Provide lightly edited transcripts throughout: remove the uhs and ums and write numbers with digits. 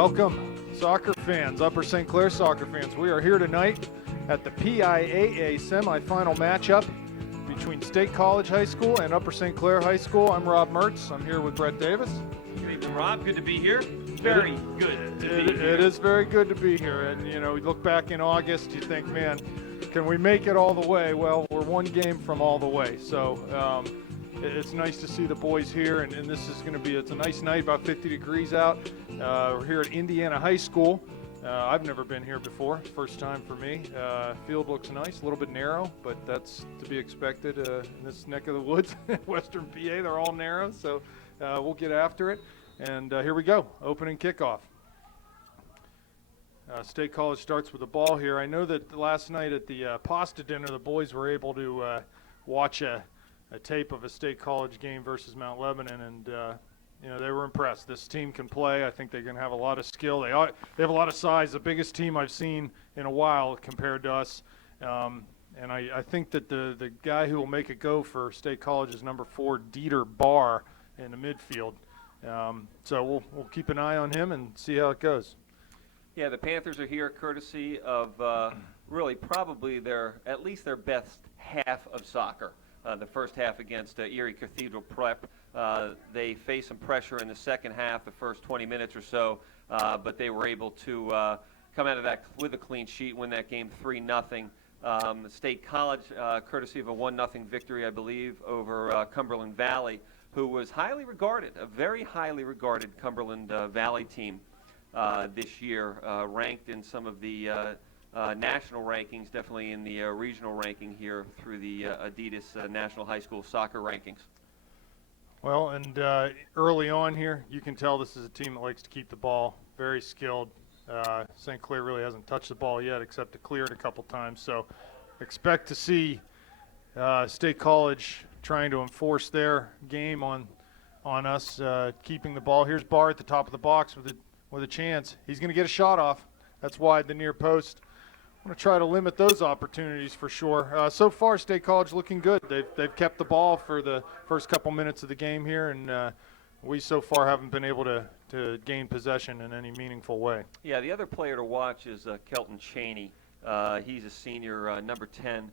Welcome, soccer fans, Upper St. Clair soccer fans. We are here tonight at the PIAA semifinal matchup between State College High School and Upper St. Clair High School. I'm Rob Mertz. I'm here with Brett Davis. Good evening, Rob. Good to be here. Very good to be here. It is very good to be here. And, you know, we look back in August, you think, man, can we make it all the way? Well, we're one game from all the way. So it's nice to see the boys here. And this is going to be, it's a nice night, about 50 degrees out. We're here at Indiana High School. I've never been here before. First time for me. Field looks nice, a little bit narrow, but that's to be expected in this neck of the woods. Western PA, they're all narrow, so we'll get after it. And here we go, opening kickoff. State College starts with the ball here. I know that last night at the pasta dinner, the boys were able to watch a tape of a State College game versus Mount Lebanon, and you know, they were impressed. This team can play. I think they're going to have a lot of skill. They have a lot of size, the biggest team I've seen in a while compared to us. And I think that the guy who will make it go for State College is number 4, Dieter Barr, in the midfield. So we'll keep an eye on him and see how it goes. Yeah, the Panthers are here courtesy of really probably at least their best half of soccer. The first half against Erie Cathedral Prep. They faced some pressure in the second half, the first 20 minutes or so, but they were able to come out of that with a clean sheet, win that game 3-0. State College, courtesy of a 1-0 victory, I believe, over Cumberland Valley, who was highly regarded, a very highly regarded Cumberland Valley team this year, ranked in some of the national rankings, definitely in the regional ranking here through the Adidas National High School Soccer Rankings. Well, and early on here, you can tell this is a team that likes to keep the ball, very skilled. St. Clair really hasn't touched the ball yet except to clear it a couple times. So expect to see State College trying to enforce their game on us, keeping the ball. Here's Barr at the top of the box with a chance. He's going to get a shot off. That's wide, the near post. I'm going to try to limit those opportunities for sure. So far, State College looking good. They've kept the ball for the first couple minutes of the game here, and we so far haven't been able to gain possession in any meaningful way. Yeah, the other player to watch is Kelton Cheney. He's a senior, number 10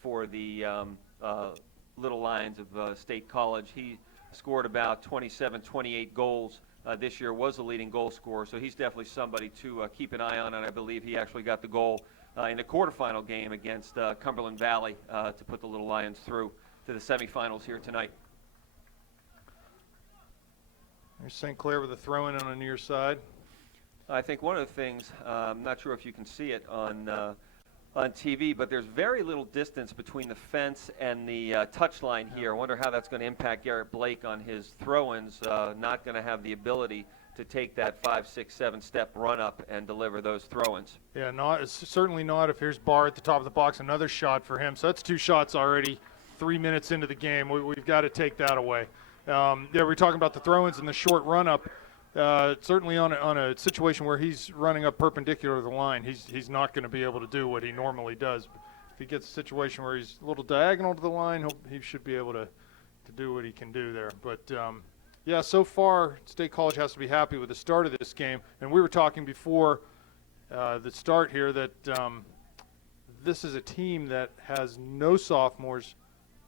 for the Little Lions of State College. He scored about 27, 28 goals. This year was the leading goal scorer, so he's definitely somebody to keep an eye on, and I believe he actually got the goal in the quarterfinal game against Cumberland Valley to put the Little Lions through to the semifinals here tonight. There's St. Clair with a throw-in on the near side. I think one of the things, I'm not sure if you can see it on TV, but there's very little distance between the fence and the touchline here. I wonder how that's going to impact Garrett Blake on his throw-ins. Not going to have the ability to take that 5, 6, 7 step run up and deliver those throw-ins. Yeah, it's certainly not. If here's Barr at the top of the box, another shot for him. So that's 2 shots already, 3 minutes into the game. We've got to take that away. Yeah, we're talking about the throw-ins and the short run-up. Certainly on a situation where he's running up perpendicular to the line, he's not going to be able to do what he normally does. If he gets a situation where he's a little diagonal to the line, he should be able to do what he can do there. But yeah, so far State College has to be happy with the start of this game. And we were talking before the start here that this is a team that has no sophomores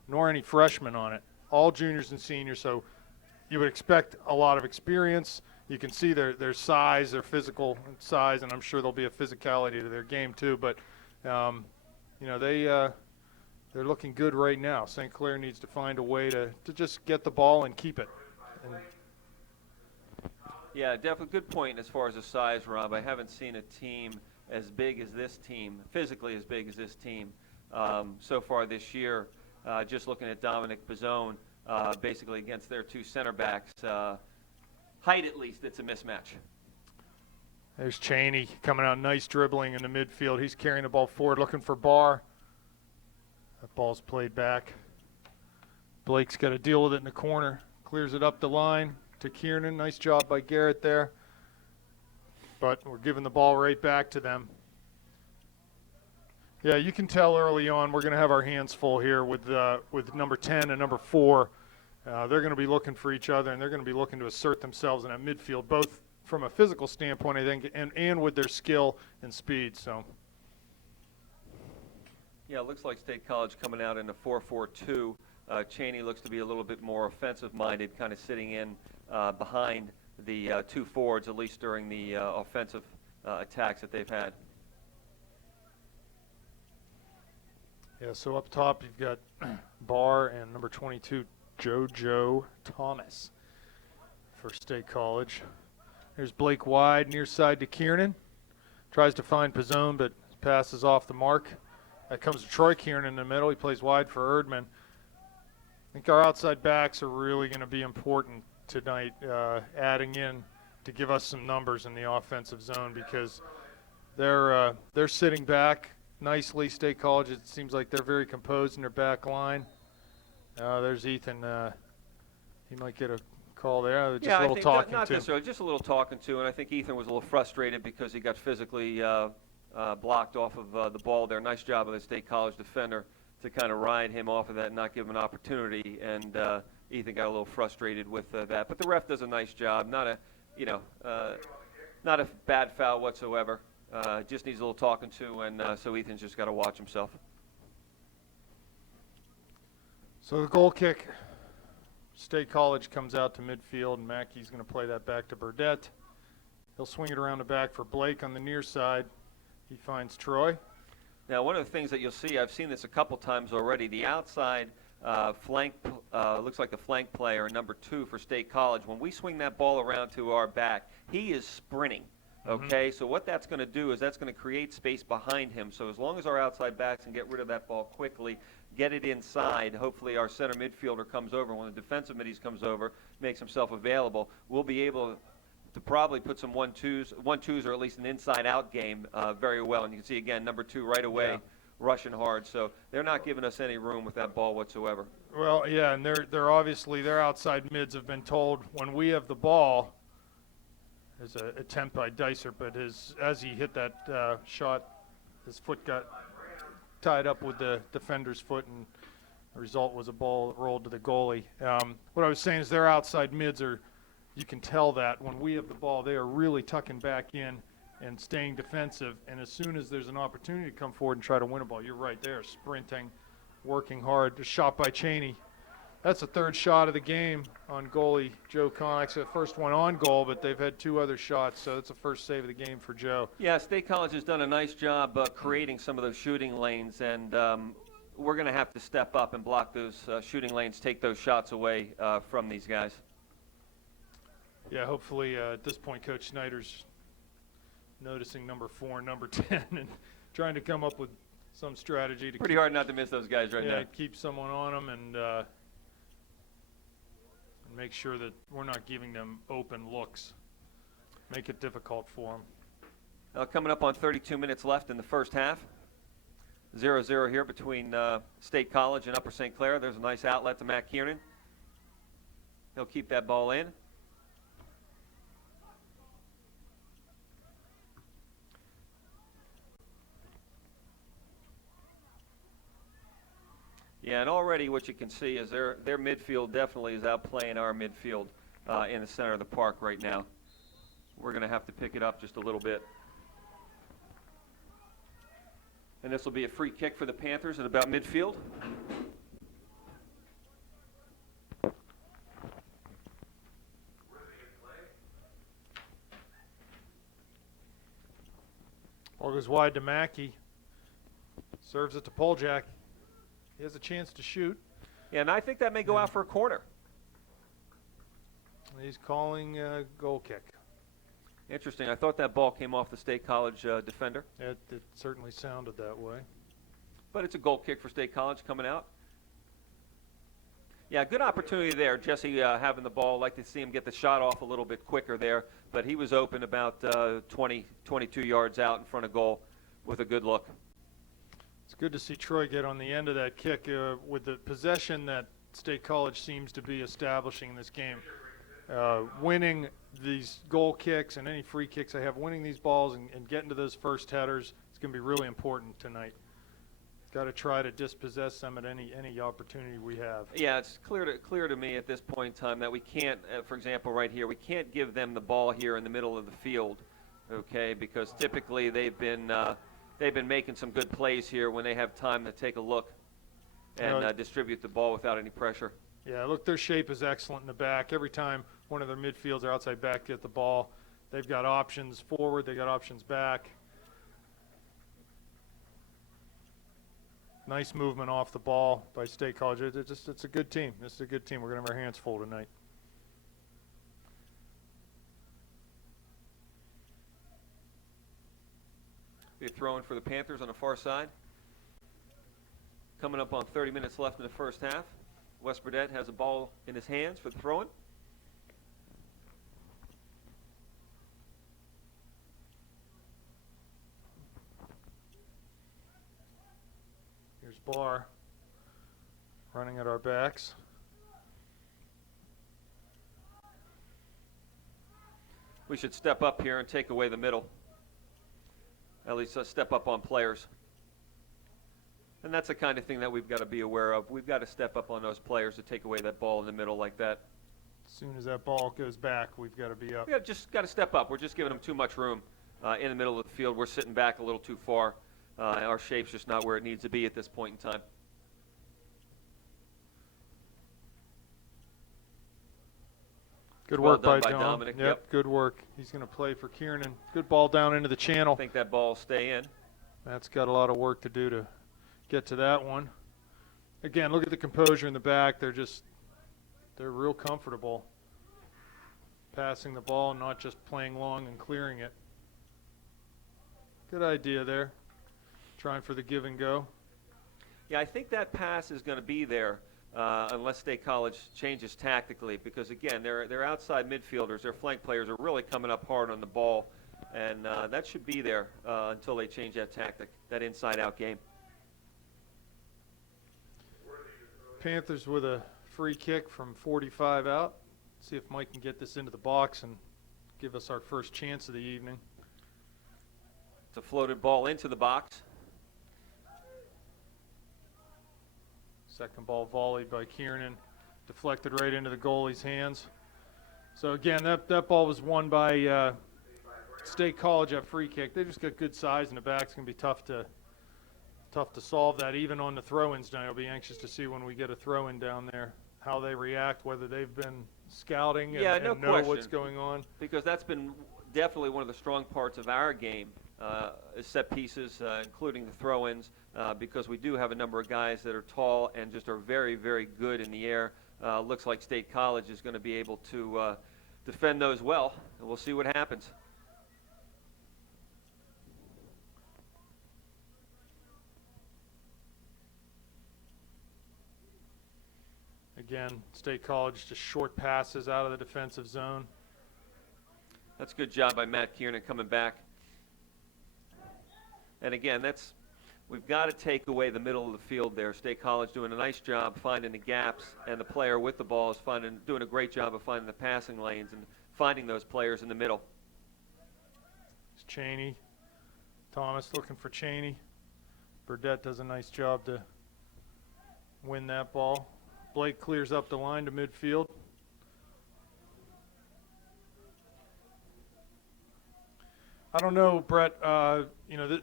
nor any freshmen on it, all juniors and seniors. So you would expect a lot of experience. You can see their size, their physical size, and I'm sure there'll be a physicality to their game too. But you know, they're looking good right now. St. Clair needs to find a way to just get the ball and keep it. Yeah, definitely good point as far as the size, Rob. I haven't seen a team as big as this team, physically as big as this team, so far this year. Just looking at Dominic Pizzone, basically against their 2 center backs. Height, at least, it's a mismatch. There's Cheney coming out, nice dribbling in the midfield. He's carrying the ball forward, looking for Barr. That ball's played back. Blake's got to deal with it in the corner. Clears it up the line to Kiernan. Nice job by Garrett there. But we're giving the ball right back to them. Yeah, you can tell early on we're going to have our hands full here with number 10 and number 4. They're going to be looking for each other, and they're going to be looking to assert themselves in that midfield, both from a physical standpoint, I think, and with their skill and speed. So. Yeah, it looks like State College coming out in a 4-4-2. Cheney looks to be a little bit more offensive-minded, kind of sitting in behind the two forwards, at least during the offensive attacks that they've had. Yeah, so up top you've got Barr and number 22, JoJo Thomas for State College. There's Blake wide, near side to Kiernan. Tries to find Pizzone, but passes off the mark. That comes to Troy Kiernan in the middle. He plays wide for Erdman. I think our outside backs are really going to be important tonight, adding in to give us some numbers in the offensive zone, because they're sitting back nicely. State College, it seems like they're very composed in their back line. There's Ethan. He might get a call there. Just a little talking not to. necessarily, just a little talking to, and I think Ethan was a little frustrated because he got physically blocked off of the ball there. Nice job of the State College defender to kind of ride him off of that and not give him an opportunity, and Ethan got a little frustrated with that. But the ref does a nice job. Not a bad foul whatsoever. Just needs a little talking to, and so Ethan's just got to watch himself. So the goal kick, State College comes out to midfield, and Mackey's going to play that back to Burdette. He'll swing it around the back for Blake on the near side. He finds Troy. Now, one of the things that you'll see, I've seen this a couple times already, the outside flank, looks like the flank player, number 2 for State College. When we swing that ball around to our back, he is sprinting. Okay, so what that's going to do is that's going to create space behind him. So as long as our outside backs can get rid of that ball quickly, get it inside, hopefully our center midfielder comes over. When the defensive middies comes over, makes himself available, we'll be able to probably put some 1-2s or at least an inside-out game very well. And you can see, again, number 2 right away, rushing hard. So they're not giving us any room with that ball whatsoever. Well, yeah, and they're obviously, their outside mids have been told when we have the ball. There's an attempt by Dicer, but as he hit that shot, his foot got tied up with the defender's foot, and the result was a ball that rolled to the goalie. What I was saying is their outside mids are, you can tell that when we have the ball, they are really tucking back in and staying defensive, and as soon as there's an opportunity to come forward and try to win a ball, you're right there, sprinting, working hard. A shot by Cheney. That's the third shot of the game on goalie Joe Connick. The first one on goal, but they've had 2 other shots, so that's the first save of the game for Joe. Yeah, State College has done a nice job creating some of those shooting lanes, and we're going to have to step up and block those shooting lanes, take those shots away from these guys. Yeah, hopefully at this point Coach Snyder's noticing number 4 and number 10 and trying to come up with some strategy to pretty hard not to miss those guys right now. Keep someone on them and make sure that we're not giving them open looks. Make it difficult for them. Coming up on 32 minutes left in the first half. 0-0 here between State College and Upper St. Clair. There's a nice outlet to Matt Kiernan. He'll keep that ball in. Yeah, and already what you can see is their midfield definitely is outplaying our midfield in the center of the park right now. We're going to have to pick it up just a little bit. And this will be a free kick for the Panthers at about midfield. Ball goes wide to Mackey. Serves it to Poljak. He has a chance to shoot. Yeah, and I think that may go out for a corner. He's calling a goal kick. Interesting. I thought that ball came off the State College defender. It certainly sounded that way. But it's a goal kick for State College coming out. Yeah, good opportunity there. Jesse having the ball. Like to see him get the shot off a little bit quicker there. But he was open about 20, 22 yards out in front of goal with a good look. It's good to see Troy get on the end of that kick with the possession that State College seems to be establishing in this game. Winning these goal kicks and any free kicks they have, winning these balls and getting to those first headers, it's going to be really important tonight. got to try to dispossess them at any opportunity we have. Yeah, it's clear to me at this point in time that we can't, for example, right here, we can't give them the ball here in the middle of the field, okay? Because typically they've been making some good plays here when they have time to take a look and distribute the ball without any pressure. Yeah, look, their shape is excellent in the back. Every time one of their midfielders or outside back get the ball, they've got options forward, they got options back. Nice movement off the ball by State College. It's a good team. This is a good team. We're going to have our hands full tonight. They're throwing for the Panthers on the far side. Coming up on 30 minutes left in the first half. Wes Burdett has a ball in his hands for the throw-in. Here's Barr running at our backs. We should step up here and take away the middle. At least step up on players. And that's the kind of thing that we've got to be aware of. We've got to step up on those players to take away that ball in the middle like that. As soon as that ball goes back, we've got to be up. We just got to step up. We're just giving them too much room in the middle of the field. We're sitting back a little too far. Our shape's just not where it needs to be at this point in time. Good Well work done by by Dominic. Yep, good work. He's going to play for Kiernan. Good ball down into the channel. I think that ball will stay in. That's got a lot of work to do to get to that one. Again, look at the composure in the back. They're real comfortable passing the ball, not just playing long and clearing it. Good idea there. Trying for the give and go. Yeah, I think that pass is going to be there unless State College changes tactically because, again, their outside midfielders, their flank players are really coming up hard on the ball, and that should be there until they change that tactic, that inside-out game. Panthers with a free kick from 45 out. See if Mike can get this into the box and give us our first chance of the evening. It's a floated ball into the box. Second ball volleyed by Kiernan, deflected right into the goalie's hands. So again, that ball was won by State College at free kick. They just got good size in the back. It's going to be tough to solve that even on the throw-ins tonight. I'll be anxious to see when we get a throw-in down there how they react, whether they've been scouting and know question. What's going on. Because that's been definitely one of the strong parts of our game, is set pieces, including the throw-ins, because we do have a number of guys that are tall and just are very, very good in the air. Looks like State College is going to be able to defend those well, and we'll see what happens. Again, State College just short passes out of the defensive zone. That's a good job by Matt Kiernan coming back. And again, we've got to take away the middle of the field there. State College doing a nice job finding the gaps, and the player with the ball is doing a great job of finding the passing lanes and finding those players in the middle. It's Cheney. Thomas looking for Cheney. Burdett does a nice job to win that ball. Blake clears up the line to midfield. I don't know, Brett.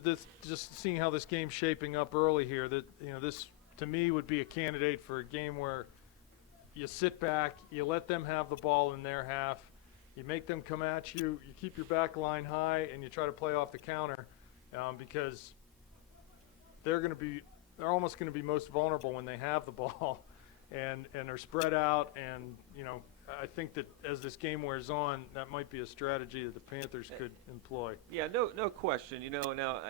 This just seeing how this game's shaping up early here. This to me would be a candidate for a game where you sit back, you let them have the ball in their half, you make them come at you, you keep your back line high, and you try to play off the counter, because they're almost going to be most vulnerable when they have the ball, and are spread out, and I think that as this game wears on, that might be a strategy that the Panthers could employ. Yeah, no question. Now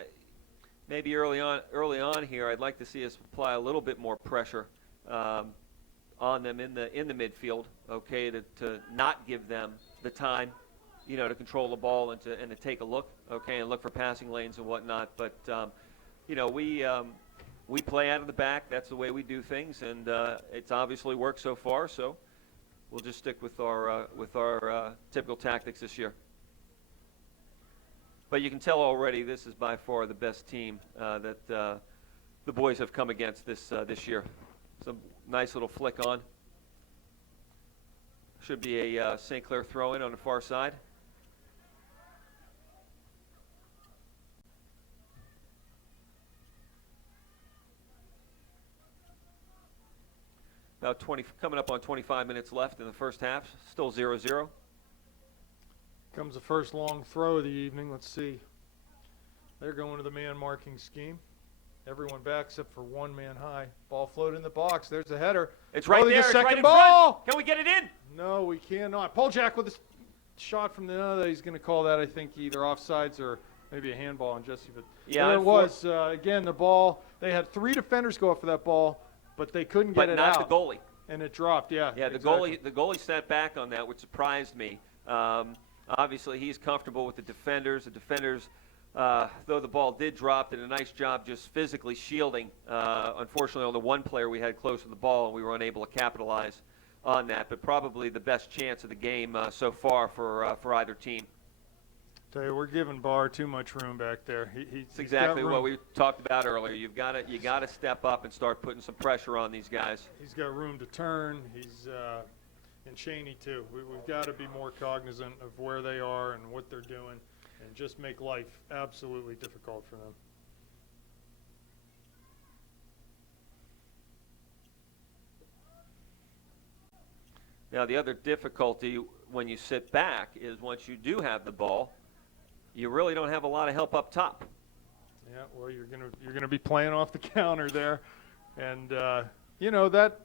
maybe early on here, I'd like to see us apply a little bit more pressure on them in the midfield. Okay, to not give them the time, to control the ball and to take a look. Okay, and look for passing lanes and whatnot. But we play out of the back. That's the way we do things, and it's obviously worked so far. So we'll just stick with our typical tactics this year. But you can tell already this is by far the best team that the boys have come against this year. Some nice little flick on. Should be a St. Clair throw-in on the far side. About coming up on 25 minutes left in the first half. Still 0-0. Comes the first long throw of the evening. Let's see. They're going to the man marking scheme. Everyone back except for one man high. Ball floated in the box. There's the header. It's right there. It's second right in ball. front. Can we get it in? No, we cannot. Paul Jack with a shot from the other. He's going to call that, I think, either offsides or maybe a handball on Jesse. But yeah, there it was. Again, the ball. They had 3 defenders go up for that ball, but they couldn't get it out. But not the goalie. And it dropped. Yeah. Yeah, exactly. the goalie sat back on that, which surprised me. Obviously, he's comfortable with the defenders. The defenders, though the ball did drop, did a nice job just physically shielding. Unfortunately, on the one player we had close to the ball, and we were unable to capitalize on that. But probably the best chance of the game so far for either team. Tell you, we're giving Barr too much room back there. It's exactly what we talked about earlier. You got to step up and start putting some pressure on these guys. He's got room to turn. He's and Cheney too. We've got to be more cognizant of where they are and what they're doing, and just make life absolutely difficult for them. Now, the other difficulty when you sit back is once you do have the ball, you really don't have a lot of help up top. Yeah, well, you're gonna be playing off the counter there, and you know that.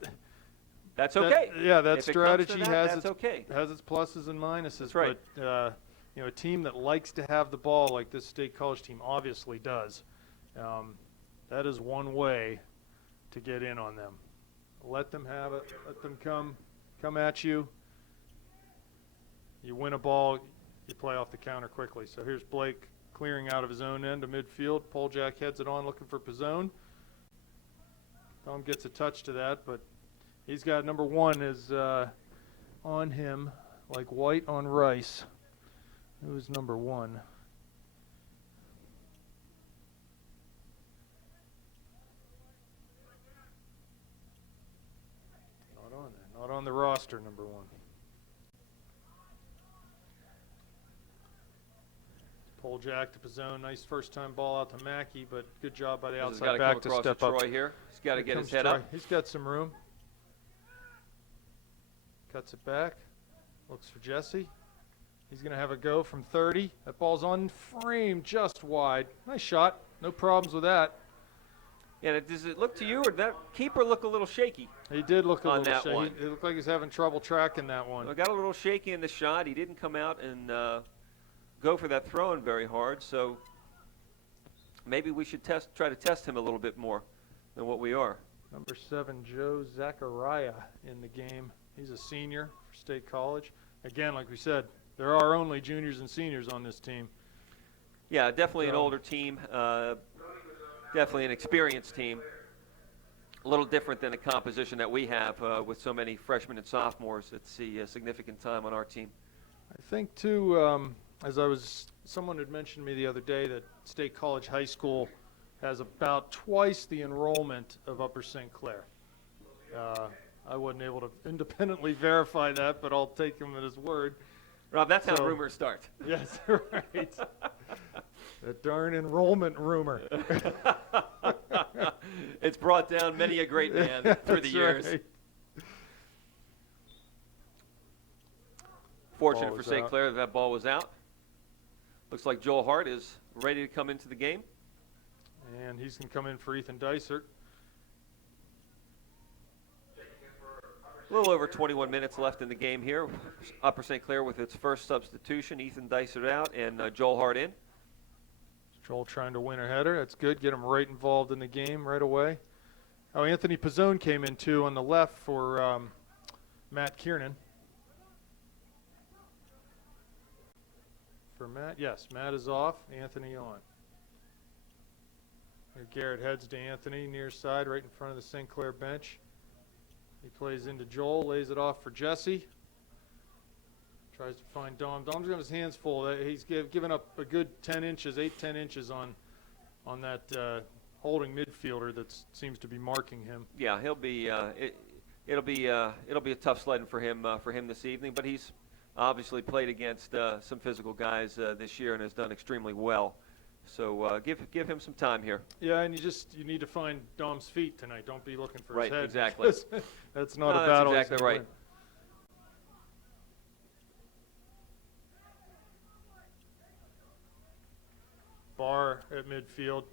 That's okay. That if strategy has its pluses and minuses. That's right. But you know, a team that likes to have the ball like this State College team obviously does. That is one way to get in on them. Let them have it. Let them come at you. You win a ball, you play off the counter quickly. So here's Blake clearing out of his own end to midfield. Poljack heads it on, looking for Pizzone. Tom gets a touch to that, but he's got number 1 is on him like white on rice. Who's number 1? Not on there. Not on the roster, number 1. Poljack to Pizzone. Nice first-time ball out to Mackey, but good job by the outside back to step up. Troy here. He's got to get his head up. He's got some room. Cuts it back. Looks for Jesse. He's going to have a go from 30. That ball's on frame just wide. Nice shot. No problems with that. Yeah, does it look to you, or did that keeper look a little shaky? He did look a little shaky. One. It looked like he's having trouble tracking that one. Well, got a little shaky in the shot. He didn't come out and go for that throw-in very hard, so maybe we should try to test him a little bit more than what we are. Number 7, Joe Zachariah in the game. He's a senior for State College. Again, like we said, there are only juniors and seniors on this team. Yeah, definitely an older team, definitely an experienced team. A little different than the composition that we have with so many freshmen and sophomores. It's a significant time on our team. I think, too, someone had mentioned to me the other day that State College High School has about twice the enrollment of Upper St. Clair. I wasn't able to independently verify that, but I'll take him at his word. Rob, that's how rumors start. Yes, right. The darn enrollment rumor. It's brought down many a great man through the years. Right. Fortunate for St. Clair that ball was out. Looks like Joel Hart is ready to come into the game. And he's going to come in for Ethan Dysert. A little over 21 minutes left in the game here. Upper St. Clair with its first substitution. Ethan Dysert out and Joel Hart in. Joel trying to win a header. That's good. Get him right involved in the game right away. Oh, Anthony Pizzone came in too on the left for Matt Kiernan. For Matt, yes, Matt is off. Anthony on. Here Garrett heads to Anthony near side, right in front of the St. Clair bench. He plays into Joel, lays it off for Jesse. Tries to find Dom. Dom's got his hands full. He's given up a good 10 inches, 8-10 inches on that holding midfielder that seems to be marking him. Yeah, he'll be. It'll be a tough sledding for him this evening. But he's obviously played against some physical guys this year and has done extremely well. So give him some time here. Yeah, and you need to find Dom's feet tonight. Don't be looking for Right, his head. exactly. That's not a That's battle. exactly right. Win. Barr at midfield.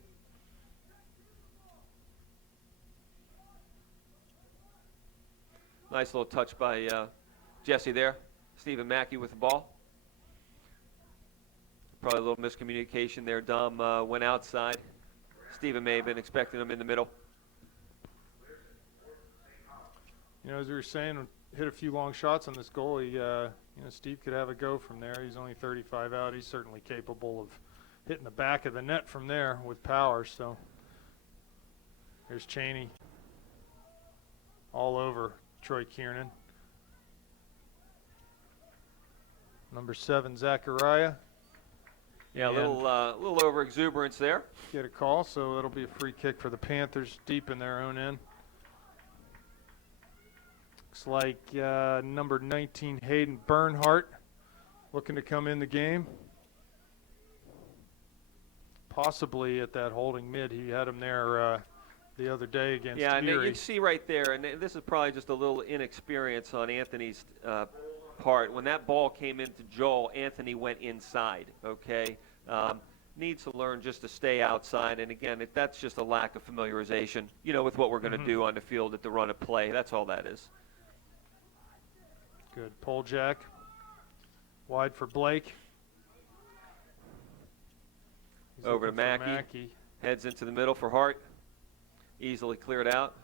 Nice little touch by Jesse there. Stephen Mackey with the ball. Probably a little miscommunication there. Dom went outside. Stephen may have been expecting him in the middle. You know, as we were saying, hit a few long shots on this goalie. Steve could have a go from there. He's only 35 out. He's certainly capable of hitting the back of the net from there with power. So here's Cheney all over Troy Kiernan. Number 7, Zachariah. Yeah, a little over exuberance there. Get a call, so it'll be a free kick for the Panthers deep in their own end. Looks like number 19, Hayden Bernhardt, looking to come in the game. Possibly at that holding mid. He had him there the other day against Yeah, and Erie. you see right there, and this is probably just a little inexperience on Anthony's part. When that ball came into Joel, Anthony went inside, okay? Needs to learn just to stay outside, and again, that's just a lack of familiarization, with what we're going to do on the field at the run of play. That's all that is. Good pull jack. Wide for Blake. He's Over to looking for Mackey. Heads into the middle for Hart. Easily cleared out.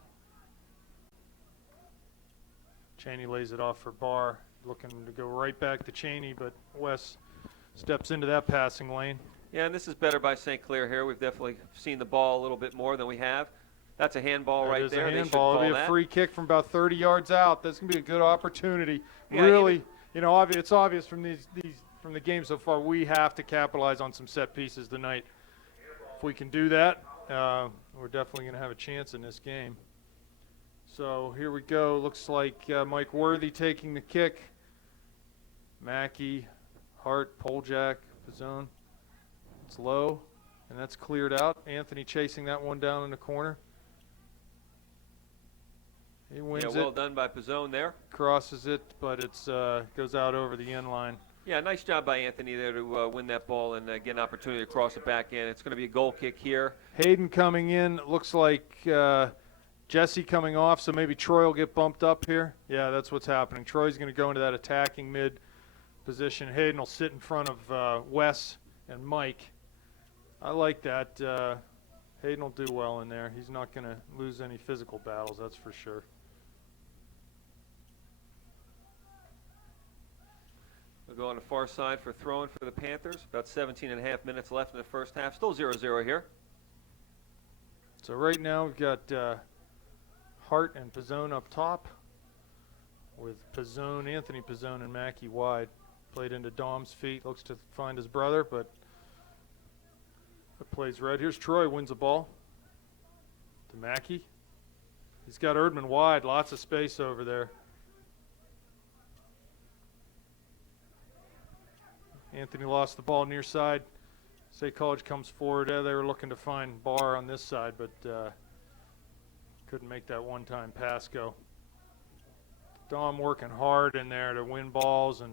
Cheney lays it off for Barr. Looking to go right back to Cheney, but Wes steps into that passing lane. Yeah, and this is better by St. Clair here. We've definitely seen the ball a little bit more than we have. That's a handball right there. It is a handball. It'll be a free kick from about 30 yards out. That's going to be a good opportunity. Yeah, really, it's obvious from from the game so far, we have to capitalize on some set pieces tonight. If we can do that, we're definitely going to have a chance in this game. So here we go. Looks like Mike Worthy taking the kick. Mackey, Hart, Poljak, Pizzone. It's low, and that's cleared out. Anthony chasing that one down in the corner. He wins it. Well done by Pizzone there. Crosses it, but it's goes out over the end line. Yeah, nice job by Anthony there to win that ball and get an opportunity to cross it back in. It's going to be a goal kick here. Hayden coming in. Looks like Jesse coming off, so maybe Troy will get bumped up here. Yeah, that's what's happening. Troy's going to go into that attacking mid position. Hayden will sit in front of Wes and Mike. I like that. Hayden will do well in there. He's not going to lose any physical battles, that's for sure. We'll go on the far side for throwing for the Panthers. About 17 and a half minutes left in the first half. Still 0-0 here. So right now we've got Hart and Pizzone up top with Anthony Pizzone and Mackey wide. Played into Dom's feet. Looks to find his brother, but it plays right. Here's Troy, wins the ball to Mackey. He's got Erdman wide. Lots of space over there. Anthony lost the ball near side. State College comes forward. They were looking to find Barr on this side, but couldn't make that one-time pass go. Dom working hard in there to win balls and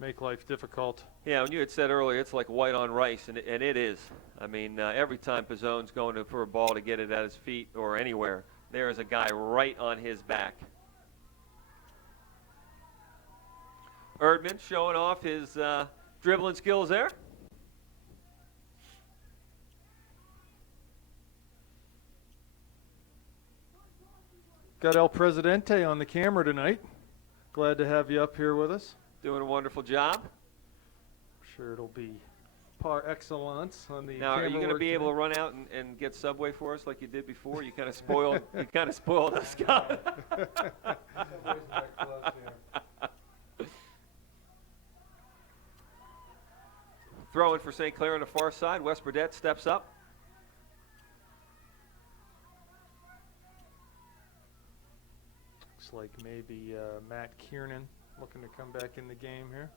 make life difficult. Yeah, when you had said earlier, it's like white on rice, and it is. I mean, every time Pizzone's going for a ball to get it at his feet or anywhere, there is a guy right on his back. Erdman showing off his dribbling skills there. Got El Presidente on the camera tonight. Glad to have you up here with us. Doing a wonderful job. I'm sure it'll be par excellence on the Now, camera. are you going to be able to run out and get Subway for us like you did before? You kind of spoiled us, Scott. Throwing for St. Clair on the far side. Wes Burdett steps up. looks like maybe Matt Kiernan looking to come back in the game here.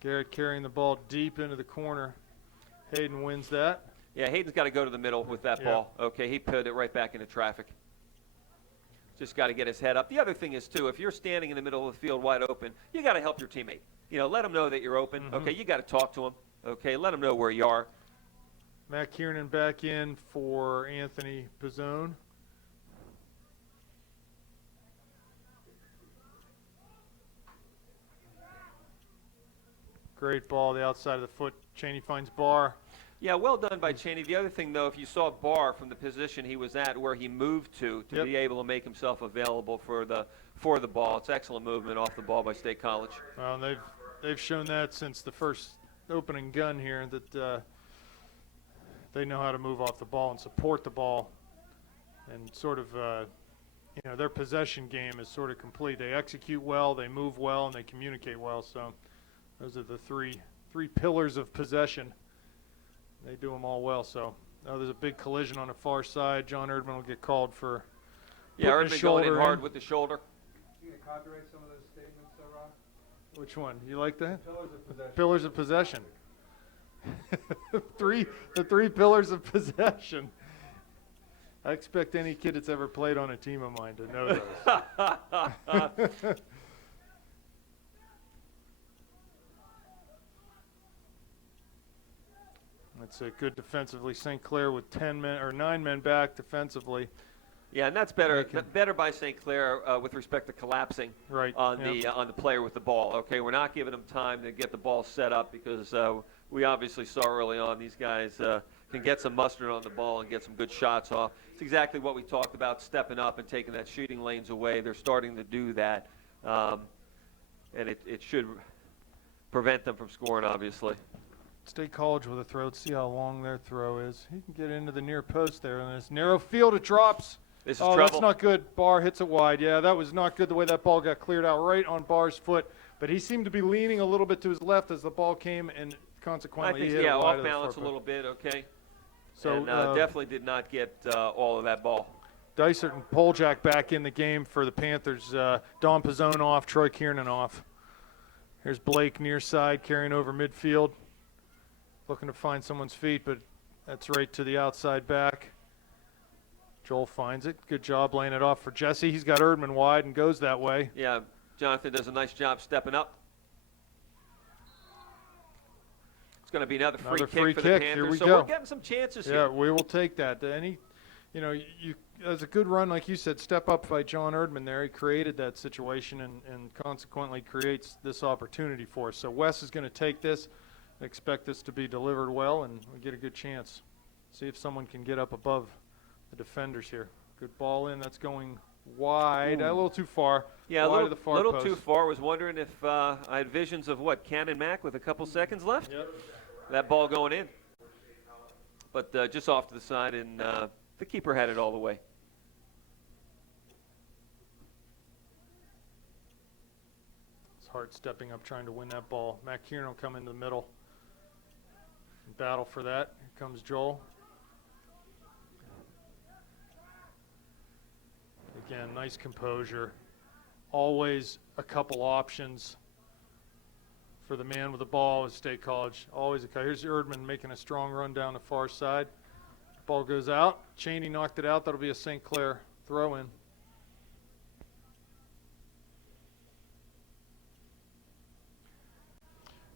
Garrett carrying the ball deep into the corner. Hayden wins that. Yeah, Hayden's got to go to the middle with that ball. Okay, he put it right back into traffic. Just got to get his head up. The other thing is, too, if you're standing in the middle of the field wide open, you got to help your teammate. You know, let them know that you're open. Okay, you got to talk to them. Okay, let them know where you are. Matt Kiernan back in for Anthony Pizzone. Great ball, the outside of the foot. Cheney finds Barr. Yeah, well done by Cheney. The other thing, though, if you saw Barr from the position he was at, where he moved to be able to make himself available for the ball, it's excellent movement off the ball by State College. Well, they've shown that since the first opening gun here that they know how to move off the ball and support the ball, and sort of their possession game is sort of complete. They execute well, they move well, and they communicate well. So those are the three pillars of possession. They do them all well. So there's a big collision on the far side. John Erdman will get called for Erdman going in hard with the shoulder. You gonna copyright some of those statements, Rob? Which one? You like that? Pillars of possession. Pillars of possession. The three pillars of possession. I expect any kid that's ever played on a team of mine to know those. That's good defensively. St. Clair with 9 men back defensively. Yeah, and that's better. Better by St. Clair with respect to collapsing on the player with the ball. Okay, we're not giving them time to get the ball set up because we obviously saw early on these guys can get some mustard on the ball and get some good shots off. It's exactly what we talked about, stepping up and taking that shooting lanes away. They're starting to do that, and it should prevent them from scoring, obviously. State College with a throw. Let's see how long their throw is. He can get into the near post there. And this narrow field, it drops. This is trouble. That's not good. Barr hits it wide. Yeah, that was not good the way that ball got cleared out right on Barr's foot. But he seemed to be leaning a little bit to his left as the ball came, and consequently he hit it wide off balance a little bit, okay. So and definitely did not get all of that ball. Dysart and Poljak back in the game for the Panthers. Don Pizzone off, Troy Kiernan off. Here's Blake near side carrying over midfield. Looking to find someone's feet, but that's right to the outside back. Joel finds it. Good job laying it off for Jesse. He's got Erdman wide and goes that way. Yeah, Jonathan does a nice job stepping up. It's going to be another free kick for the Panthers. Here we so go. We're getting some chances here. Yeah, we will take that. As a good run, like you said, step up by John Erdman there. He created that situation and consequently creates this opportunity for us. So Wes is going to take this. Expect this to be delivered well, and we get a good chance. See if someone can get up above the defenders here. Good ball in. That's going wide. A little too far. Yeah, wide a of the far little post. too far. Was wondering if I had visions of Cannon Mack with a couple seconds left. Yep. That ball going in. But just off to the side, and the keeper had it all the way. It's hard stepping up trying to win that ball. Matt Kieran will come in the middle. Battle for that. Here comes Joel. Again, nice composure. Always a couple options for the man with the ball at State College. Always a couple. Here's Erdman making a strong run down the far side. Ball goes out. Cheney knocked it out. That'll be a St. Clair throw in.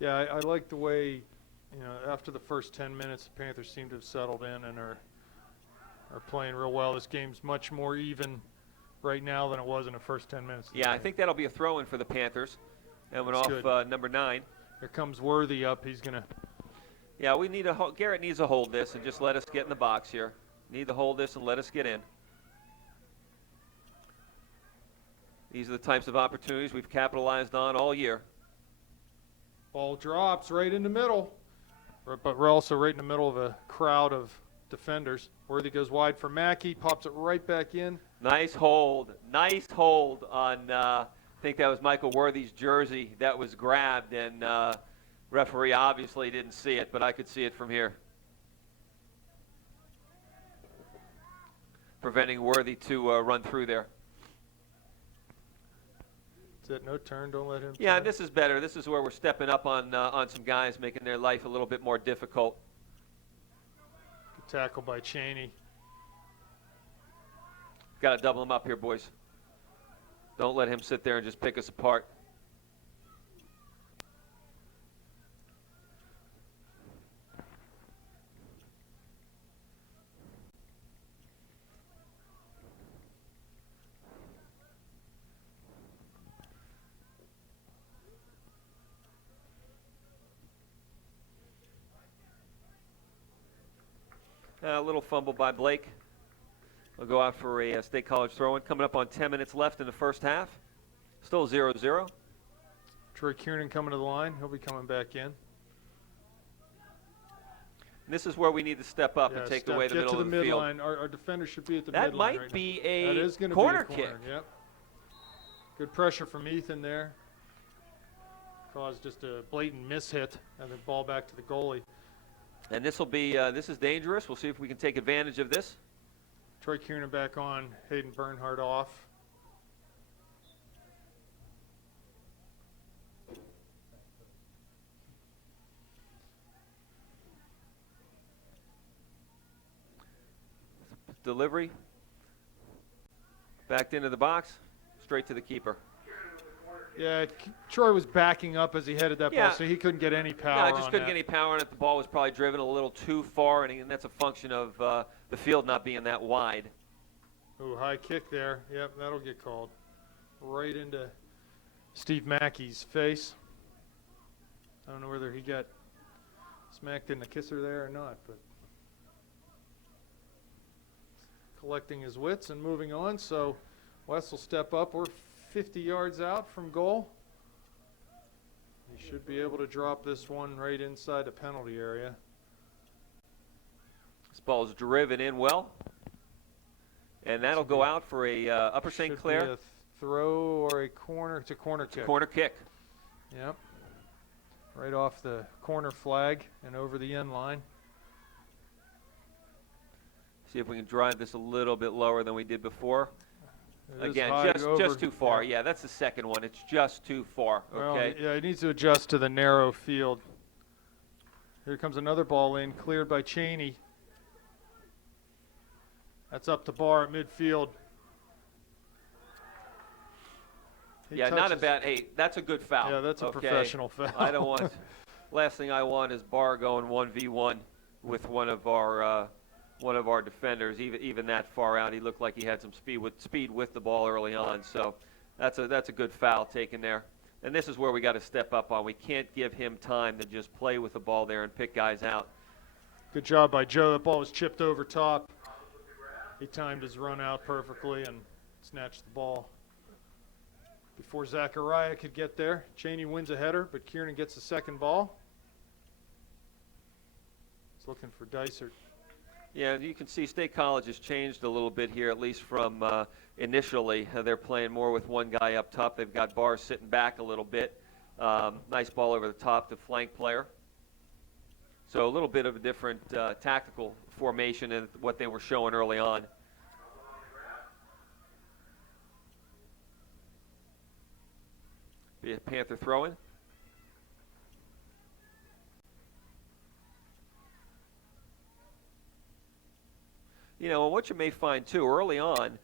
Yeah, I like the way, after the first 10 minutes, the Panthers seem to have settled in and are playing real well. This game's much more even right now than it was in the first 10 minutes. Yeah, I think that'll be a throw-in for the Panthers. That went off number 9. Here comes Worthy up. He's going to. Yeah, we need Garrett needs to hold this and just let us get in the box here. Need to hold this and let us get in. These are the types of opportunities we've capitalized on all year. Ball drops right in the middle. But we're also right in the middle of a crowd of defenders. Worthy goes wide for Mackey, pops it right back in. Nice hold. Nice hold on, I think that was Michael Worthy's jersey that was grabbed, and referee obviously didn't see it, but I could see it from here. preventing Worthy to run through there. That's it. No turn. Don't let him. Yeah, turn. this is better. This is where we're stepping up on some guys, making their life a little bit more difficult. Good tackle by Cheney. Got to double him up here, boys. Don't let him sit there and just pick us apart. A little fumble by Blake. We'll go out for a State College throw-in. Coming up on 10 minutes left in the first half. Still 0-0. Troy Kiernan coming to the line. He'll be coming back in. And this is where we need to step up and take away the middle of the field. Get to the midline. Our defender should be at the midline. That might right be now. a That is gonna corner be a kick. corner. Yep. Good pressure from Ethan there. Caused just a blatant mishit and the ball back to the goalie. And this will be this is dangerous. We'll see if we can take advantage of this. Troy Kiernan back on. Hayden Bernhardt off. Delivery. Backed into the box. Straight to the keeper. Yeah, Troy was backing up as he headed that Yeah. ball, so he couldn't get any power No, I on just couldn't that. get any power on it. The ball was probably driven a little too far, and that's a function of the field not being that wide. Ooh, high kick there. Yep, that'll get called. Right into Steve Mackey's face. I don't know whether he got smacked in the kisser there or not, but collecting his wits and moving on. So West will step up. We're 50 yards out from goal. He should be able to drop this one right inside the penalty area. This ball is driven in well. And that'll go out for a Upper St. Should Clair be a throw or a corner. It's a corner kick. corner kick. Yep. Right off the corner flag and over the end line. See if we can drive this a little bit lower than we did before. It is Again, high just over- too far. Yeah, that's the second one. It's just too far. Well, Okay. yeah, he needs to adjust to the narrow field. Here comes another ball in, cleared by Cheney. That's up the bar at midfield. He Yeah, not a touches- bad. Hey, that's a good foul. Yeah, that's a okay? professional foul. I don't want. Last thing I want is Barr going 1v1 with one of our defenders. Even that far out, he looked like he had some speed with the ball early on. So that's a good foul taken there. And this is where we got to step up on. We can't give him time to just play with the ball there and pick guys out. Good job by Joe. That ball was chipped over top. He timed his run out perfectly and snatched the ball before Zachariah could get there. Cheney wins a header, but Kiernan gets the second ball. He's looking for Dysert. Yeah, you can see State College has changed a little bit here, at least from initially. They're playing more with one guy up top. They've got Barr sitting back a little bit. Nice ball over the top to flank player. So a little bit of a different tactical formation than what they were showing early on. Be a Panther throw-in. You know, what you may find too, early on,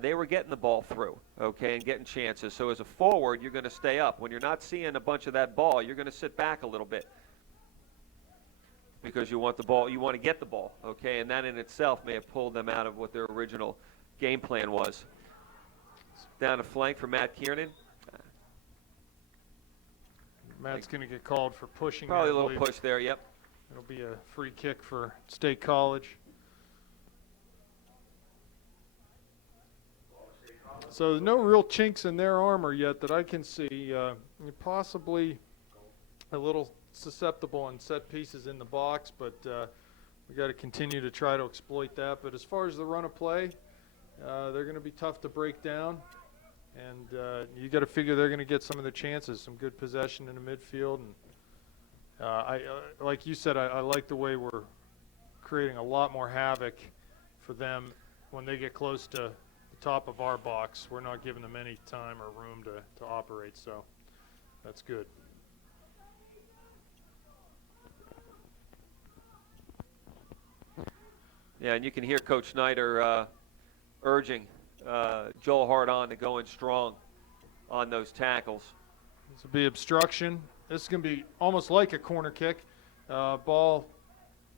they were getting the ball through, okay, and getting chances. So as a forward, you're going to stay up. When you're not seeing a bunch of that ball, you're going to sit back a little bit because you want the ball, you want to get the ball, okay, and that in itself may have pulled them out of what their original game plan was. Down the flank for Matt Kiernan. Matt's going to get called for pushing. Probably there, a I little believe. push there, yep. It'll be a free kick for State College. So no real chinks in their armor yet that I can see. Possibly a little susceptible on set pieces in the box, but we got to continue to try to exploit that. But as far as the run of play, they're going to be tough to break down, and you got to figure they're going to get some of the chances, some good possession in the midfield. And like you said, I like the way we're creating a lot more havoc for them when they get close to the top of our box, we're not giving them any time or room to operate, so that's good. Yeah, and you can hear Coach Snyder urging Joel Hart on to go in strong on those tackles. This will be obstruction. This is going to be almost like a corner kick. Ball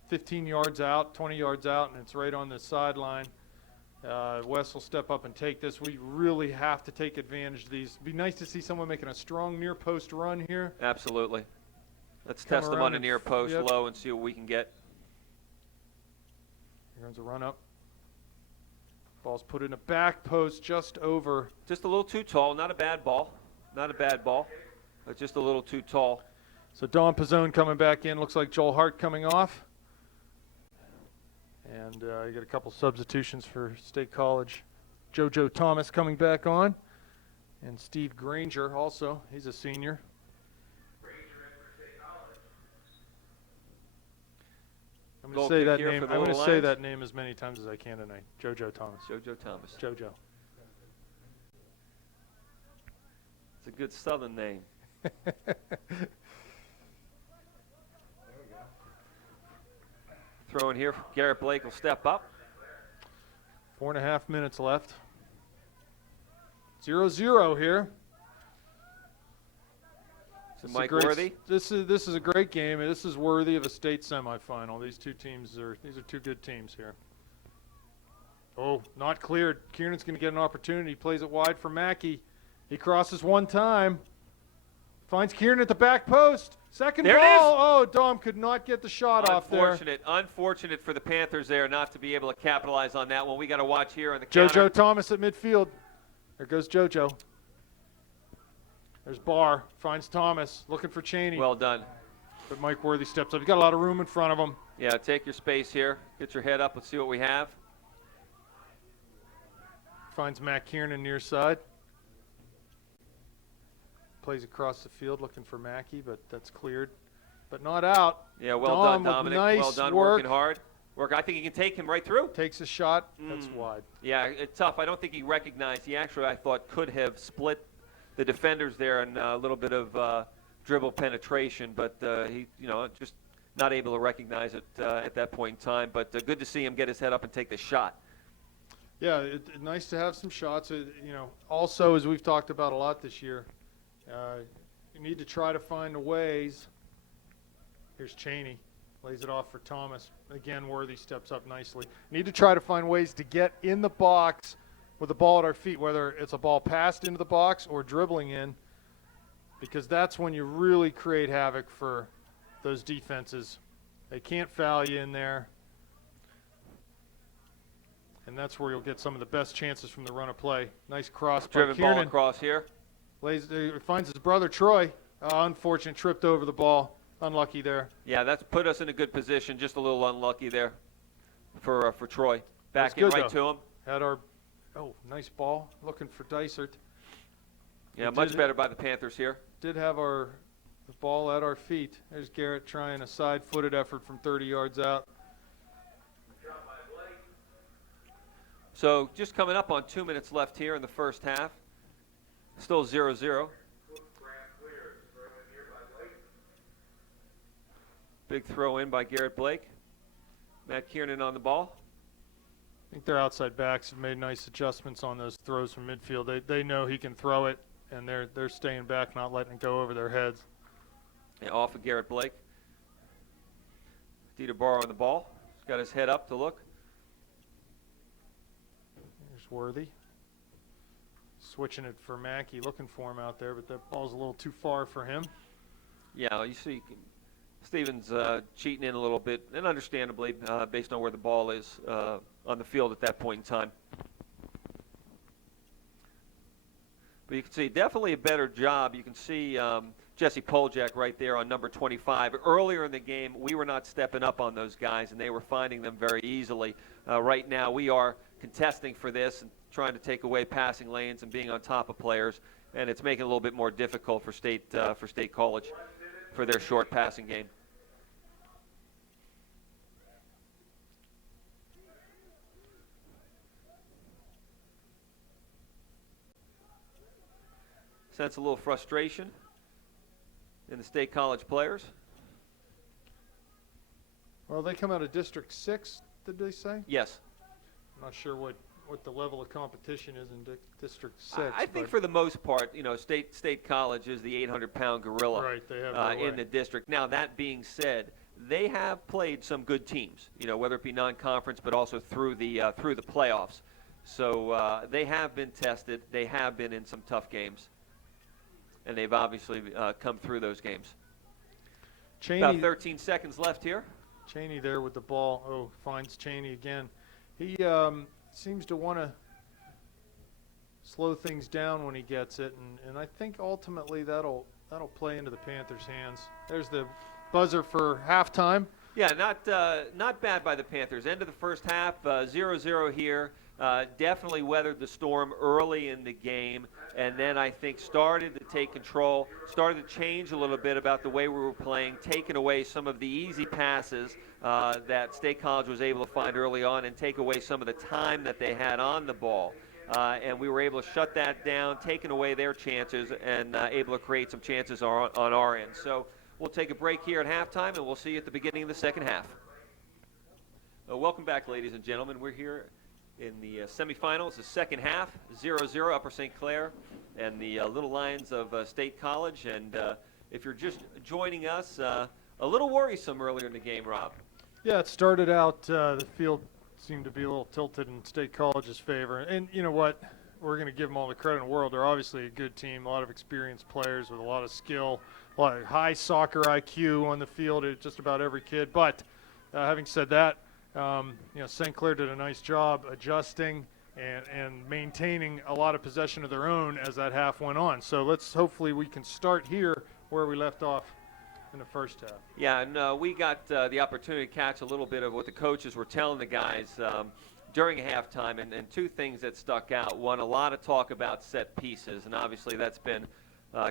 15 yards out, 20 yards out, and it's right on the sideline. Wes will step up and take this. We really have to take advantage of these. It'd be nice to see someone making a strong near post run here. Absolutely. Let's Come test them around on a and near post yep. low and see what we can get. Here comes a run up. Ball's put in a back post just over. Just a little too tall. Not a bad ball. Not a bad ball, but just a little too tall. So Don Pizzone coming back in. Looks like Joel Hart coming off. And you get a couple substitutions for State College. JoJo Thomas coming back on. And Steve Granger also. He's a senior. I'm going to say that name. I'm going to say that name as many times as I can tonight. JoJo Thomas. JoJo Thomas. JoJo. It's a good Southern name. Throw in here. Garrett Blake will step up. 4.5 minutes left. 0-0 here. So Mike Worthy. This is a great game, and this is worthy of a state semifinal. These are two good teams here. Oh, not cleared. Kiernan's going to get an opportunity. He plays it wide for Mackey. He crosses one time. Finds Kiernan at the back post. Second there ball. It is. Oh, Dom could not get the shot off there. Unfortunate for the Panthers there not to be able to capitalize on that one. We got to watch here on the counter. JoJo Thomas at midfield. There goes JoJo. There's Barr. Finds Thomas. Looking for Cheney. Well done. But Mike Worthy steps up. He's got a lot of room in front of him. Yeah, take your space here. Get your head up. Let's see what we have. Finds Matt Kiernan near side. Plays across the field looking for Mackey, but that's cleared. But not out. Yeah, well done, Dom, Dominic. nice well done, work. working hard. I think he can take him right through. Takes a shot. That's wide. Yeah, it's tough. I don't think he recognized. He actually, I thought, could have split the defenders there and a little bit of dribble penetration, but he, just not able to recognize it at that point in time. But good to see him get his head up and take the shot. Yeah, nice to have some shots. Also, as we've talked about a lot this year, you need to try to find ways. Here's Cheney. Lays it off for Thomas. Again, Worthy steps up nicely. Need to try to find ways to get in the box with the ball at our feet, whether it's a ball passed into the box or dribbling in, because that's when you really create havoc for those defenses. They can't foul you in there, and that's where you'll get some of the best chances from the run of play. Nice cross by Driven Kiernan. ball across here. Finds his brother Troy. Unfortunate, tripped over the ball. Unlucky there. Yeah, that's put us in a good position. Just a little unlucky there for Troy. Back in right to him. Had our nice ball. Looking for Dysert. Yeah, much better by the Panthers here. Did have the ball at our feet. There's Garrett trying a side-footed effort from 30 yards out. So just coming up on 2 minutes left here in the first half. Still 0-0. Big throw in by Garrett Blake. Matt Kiernan on the ball. I think their outside backs have made nice adjustments on those throws from midfield. They know he can throw it, and they're staying back, not letting it go over their heads. Yeah, off of Garrett Blake. Dieter Barr on the ball. He's got his head up to look. There's Worthy. Switching it for Mackey, looking for him out there, but that ball's a little too far for him. Yeah, you see Stevens cheating in a little bit, and understandably, based on where the ball is on the field at that point in time. But you can see definitely a better job. You can see Jesse Poljak right there on number 25. Earlier in the game, we were not stepping up on those guys, and they were finding them very easily. Right now, we are contesting for this and trying to take away passing lanes and being on top of players, and it's making it a little bit more difficult for State College for their short passing game. sense a little frustration in the State College players. Well, they come out of District 6, did they say? Yes. I'm not sure what the level of competition is in District 6. I think for the most part, State College is the 800-pound gorilla right, they have in the district. Now, that being said, they have played some good teams, whether it be non-conference but also through the playoffs. So they have been tested. They have been in some tough games, and they've obviously come through those games. Cheney, about 13 seconds left here. Cheney there with the ball. Oh, finds Cheney again. He seems to want to slow things down when he gets it, and I think ultimately that'll play into the Panthers' hands. There's the buzzer for halftime. Yeah, not bad by the Panthers. End of the first half, 0-0 here. Definitely weathered the storm early in the game, and then I think started to take control, started to change a little bit about the way we were playing, taking away some of the easy passes that State College was able to find early on and take away some of the time that they had on the ball. And we were able to shut that down, taking away their chances, and able to create some chances on our end. So we'll take a break here at halftime, and we'll see you at the beginning of the second half. Welcome back, ladies and gentlemen. We're here in the semifinals, the second half, 0-0 Upper St. Clair and the Little Lions of State College. And if you're just joining us, a little worrisome earlier in the game, Rob. Yeah, it started out, the field seemed to be a little tilted in State College's favor. And you know what? We're going to give them all the credit in the world. They're obviously a good team, a lot of experienced players with a lot of skill, a lot of high soccer IQ on the field at just about every kid. But having said that, St. Clair did a nice job adjusting and maintaining a lot of possession of their own as that half went on. So hopefully we can start here where we left off in the first half. Yeah, and we got the opportunity to catch a little bit of what the coaches were telling the guys during halftime, and two things that stuck out. One, a lot of talk about set pieces, and obviously that's been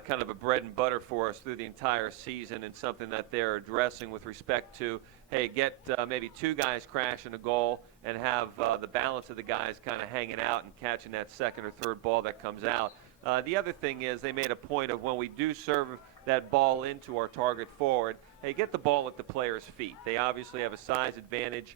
kind of a bread and butter for us through the entire season, and something that they're addressing with respect to, hey, get maybe two guys crashing a goal and have the balance of the guys kind of hanging out and catching that second or third ball that comes out. The other thing is they made a point of when we do serve that ball into our target forward, hey, get the ball at the player's feet. They obviously have a size advantage.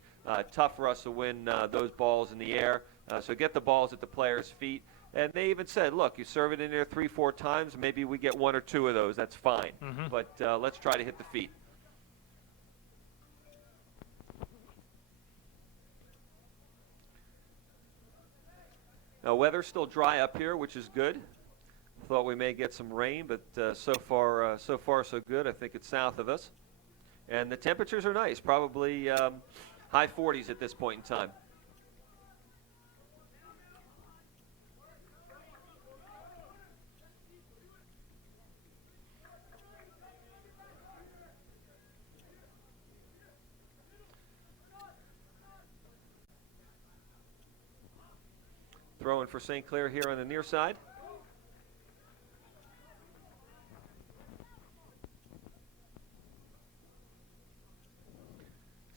Tough for us to win those balls in the air. So get the balls at the player's feet. And they even said, look, you serve it in there 3-4 times, maybe we get one or two of those. That's fine. Mm-hmm. But let's try to hit the feet. Now, weather's still dry up here, which is good. Thought we may get some rain, but so far so good. I think it's south of us. And the temperatures are nice, probably high 40s at this point in time. Throwing for St. Clair here on the near side.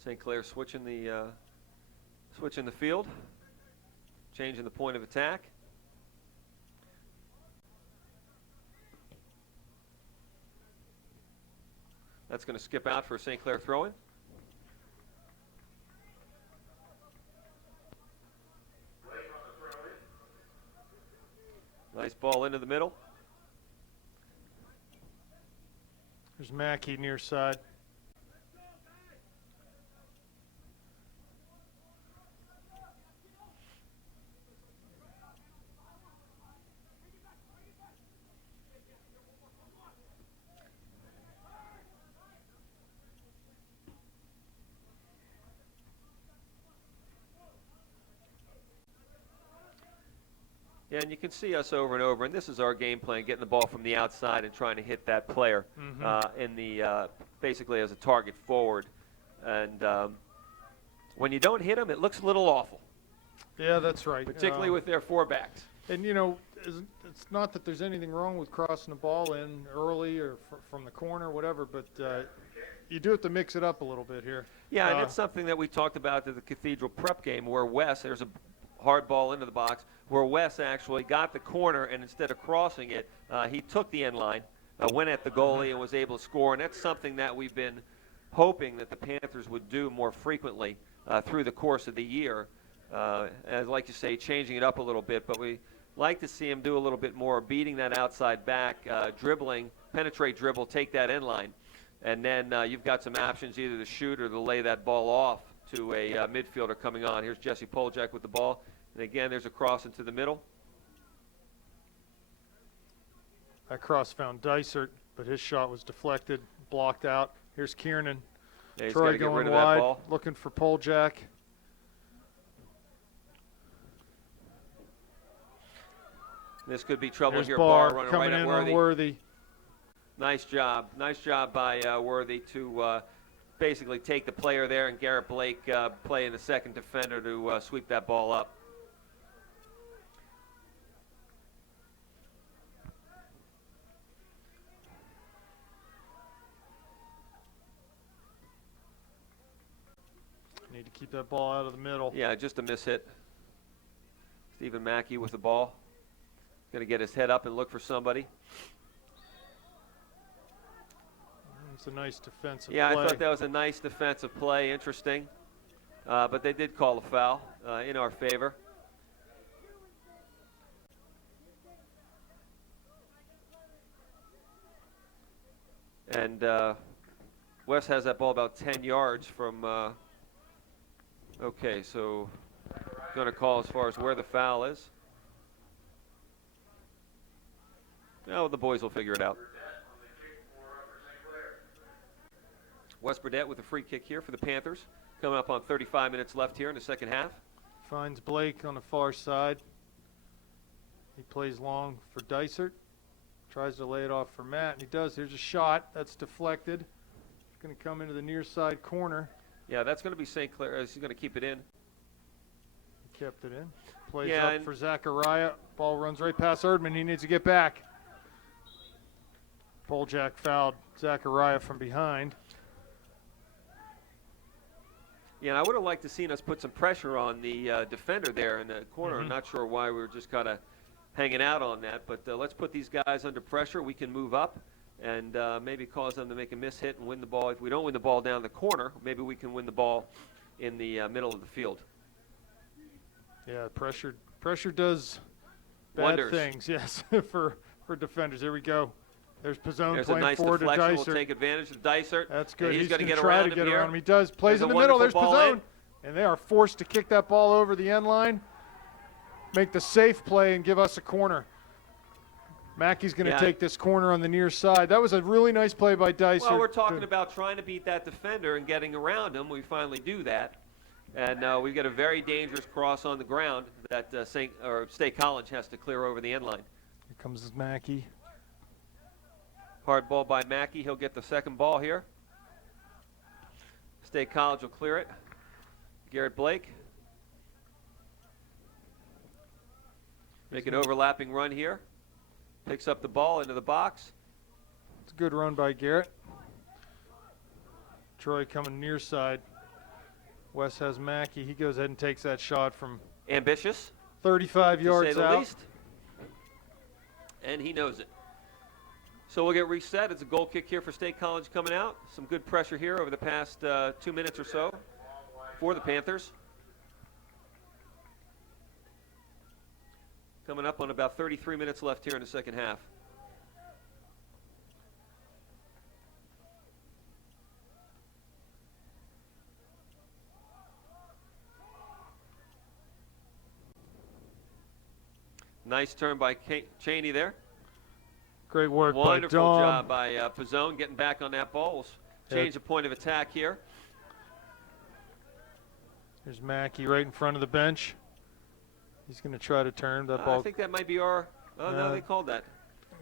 St. Clair switching the field, changing the point of attack. That's going to skip out for St. Clair throwing. Nice ball into the middle. There's Mackey near side. Yeah, and you can see us over and over, and this is our game plan, getting the ball from the outside and trying to hit that player in the basically as a target forward. And when you don't hit them, it looks a little awful. Yeah, that's right. Particularly with their four backs. And, it's not that there's anything wrong with crossing the ball in early or from the corner or whatever, but you do have to mix it up a little bit here. Yeah, and it's something that we talked about at the Cathedral Prep game where Wes, there's hard ball into the box, where Wes actually got the corner, and instead of crossing it, he took the end line, went at the goalie, and was able to score. And that's something that we've been hoping that the Panthers would do more frequently through the course of the year. As like you say, changing it up a little bit, but we like to see him do a little bit more, beating that outside back, dribbling, penetrate dribble, take that end line. And then you've got some options either to shoot or to lay that ball off to a midfielder coming on. Here's Jesse Poljak with the ball. And again, there's a cross into the middle. That cross found Dysert, but his shot was deflected, blocked out. Here's Kiernan. Yeah, he's Troy gotta get going rid of that wide, ball. looking for Poljak. This could be trouble There's here. Barr running coming right in at on Worthy. Nice job by Worthy to basically take the player there, and Garrett Blake playing the second defender to sweep that ball up. Need to keep that ball out of the middle. Yeah, just a miss hit. Stephen Mackey with the ball. Going to get his head up and look for somebody. It's a nice defensive Yeah, play. I thought that was a nice defensive play. Interesting. But they did call a foul in our favor. And Wes has that ball about 10 yards from. Okay, so going to call as far as where the foul is. No, the boys will figure it out. Wes Burdett with a free kick here for the Panthers. Coming up on 35 minutes left here in the second half. Finds Blake on the far side. He plays long for Dysert. Tries to lay it off for Matt, and he does. There's a shot. That's deflected. It's going to come into the near side corner. Yeah, that's going to be St. Clair. He's going to keep it in. He kept it in. Plays Yeah, up for Zachariah. Ball runs right past Erdman. He needs to get back. Poljak fouled Zachariah from behind. Yeah, and I would have liked to seen us put some pressure on the defender there in the corner. I'm not sure why we were just kind of hanging out on that, but let's put these guys under pressure. We can move up and maybe cause them to make a miss hit and win the ball. If we don't win the ball down the corner, maybe we can win the ball in the middle of the field. Yeah, pressure does bad Wonders. things, yes, for defenders. Here we go. There's Pizzone There's a playing nice forward to deflection. Dysert. We'll take advantage of Dysert. That's good. And he's going to gonna get try around to him get here. around him. He does. Plays There's in a the middle. There's wonderful ball Pizzone. in. And they are forced to kick that ball over the end line, make the safe play, and give us a corner. Mackey's going to take this corner on the near side. That was a really nice play by Dysert. Well, we're talking about trying to beat that defender and getting around him. We finally do that. And we've got a very dangerous cross on the ground that State College has to clear over the end line. Here comes Mackey. Hard ball by Mackey. He'll get the second ball here. State College will clear it. Garrett Blake. Make an overlapping run here. Picks up the ball into the box. It's a good run by Garrett. Troy coming near side. Wes has Mackey. He goes ahead and takes that shot from Ambitious, 35 to yards say the out. least. And he knows it. So we'll get reset. It's a goal kick here for State College coming out. Some good pressure here over the past 2 minutes or so for the Panthers. Coming up on about 33 minutes left here in the second half. Nice turn by Cheney there. Great work Wonderful by Dom. job by Pizzone getting back on that ball. We'll change the point of attack here. There's Mackey right in front of the bench. He's going to try to turn that ball. I think that might be our. Oh, no, they called that.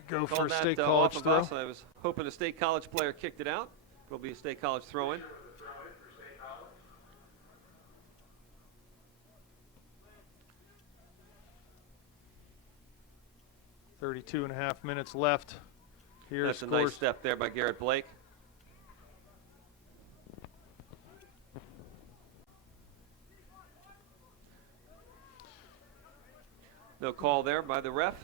Go for Called a that, State off College of throw. us. I was hoping a State College player kicked it out. It'll be a State College throw-in. Thirty-two and a half minutes left. Here That's a scores. nice step there by Garrett Blake. No call there by the ref.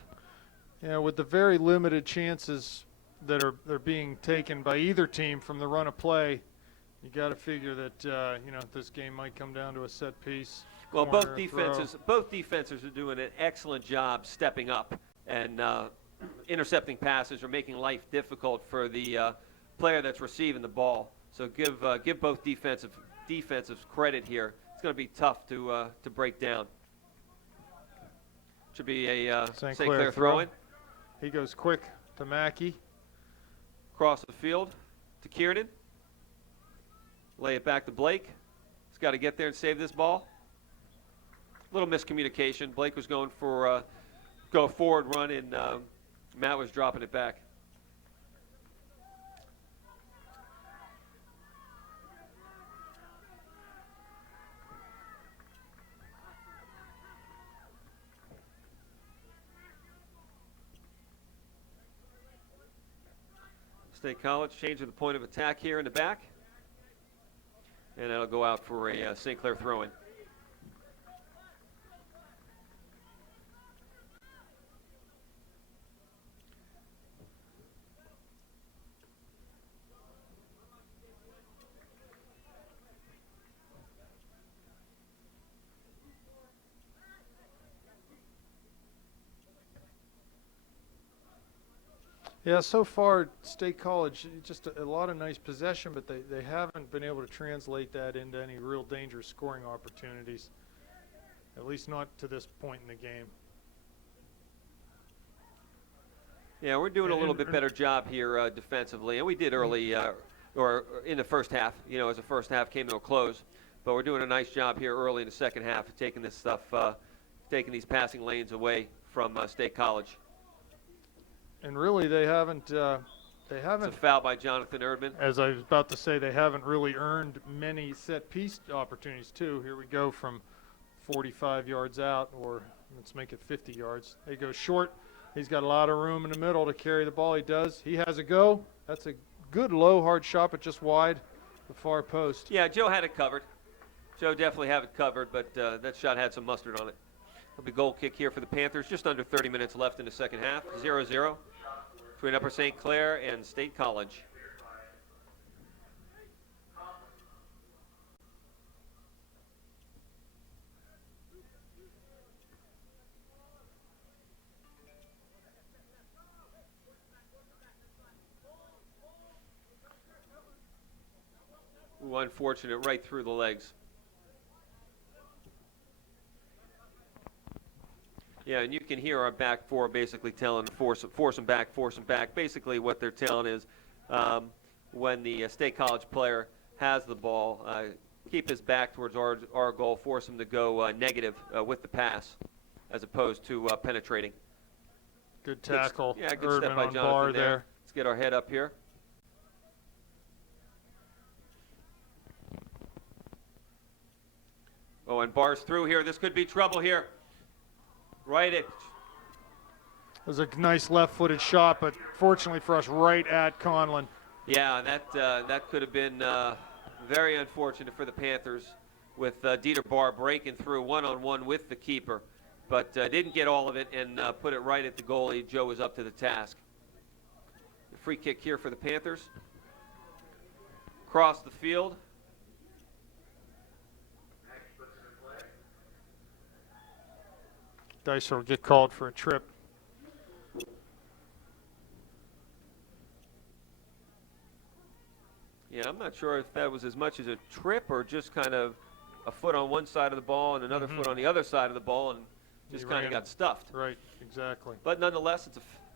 Yeah, with the very limited chances that are being taken by either team from the run of play, you got to figure that this game might come down to a set piece. Well, corner, both defenses are doing an excellent job stepping up and intercepting passes or making life difficult for the player that's receiving the ball. So give both defensives credit here. It's going to be tough to break down. Should be a St. Clair throw-in. He goes quick to Mackey. Across the field to Kiernan. Lay it back to Blake. He's got to get there and save this ball. Little miscommunication. Blake was going for a go forward run, and Matt was dropping it back. State College changing the point of attack here in the back. And that'll go out for a St. Clair throw-in. Yeah, so far, State College, just a lot of nice possession, but they haven't been able to translate that into any real dangerous scoring opportunities, at least not to this point in the game. Yeah, we're doing a little bit better job here defensively, and we did early or in the first half, as the first half came to a close. But we're doing a nice job here early in the second half of taking this stuff, taking these passing lanes away from State College. And really, they haven't. It's a foul by Jonathan Erdman. As I was about to say, they haven't really earned many set-piece opportunities, too. Here we go from 45 yards out, or let's make it 50 yards. They go short. He's got a lot of room in the middle to carry the ball. He does. He has a go. That's a good low, hard shot, but just wide the far post. Yeah, Joe had it covered. Joe definitely had it covered, but that shot had some mustard on it. It'll be goal kick here for the Panthers. Just under 30 minutes left in the second half. 0-0 between Upper St. Clair and State College. Ooh, unfortunate, right through the legs. Yeah, and you can hear our back four basically telling force them back. Basically what they're telling is when the State College player has the ball, keep his back towards our goal, force him to go negative with the pass as opposed to penetrating. Good tackle. Good step Erdman by on Jonathan bar there. Let's get our head up here. Oh, and Barr's through here. This could be trouble here. Right at. It was a nice left-footed shot, but fortunately for us, right at Conlon. Yeah, that could have been very unfortunate for the Panthers with Dieter Barr breaking through one-on-one with the keeper, but didn't get all of it and put it right at the goalie. Joe was up to the task. The free kick here for the Panthers. Across the field. Dicer will get called for a trip. Yeah, I'm not sure if that was as much as a trip or just kind of a foot on one side of the ball and another foot on the other side of the ball and just kind of got stuffed. Right, exactly. But nonetheless,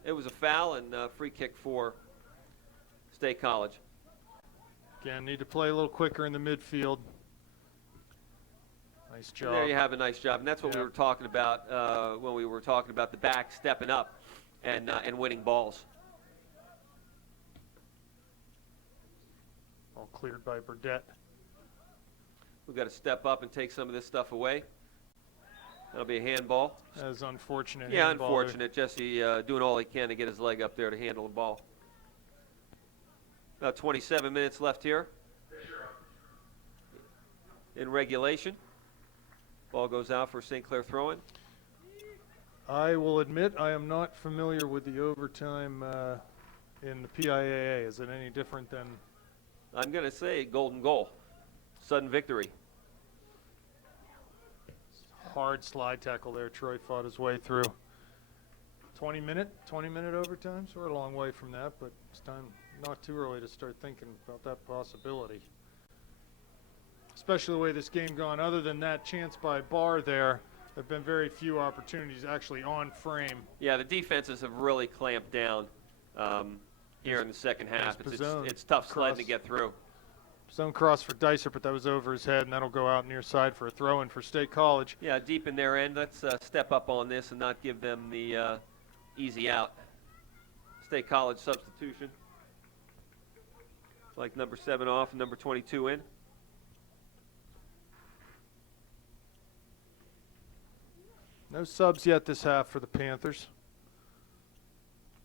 it was a foul and a free kick for State College. Again, need to play a little quicker in the midfield. Nice job. And there you have a nice job, and that's what we were talking about when we were talking about the back stepping up and winning balls. All cleared by Burdett. We've got to step up and take some of this stuff away. That'll be a handball. That is unfortunate. Yeah, unfortunate. Jesse doing all he can to get his leg up there to handle the ball. About 27 minutes left here in regulation. Ball goes out for St. Clair throw-in. I will admit I am not familiar with the overtime in the PIAA. Is it any different than? I'm going to say golden goal, sudden victory. Hard slide tackle there. Troy fought his way through. 20-minute overtime. So we're a long way from that, but it's time not too early to start thinking about that possibility. Especially the way this game gone. Other than that chance by Barr there, there have been very few opportunities actually on frame. Yeah, the defenses have really clamped down here in the second half. It's tough sledding to get through. Zone cross for Dicer, but that was over his head, and that'll go out near side for a throw-in for State College. Yeah, deep in their end. Let's step up on this and not give them the easy out. State College substitution. Like number 7 off and number 22 in. No subs yet this half for the Panthers.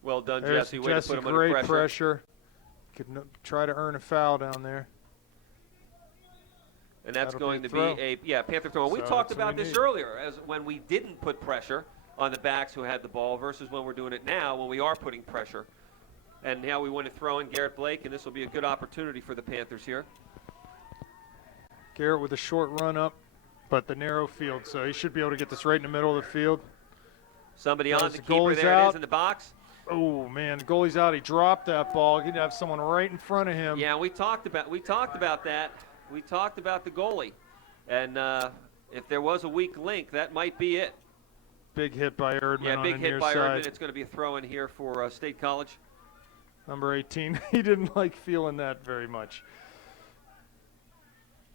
Well done, There's Jesse. Way to put him under great pressure. Could try to earn a foul down there. And that's That'll going be to a be a Panther throw. We So talked that's what about we this need. earlier, as when we didn't put pressure on the backs who had the ball versus when we're doing it now when we are putting pressure. And now we want to throw in Garrett Blake, and this will be a good opportunity for the Panthers here. Garrett with a short run up, but the narrow field, so he should be able to get this right in the middle of the field. Somebody There's on the the keeper. goalie's There it out. is in the box. Oh man, the goalie's out. He dropped that ball. He'd have someone right in front of him. Yeah, we talked about that. We talked about the goalie, and if there was a weak link, that might be it. Big hit by Erdman Yeah, on big the hit near by side. Erdman. It's going to be a throw in here for State College. Number 18. He didn't like feeling that very much.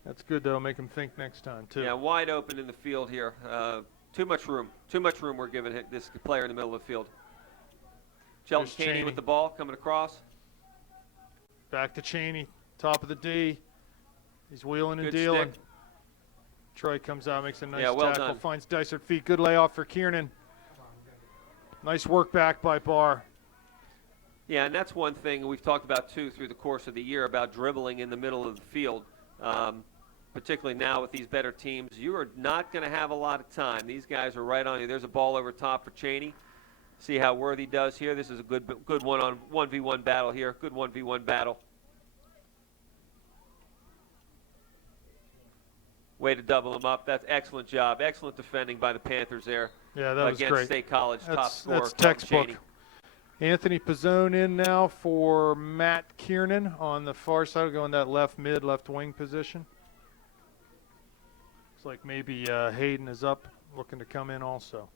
That's good though. Make him think next time too. Yeah, wide open in the field here. Too much room. Too much room we're giving this player in the middle of the field. Sheldon There's Cheney Cheney. with the ball coming across. Back to Cheney, top of the D. He's wheeling and Good dealing. stick. Troy comes out, makes a nice Yeah, well tackle, done. finds Dicer feet. Good layoff for Kiernan. Nice work back by Barr. Yeah, and that's one thing we've talked about too through the course of the year about dribbling in the middle of the field. Particularly now with these better teams, you are not going to have a lot of time. These guys are right on you. There's a ball over top for Cheney. See how Worthy does here. This is a good one-on 1v1 battle here. Good 1v1 battle. Way to double him up. That's excellent job. Excellent defending by the Panthers there. Yeah, that was against great. State College top scorer. That's Sheldon textbook. Cheney. Anthony Pizzone in now for Matt Kiernan on the far side, going that left mid, left wing position. Looks like maybe Hayden is up, looking to come in also.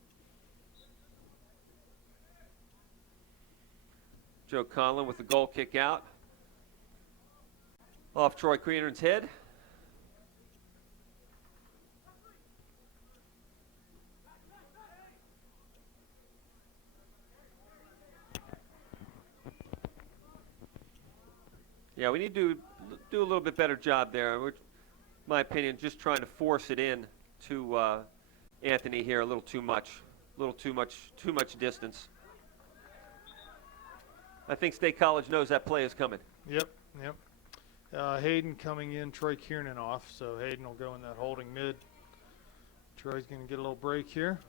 Joe Conlon with the goal kick out. Off Troy Queener's head. Yeah, we need to do a little bit better job there. We're, in my opinion, just trying to force it in to Anthony here a little too much. Too much distance. I think State College knows that play is coming. Yep. Hayden coming in, Troy Kiernan off, so Hayden will go in that holding mid. Troy's going to get a little break here.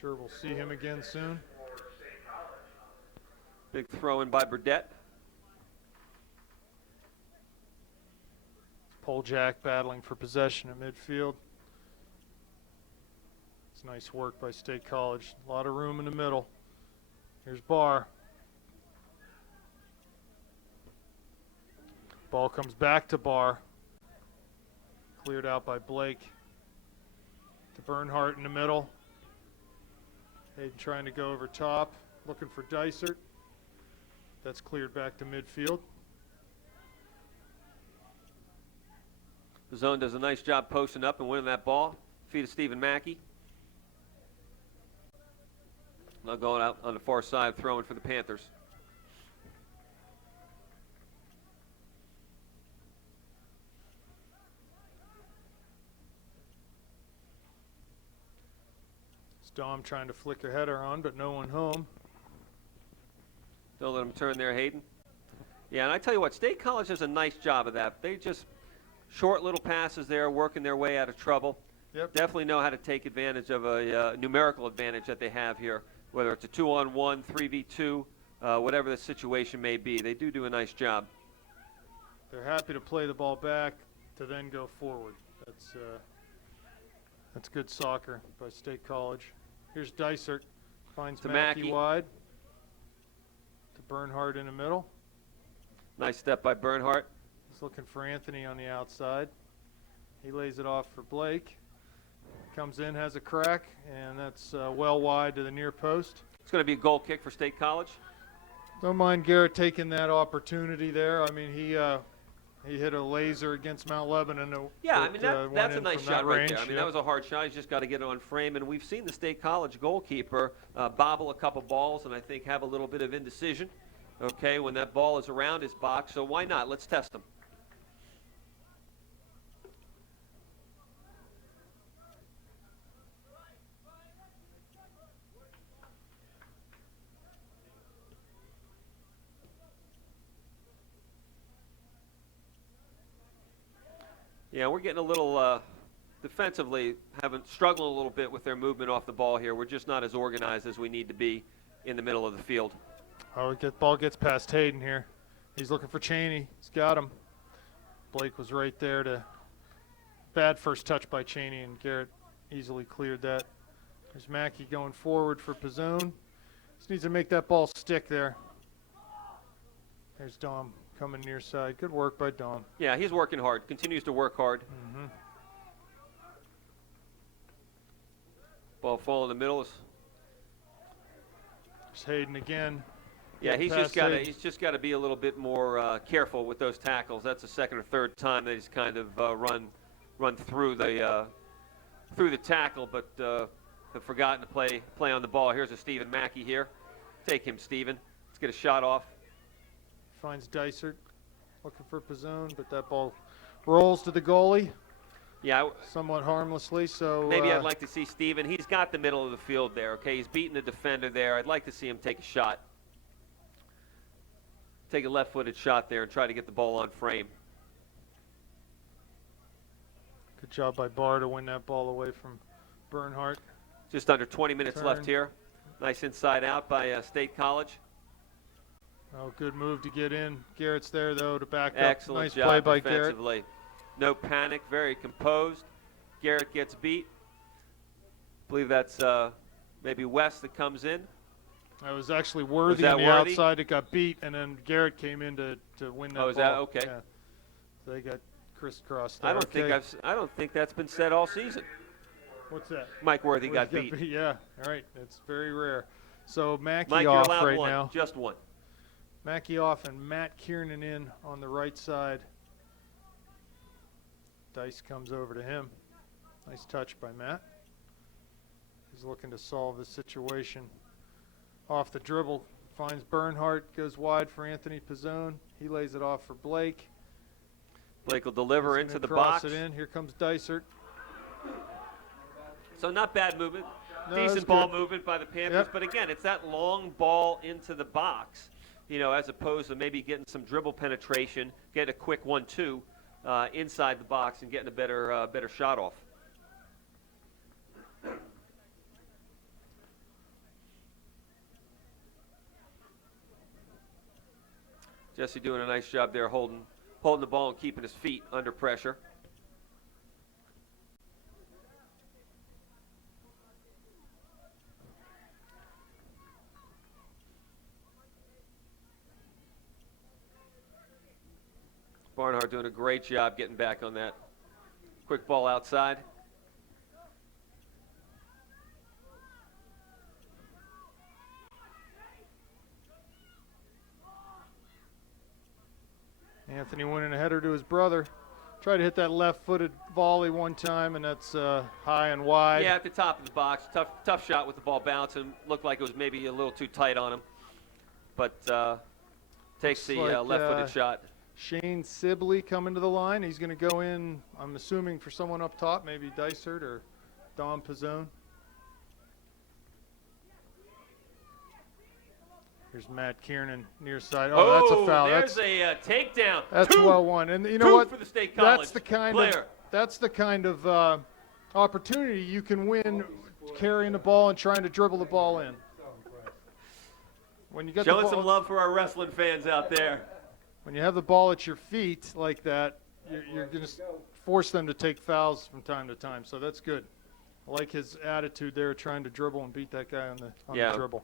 Sure we'll see him again soon. Big throw in by Burdette. Poljack battling for possession at midfield. It's nice work by State College. A lot of room in the middle. Here's Barr. Ball comes back to Barr. Cleared out by Blake. To Bernhardt in the middle. Hayden trying to go over top. Looking for Dysert. That's cleared back to midfield. The zone does a nice job posting up and winning that ball. Feet of Stephen Mackey. Now going out on the far side, throwing for the Panthers. It's Dom trying to flick a header on, but no one home. Don't let him turn there, Hayden. Yeah, and I tell you what, State College does a nice job of that. They just short little passes there, working their way out of trouble. Yep. definitely know how to take advantage of a numerical advantage that they have here, whether it's a 2-on-1, 3v2, whatever the situation may be. They do a nice job. They're happy to play the ball back to then go forward. That's good soccer by State College. Here's Dysert, finds To Mackey Mackey. wide. To Bernhardt in the middle. Nice step by Bernhardt. He's looking for Anthony on the outside. He lays it off for Blake. Comes in, has a crack, and that's well wide to the near post. It's going to be a goal kick for State College. Don't mind Garrett taking that opportunity there. I mean, he hit a laser against Mount Lebanon. Yeah, I mean, went that's a in nice from shot that right range. there. I mean, yeah. that was a hard shot. He's just got to get it on frame. And we've seen the State College goalkeeper bobble a couple balls and I think have a little bit of indecision, okay, when that ball is around his box. So why not? Let's test him. Yeah, we're getting a little defensively, struggling a little bit with their movement off the ball here. We're just not as organized as we need to be in the middle of the field. Oh, ball gets past Hayden here. He's looking for Cheney. He's got him. Blake was right there to bad first touch by Cheney, and Garrett easily cleared that. There's Mackey going forward for Pizzone. Just needs to make that ball stick there. There's Dom coming near side. Good work by Dom. Yeah, he's working hard. Continues to work hard. Mm-hmm. Ball fall in the middle. There's Hayden again. Yeah, he's Pass Hayden. just got to be a little bit more careful with those tackles. That's the second or third time that he's kind of run through the tackle, but have forgotten to play on the ball. Here's a Stephen Mackey here. Take him, Stephen. Let's get a shot off. Finds Dysert, looking for Pizzone, but that ball rolls to the goalie Yeah, somewhat harmlessly. So maybe I'd like to see Stephen. He's got the middle of the field there, okay? He's beating the defender there. I'd like to see him take a shot. Take a left-footed shot there and try to get the ball on frame. good job by Barr to win that ball away from Bernhardt. Just under 20 minutes Turn. left here. Nice inside out by State College. Oh, good move to get in. Garrett's there, though, to back Excellent up. Nice job play by Garrett. defensively. No panic, very composed. Garrett gets beat. believe that's maybe West that comes in. That was actually Worthy that on the Worthy? outside that got beat, and then Garrett came in to win that ball. Oh, is that okay? Yeah. So they got crisscrossed there. I don't think that's been said all season. What's that? Mike Worthy got beat. Yeah, all right. It's very rare. So Mackey Mike, you're off allowed right one. now. Just one. Mackey off and Matt Kiernan in on the right side. Dice comes over to him. Nice touch by Matt. He's looking to solve the situation. Off the dribble, finds Bernhardt, goes wide for Anthony Pizzone. He lays it off for Blake. Blake will deliver He's into gonna the cross box. it in. Here comes Dysert. So not bad movement. No, Decent that's ball good. movement by the Panthers. Yep. But again, it's that long ball into the box, as opposed to maybe getting some dribble penetration, get a quick 1-2 inside the box and getting a better shot off. Jesse doing a nice job there holding the ball and keeping his feet under pressure. Barnhart doing a great job getting back on that. Quick ball outside. Anthony winning a header to his brother. Tried to hit that left-footed volley one time, and that's high and wide. Yeah, at the top of the box. Tough shot with the ball bouncing. Looked like it was maybe a little too tight on him. But takes the Looks like, left-footed shot. Shane Sibley coming to the line. He's going to go in, I'm assuming, for someone up top, maybe Dysert or Dom Pizzone. Here's Matt Kiernan near side. Oh, that's a foul. There's a takedown. That's Two. well won. And you know Two what? for the State College That's the kind player. of opportunity, you can win carrying the ball and trying to dribble the ball in. When you get the Showing ball, some love for our wrestling fans out there. when you have the ball at your feet like that, you're going to force them to take fouls from time to time. So that's good. I like his attitude there, trying to dribble and beat that guy on the dribble.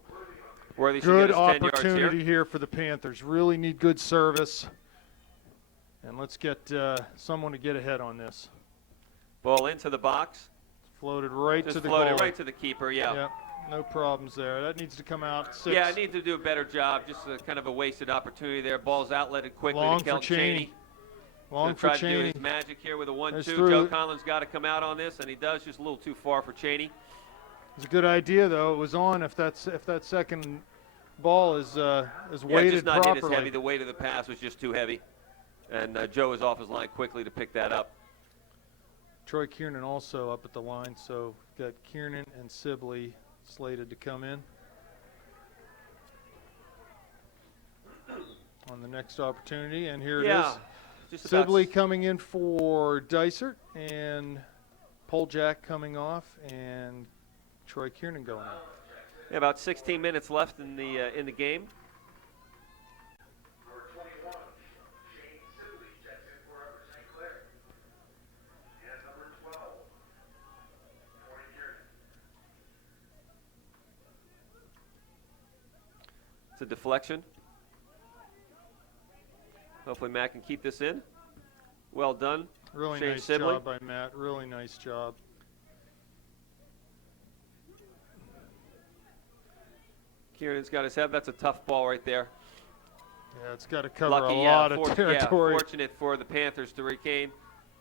Worthy should Good get us 10 yards opportunity here. here for the Panthers. Really need good service. And let's get someone to get ahead on this. Ball into the box. Floated right Just to the floated goalie. right to the keeper, yeah. Yep, no problems there. That needs to come out. 6. Yeah, I need to do a better job. Just kind of a wasted opportunity there. Ball's outletted quickly Long to for Kelton Cheney. Long Try for to do Cheney. his magic here with a 1-2. That's Joe through. Conlon's got to come out on this, and he does, just a little too far for Cheney. It's a good idea, though. It was on if that second ball is Yeah, weighted just not hit as properly. heavy. The weight of the pass was just too heavy. And Joe is off his line quickly to pick that up. Troy Kiernan also up at the line, so got Kiernan and Sibley slated to come in on the next opportunity. And here it is. Just about Sibley coming in for Dysert, and Poljack coming off, and Troy Kiernan going out. Yeah, about 16 minutes left in the game. It's a deflection. Hopefully Matt can keep this in. Well done. Really Shane nice Sibley. job by Matt. Really nice job. Kiernan's got his head. That's a tough ball right there. Yeah, it's got to cover Lucky, a lot of territory. Fortunate for the Panthers to regain.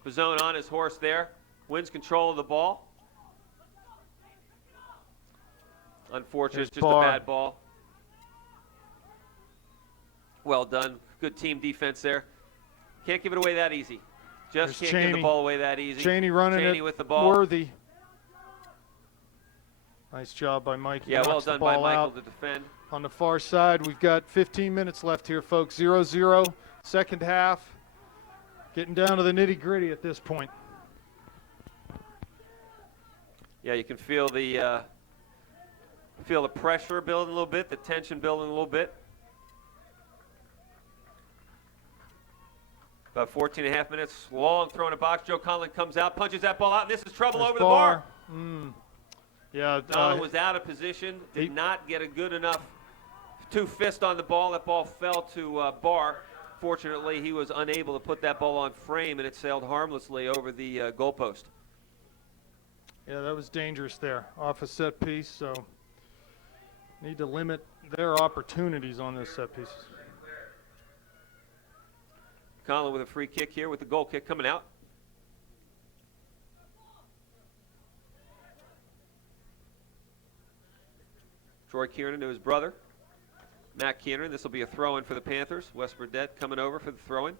Pizzone on his horse there. Wins control of the ball. Unfortunate, There's just Barr. a bad ball. Well done. Good team defense there. Can't give it away that easy. Just There's can't give Cheney. the ball away that easy. Cheney running Cheney it. with the ball. Worthy. Nice job by Mike. He Yeah, well knocks the done by ball Michael out. to defend. On the far side, we've got 15 minutes left here, folks. 0-0, second half. Getting down to the nitty-gritty at this point. Yeah, you can feel the pressure building a little bit, the tension building a little bit. About 14 and a half minutes, long throw in a box. Joe Conlon comes out, punches that ball out, and this is trouble There's over the bar. Yeah, Conlon was out of position, did not get a good enough two fist on the ball. That ball fell to Barr. Fortunately, he was unable to put that ball on frame, and it sailed harmlessly over the goalpost. yeah, that was dangerous there. Off a set piece, so need to limit their opportunities on those set pieces. Conlon with a free kick here with the goal kick coming out. Troy Kiernan to his brother, Matt Kiernan. This will be a throw-in for the Panthers. Wes Burdett coming over for the throw-in.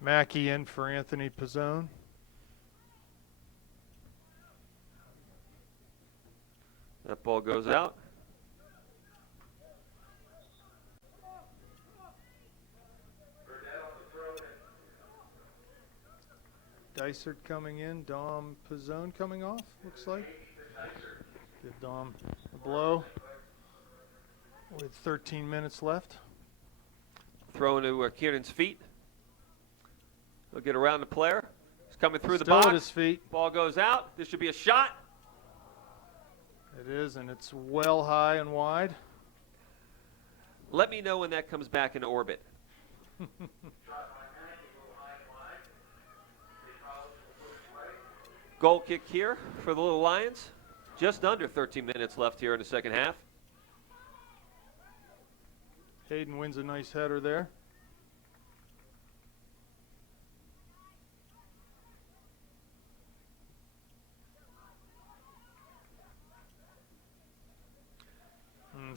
Mackey in for Anthony Pizzone. That ball goes out. Dysert coming in. Dom Pizzone coming off, looks like. Give Dom a blow with 13 minutes left. Throw into Kiernan's feet. He'll get around the player. He's coming through the Still box. at his feet. Ball goes out. This should be a shot. It is, and it's well high and wide. Let me know when that comes back into orbit. Goal kick here for the Little Lions. Just under 13 minutes left here in the second half. Hayden wins a nice header there.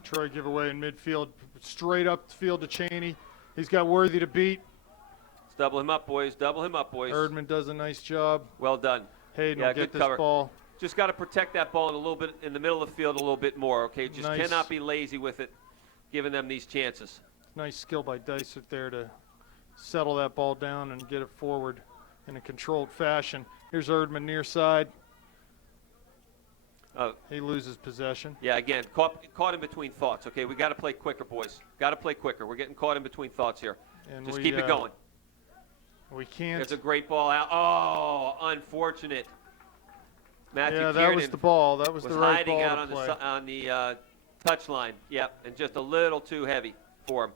Troy giveaway in midfield, straight up the field to Cheney. He's got Worthy to beat. Let's double him up, boys. Double him up, boys. Erdman does a nice job. Well done. Hayden Yeah, will get good this cover. ball. Just got to protect that ball a little bit in the middle of the field a little bit more, okay? Just Nice. cannot be lazy with it, giving them these chances. Nice skill by Dysert there to settle that ball down and get it forward in a controlled fashion. Here's Erdman near side. He loses possession. Yeah, again, caught in between thoughts, okay? We got to play quicker, boys. Got to play quicker. We're getting caught in between thoughts here. And just keep it going. We can't. There's a great ball out. Oh, unfortunate. Matthew Yeah, that Kiernan was the ball. That was the right hiding ball out to play. on the touchline. Yep, and just a little too heavy for him.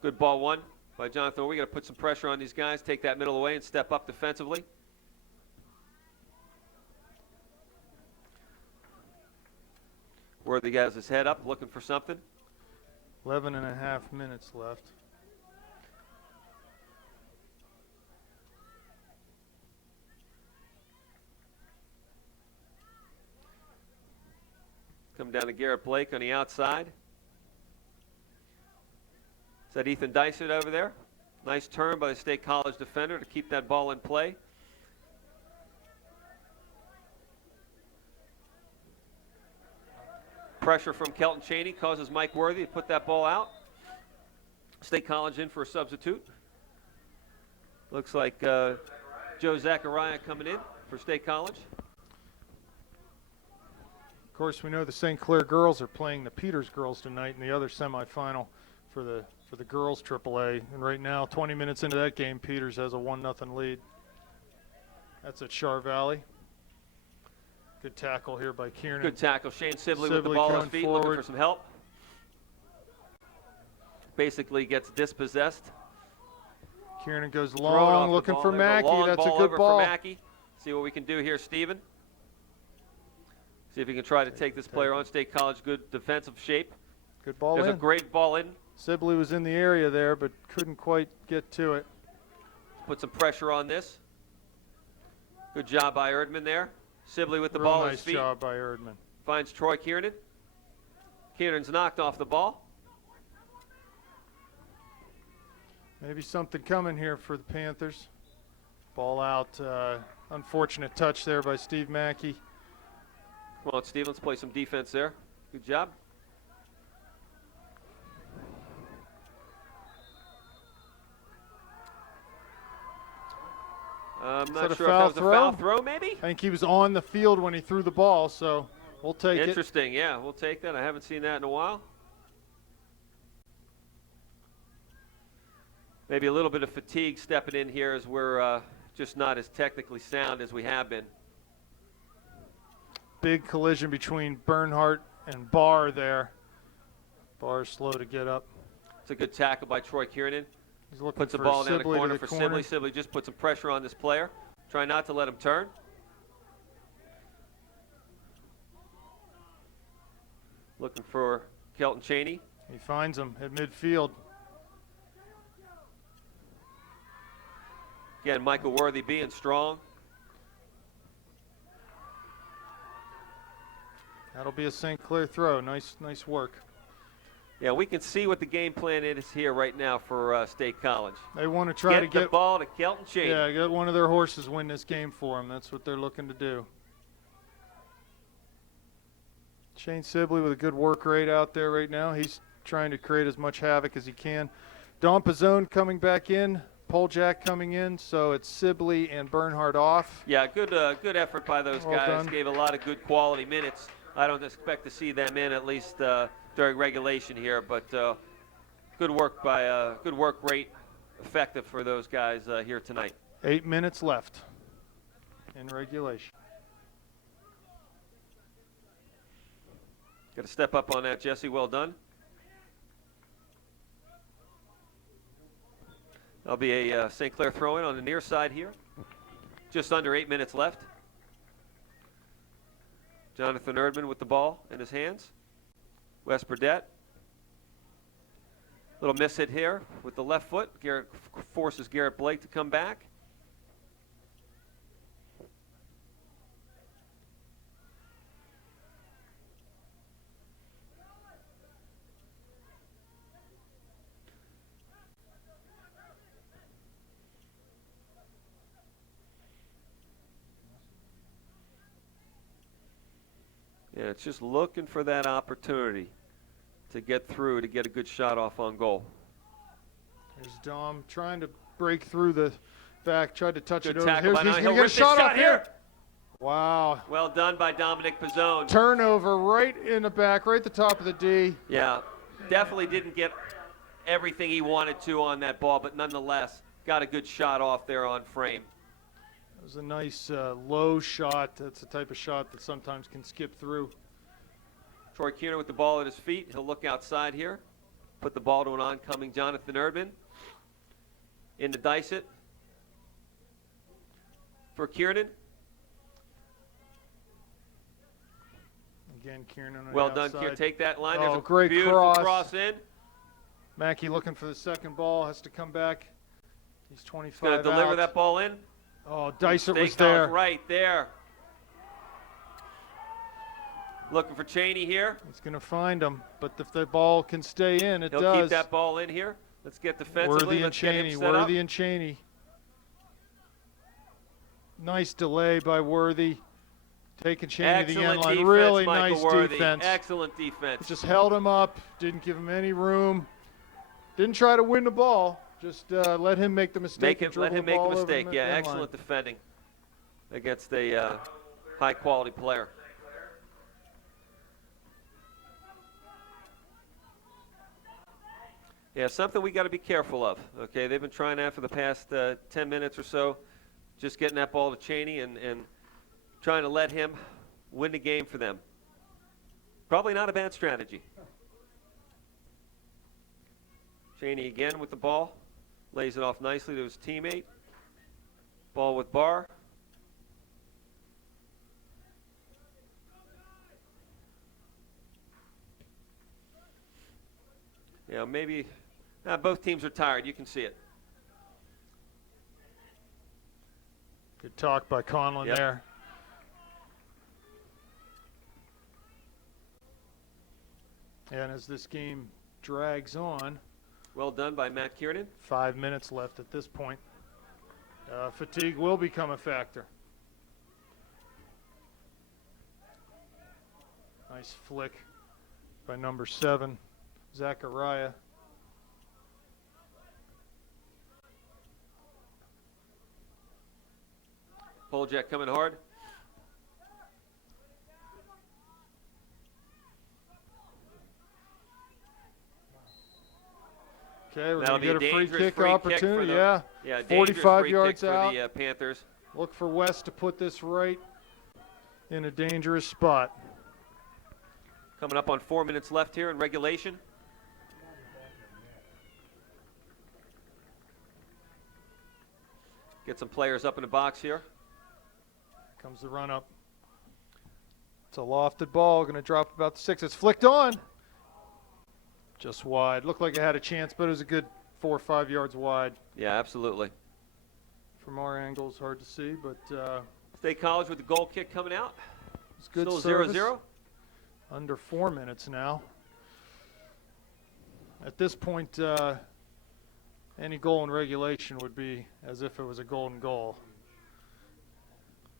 Good ball one by Jonathan. We got to put some pressure on these guys, take that middle away, and step up defensively. Worthy has his head up, looking for something. 11.5 minutes left. Come down to Garrett Blake on the outside. Is that Ethan Dysert over there? Nice turn by the State College defender to keep that ball in play. Pressure from Kelton Cheney causes Mike Worthy to put that ball out. State College in for a substitute. Looks like Joe Zachariah coming in for State College. Of course, we know the St. Clair girls are playing the Peters girls tonight in the other semifinal for the girls AAA. And right now, 20 minutes into that game, Peters has a 1-0 lead. That's at Char Valley. Good tackle here by Kiernan. Good tackle. Shane Sibley with the ball at his feet, looking for some help. Basically gets dispossessed. Kiernan goes Throw it long, off the looking ball. for There's a Mackey. long That's a ball good over ball. for Mackey. See what we can do here, Steven. See if he can try to take this player on. State College, good defensive shape. Good ball There's in. a great ball in. Sibley was in the area there, but couldn't quite get to it. Put some pressure on this. Good job by Erdman there. Sibley with the Real ball at nice his feet. job by Erdman. Finds Troy Kiernan. Kiernan's knocked off the ball. Maybe something coming here for the Panthers. Ball out. Unfortunate touch there by Steve Mackey. Come on, Steve, let's play some defense there. Good job. I'm not sure if that was a foul throw, maybe? I think he was on the field when he threw the ball, so we'll take it. Interesting, yeah, we'll take that. I haven't seen that in a while. Maybe a little bit of fatigue stepping in here as we're just not as technically sound as we have been. Big collision between Bernhardt and Barr there. Barr's slow to get up. It's a good tackle by Troy Kiernan. He's looking Puts the for ball down the Sibley corner to for the corner. Sibley. Sibley just put some pressure on this player. Try not to let him turn. Looking for Kelton Cheney. He finds him at midfield. Again, Michael Worthy being strong. That'll be a St. Clair throw. Nice work. Yeah, we can see what the game plan is here right now for State College. They want to try to the get ball to Kelton Cheney. Yeah, get one of their horses win this game for them. That's what they're looking to do. Shane Sibley with a good work rate out there right now. He's trying to create as much havoc as he can. Don Pizzone coming back in. Poljack coming in. So it's Sibley and Bernhardt off. Yeah, good effort by those Well guys. done. Gave a lot of good quality minutes. I don't expect to see them in at least during regulation here, but good work rate, effective for those guys here tonight. 8 minutes left in regulation. Got to step up on that, Jesse. Well done. That'll be a St. Clair throw-in on the near side here. Just under 8 minutes left. Jonathan Erdman with the ball in his hands. Wes Burdett. Little miss hit here with the left foot. Garrett forces Garrett Blake to come back. Yeah, it's just looking for that opportunity to get through, to get a good shot off on goal. There's Dom trying to break through the back, tried to touch Good it over. tackle by He's Nine. going He'll to get a rip this shot off here. here. Wow. Well done by Dominic Pizzone. Turnover right in the back, right at the top of the D. Yeah, definitely didn't get everything he wanted to on that ball, but nonetheless got a good shot off there on frame. It was a nice low shot. That's the type of shot that sometimes can skip through. Troy Kiernan with the ball at his feet. He'll look outside here. Put the ball to an oncoming Jonathan Erdman. In to dice it for Kiernan. Again, Kiernan on the Well done, outside. Kiernan. Take that line. Oh, There's a great beautiful cross. in. Mackey looking for the second ball, has to come back. He's 25 Going to deliver out. that ball in. Oh, Dysart was State there. College right there. Looking for Cheney here. He's going to find him, but if the ball can stay in, it He'll does. keep that ball in here. Let's get defensively. Worthy and Let's get him Cheney, set up. Worthy and Cheney. Nice delay by Worthy. Taking Cheney to the end Excellent line. defense, Really Michael nice Worthy. defense. Excellent defense. Just held him up, didn't give him any room. Didn't try to win the ball. Just let him make the mistake. Let him make the mistake. Yeah, end excellent line. defending against a high-quality player. Yeah, something we got to be careful of. Okay, they've been trying that for the past 10 minutes or so, just getting that ball to Cheney and trying to let him win the game for them. Probably not a bad strategy. Cheney again with the ball, lays it off nicely to his teammate. Ball with Barr. Yeah, maybe both teams are tired. You can see it. Good talk by Conlon Yep. there. And as this game drags on, Well done by Matt Kiernan. 5 minutes left at this point. Fatigue will become a factor. Nice flick by number 7, Zachariah. Poljack coming hard. Okay, we're That'll going be to a get a free dangerous kick free kick opportunity. for the, Yeah, yeah, dangerous 45 free yards kick for out. the Panthers. Look for West to put this right in a dangerous spot. Coming up on 4 minutes left here in regulation. Get some players up in the box here. Comes the run up. It's a lofted ball, going to drop about 6. It's flicked on. Just wide. Looked like it had a chance, but it was a good 4 or 5 yards wide. Yeah, absolutely. From our angles, hard to see, but State College with the goal kick coming out. it's good Still service. 0-0. Under 4 minutes now. At this point, any goal in regulation would be as if it was a golden goal.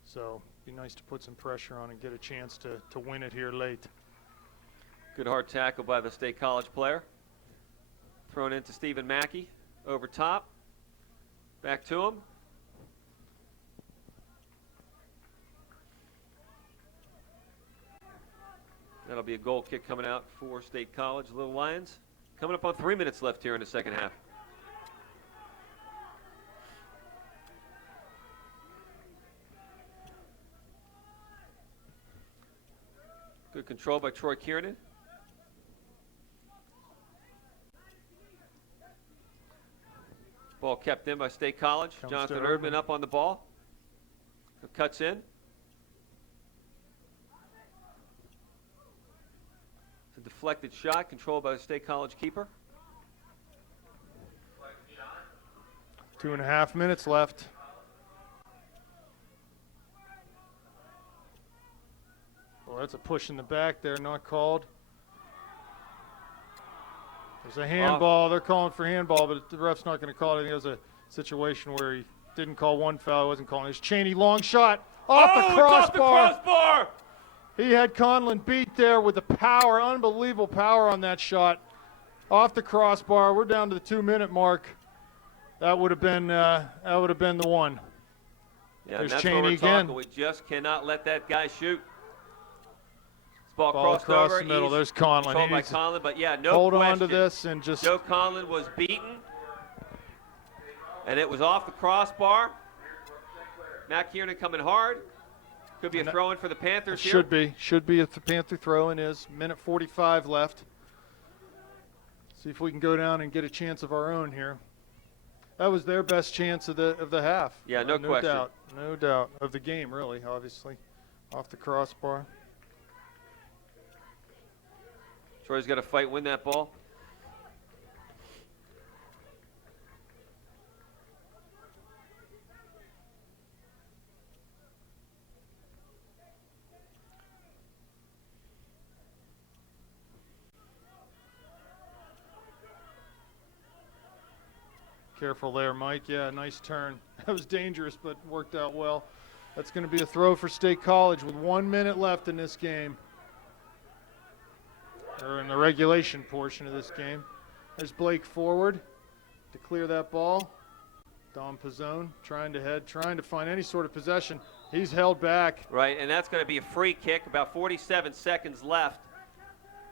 So it'd be nice to put some pressure on and get a chance to win it here late. Good hard tackle by the State College player. Thrown into Stephen Mackey. Over top. Back to him. That'll be a goal kick coming out for State College Little Lions. Coming up on 3 minutes left here in the second half. Good control by Troy Kiernan. Ball kept in by State College. Comes Jonathan to Erdman Erdman. up on the ball. Cuts in. It's a deflected shot controlled by the State College keeper. 2.5 minutes left. Well, that's a push in the back there, not called. There's a handball. They're calling for handball, but the ref's not going to call it. I think it was a situation where he didn't call one foul, wasn't calling. There's Cheney, long shot off the It's crossbar. off the crossbar! He had Conlon beat there with the power, unbelievable power on that shot. Off the crossbar. We're down to the 2-minute mark. That would have been the one. Yeah, There's and that's Cheney what we're again. talking. We just cannot let that guy shoot. This ball crossed across over. the middle. He's There's Conlon. controlled by He's Conlon, but yeah, no hold question. on to this and just Joe Conlon was beaten, and it was off the crossbar. Matt Kiernan coming hard. Could be a throw-in for the Panthers here. should be a Panther throw-in. Is minute 45 left. See if we can go down and get a chance of our own here. That was their best chance of the half. Yeah, no question. No doubt of the game, really. Obviously, off the crossbar. Troy's got to fight, win that ball. Careful there, Mike. Yeah, nice turn. That was dangerous, but worked out well. That's going to be a throw for State College with 1 minute left in this game. Or in the regulation portion of this game. There's Blake forward to clear that ball. Dom Pizzone trying to find any sort of possession. He's held back. Right, and that's going to be a free kick. About 47 seconds left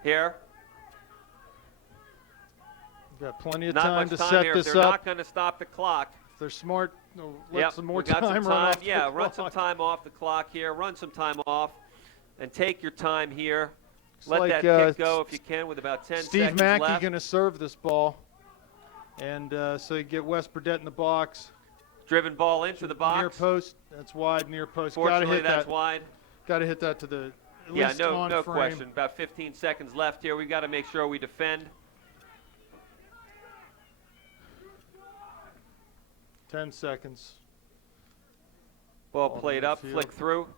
here. Got plenty of Not time much to time set here. this They're up. not going to stop the clock. If they're smart, they'll let Yep, some more we got time some run off Yeah, the run some clock. time off the clock here. Run some time off and take your time here. Let like, that kick go if you can with about 10 Steve seconds Mackey left. going to serve this ball. And so you get Wes Burdett in the box. Driven ball into the box. Near post. That's wide, near post. Got to Fortunately, hit that's that. wide. Got to hit that to the at Yeah, least no on frame. question. About 15 seconds left here. We've got to make sure we defend. 10 seconds. Ball played up, midfield. flick through.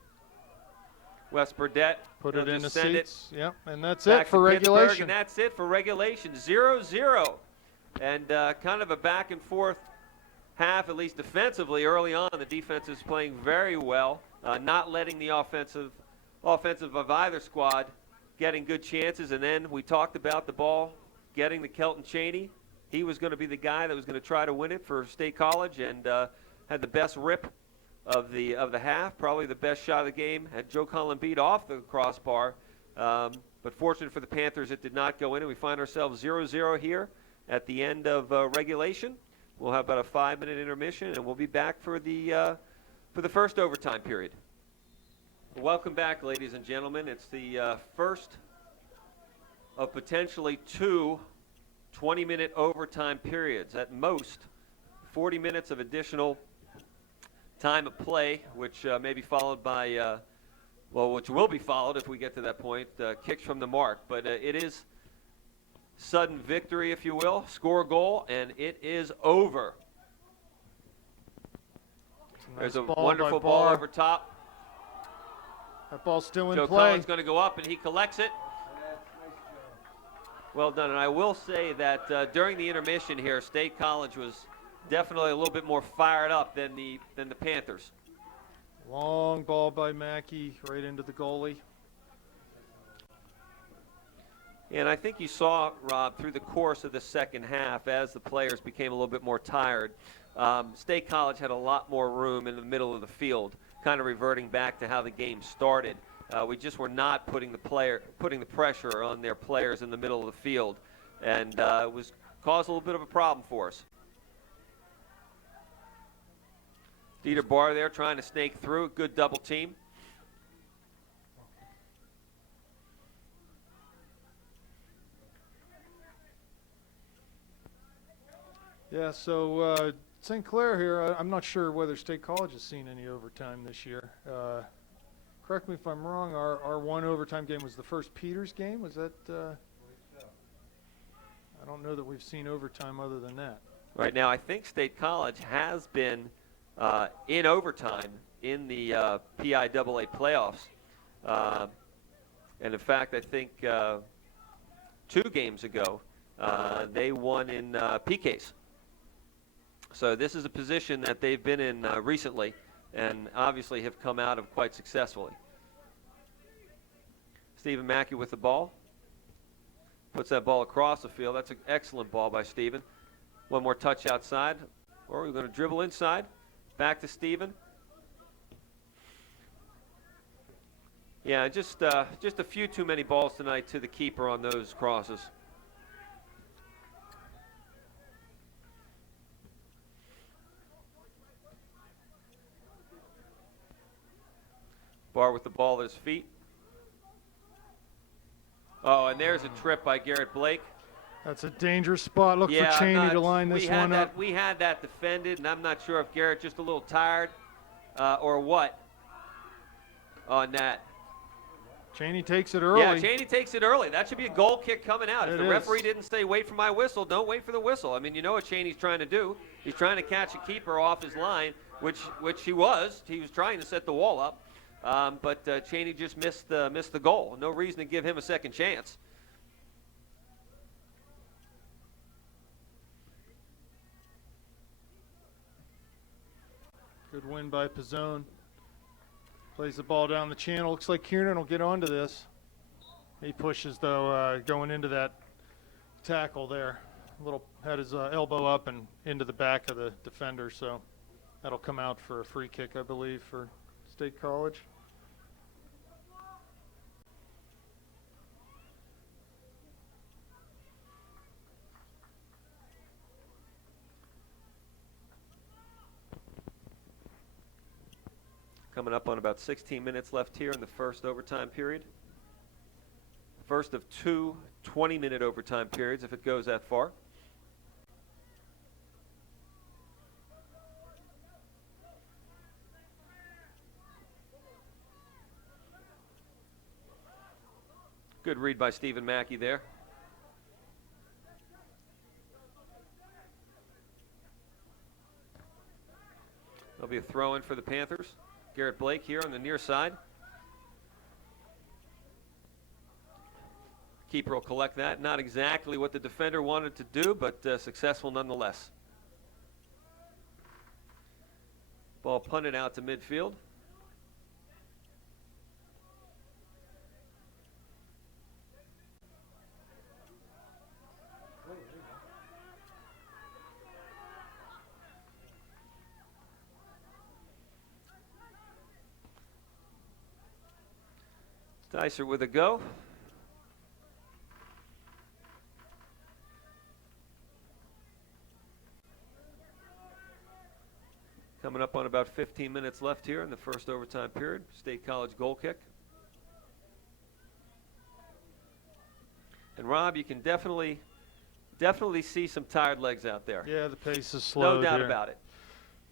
Wes Burdett. Put He'll it in the just send it seats. Yep, and that's back it for to Pittsburgh, regulation. and that's it for regulation. 0-0. And kind of a back and forth half, at least defensively. Early on, the defense is playing very well, not letting the offensive of either squad getting good chances. And then we talked about the ball getting to Kelton Cheney. He was going to be the guy that was going to try to win it for State College, and had the best rip of the half, probably the best shot of the game. Had Joe Conlon beat off the crossbar, but fortunate for the Panthers, it did not go in, and we find ourselves 0-0 here at the end of regulation. We'll have about a 5-minute intermission, and we'll be back for the first overtime period. Welcome back, ladies and gentlemen. It's the first of potentially two 20-minute overtime periods. At most, 40 minutes of additional time of play, which may be followed by, which will be followed if we get to that point, kicks from the mark. But it is sudden victory, if you will. Score a goal, and it is over. There's a wonderful ball over top. That ball's still in Joe play. Collins going to go up, and he collects it. Well done. And I will say that during the intermission here, State College was definitely a little bit more fired up than the Panthers. Long ball by Mackey right into the goalie. And I think you saw, Rob, through the course of the second half, as the players became a little bit more tired, State College had a lot more room in the middle of the field, kind of reverting back to how the game started. We just were not putting the pressure on their players in the middle of the field, and it was caused a little bit of a problem for us. Dieter Barr there trying to snake through, a good double team. Yeah, so St. Clair here, I'm not sure whether State College has seen any overtime this year. Correct me if I'm wrong, our one overtime game was the first Peters game? Was that? I don't know that we've seen overtime other than that. Right now, I think State College has been in overtime in the PIAA playoffs. And in fact, I think 2 games ago, they won in PKs. So this is a position that they've been in recently, and obviously have come out of quite successfully. Stephen Mackey with the ball. Puts that ball across the field. That's an excellent ball by Stephen. One more touch outside. Or we're going to dribble inside. Back to Stephen. Yeah, just a few too many balls tonight to the keeper on those crosses. Barr with the ball at his feet. Oh, and there's a trip by Garrett Blake. That's a dangerous spot. Look for Cheney to line this one up. We had that defended, and I'm not sure if Garrett just a little tired or what on that. Cheney takes it early. Yeah, Cheney takes it early. That should be a goal kick coming out. If the referee didn't say wait for my whistle, don't wait for the whistle. I mean, you know what Cheney's trying to do. He's trying to catch a keeper off his line, which he was. He was trying to set the wall up. But Cheney just missed the goal. No reason to give him a second chance. Good win by Pizzone. Plays the ball down the channel. Looks like Kiernan will get onto this. He pushes, though, going into that tackle there. Had his elbow up and into the back of the defender, so that'll come out for a free kick, I believe, for State College. Coming up on about 16 minutes left here in the first overtime period. First of two 20-minute overtime periods if it goes that far. Good read by Stephen Mackey there. There'll be a throw-in for the Panthers. Garrett Blake here on the near side. Keeper will collect that. Not exactly what the defender wanted to do, but successful nonetheless. Ball punted out to midfield. Dicer with a go. Coming up on about 15 minutes left here in the first overtime period. State College goal kick. And Rob, you can definitely see some tired legs out there. Yeah, the pace is slowed. No doubt here. about it.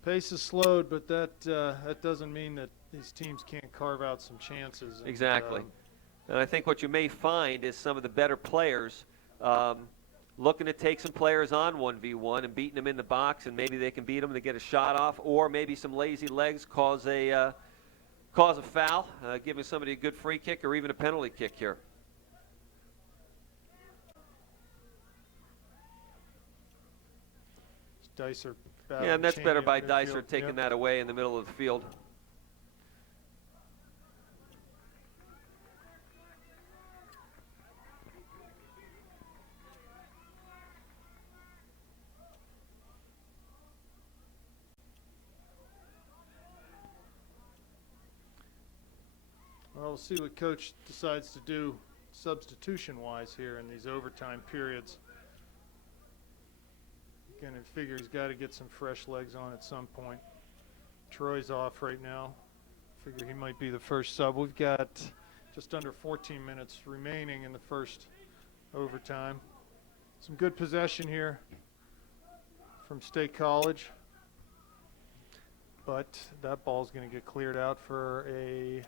Pace is slowed, but that doesn't mean that these teams can't carve out some chances. And, exactly. And I think what you may find is some of the better players looking to take some players on 1v1 and beating them in the box, and maybe they can beat them to get a shot off, or maybe some lazy legs cause a foul, giving somebody a good free kick or even a penalty kick here. Dicer. Yeah, and that's better by midfield. Dicer taking that away in the middle of the field. Well, we'll see what Coach decides to do substitution-wise here in these overtime periods. Again, I figure he's got to get some fresh legs on at some point. Troy's off right now. Figure he might be the first sub. We've got just under 14 minutes remaining in the first overtime. Some good possession here from State College. But that ball's going to get cleared out for a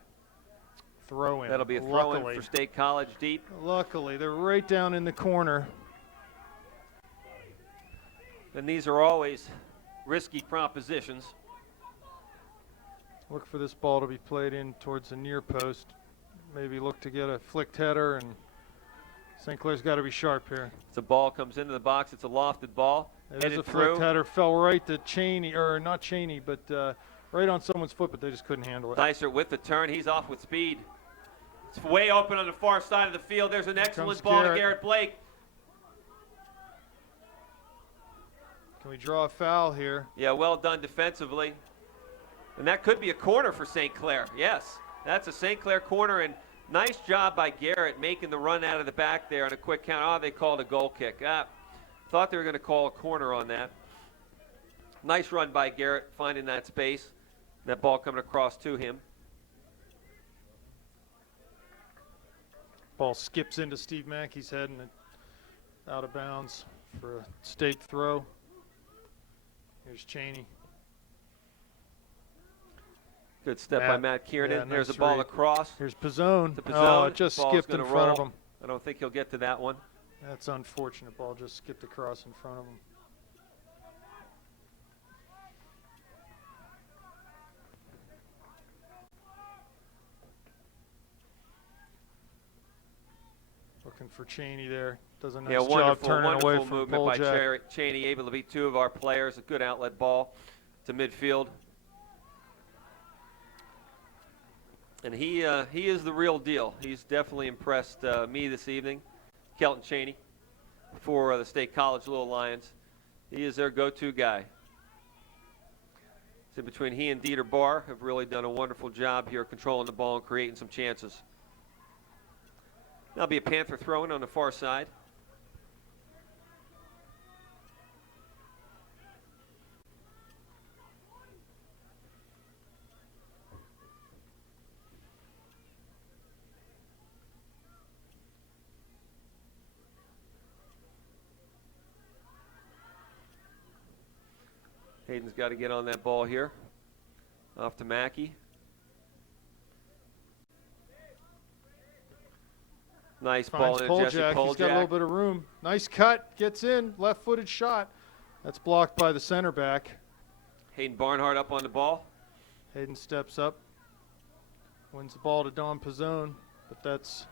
throw-in. That'll be a throw-in for State College deep. Luckily, they're right down in the corner. And these are always risky propositions. Look for this ball to be played in towards the near post. Maybe look to get a flicked header, and St. Clair's got to be sharp here. The ball comes into the box. It's a lofted ball. There's a flicked header. Fell right to Cheney, or not Cheney, but right on someone's foot, but they just couldn't handle it. Dicer with the turn. He's off with speed. It's way open on the far side of the field. There's an excellent ball to Garrett Blake. Can we draw a foul here? Yeah, well done defensively. And that could be a corner for St. Clair. Yes, that's a St. Clair corner, and nice job by Garrett making the run out of the back there on a quick count. Oh, they called a goal kick. Thought they were going to call a corner on that. Nice run by Garrett, finding that space. That ball coming across to him. Ball skips into Steve Mackey's head and out of bounds for a state throw. Here's Cheney. Good step by Matt Kiernan. Yeah, There's nice a ball read. across. Here's Pizzone. To Oh, Pizzone. it just Ball's skipped in gonna front of roll. him. I don't think he'll get to that one. That's unfortunate. Ball just skipped across in front of him. Looking for Cheney there. Does a nice job wonderful, turning wonderful away from movement by Poljak. Cheney, able to beat two of our players. A good outlet ball to midfield. And he is the real deal. He's definitely impressed me this evening, Kelton Cheney, for the State College Little Lions. He is their go-to guy. So between he and Dieter Barr have really done a wonderful job here controlling the ball and creating some chances. That'll be a Panther throw-in on the far side. Hayden's got to get on that ball here. Off to Mackey. Nice ball Finds in, Jesse Poljak. He's got a little Poljak. bit of room. Nice cut. Gets in. Left-footed shot. That's blocked by the center back. Hayden Barnhart up on the ball. Hayden steps up. Wins the ball to Don Pizzone. But that's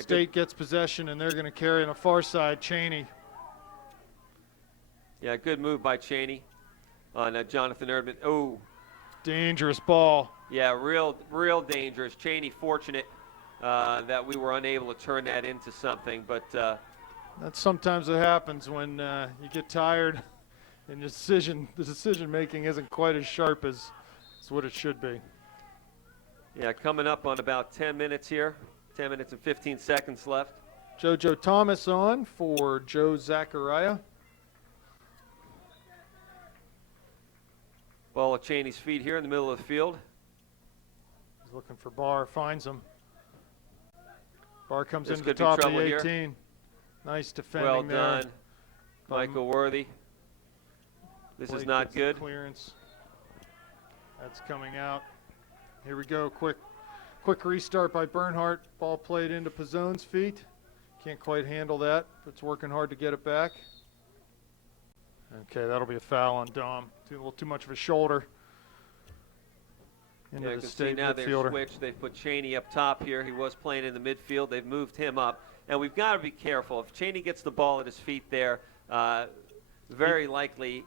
State gets possession, and they're going to carry on the far side. Cheney. Yeah, good move by Cheney on Jonathan Erdman. Oh, Dangerous ball. yeah, real dangerous. Cheney fortunate that we were unable to turn that into something, but That's sometimes what happens when you get tired and the decision making isn't quite as sharp as what it should be. yeah, coming up on about 10 minutes here. 10 minutes and 15 seconds left. JoJo Thomas on for Joe Zachariah. Ball at Cheney's feet here in the middle of the field. He's looking for Barr, finds him. Barr comes This into the could be top of trouble the here. 18. Nice defending Well there. done, Michael Worthy. This is Blake not gets the good. Clearance. That's coming out. Here we go. Quick restart by Bernhardt. Ball played into Pizzone's feet. Can't quite handle that, but it's working hard to get it back. Okay, that'll be a foul on Dom. A little too much of a shoulder into Yeah, you the can see State now they've midfielder. switched. They've put Cheney up top here. He was playing in the midfield. They've moved him up. And we've got to be careful. If Cheney gets the ball at his feet there, very likely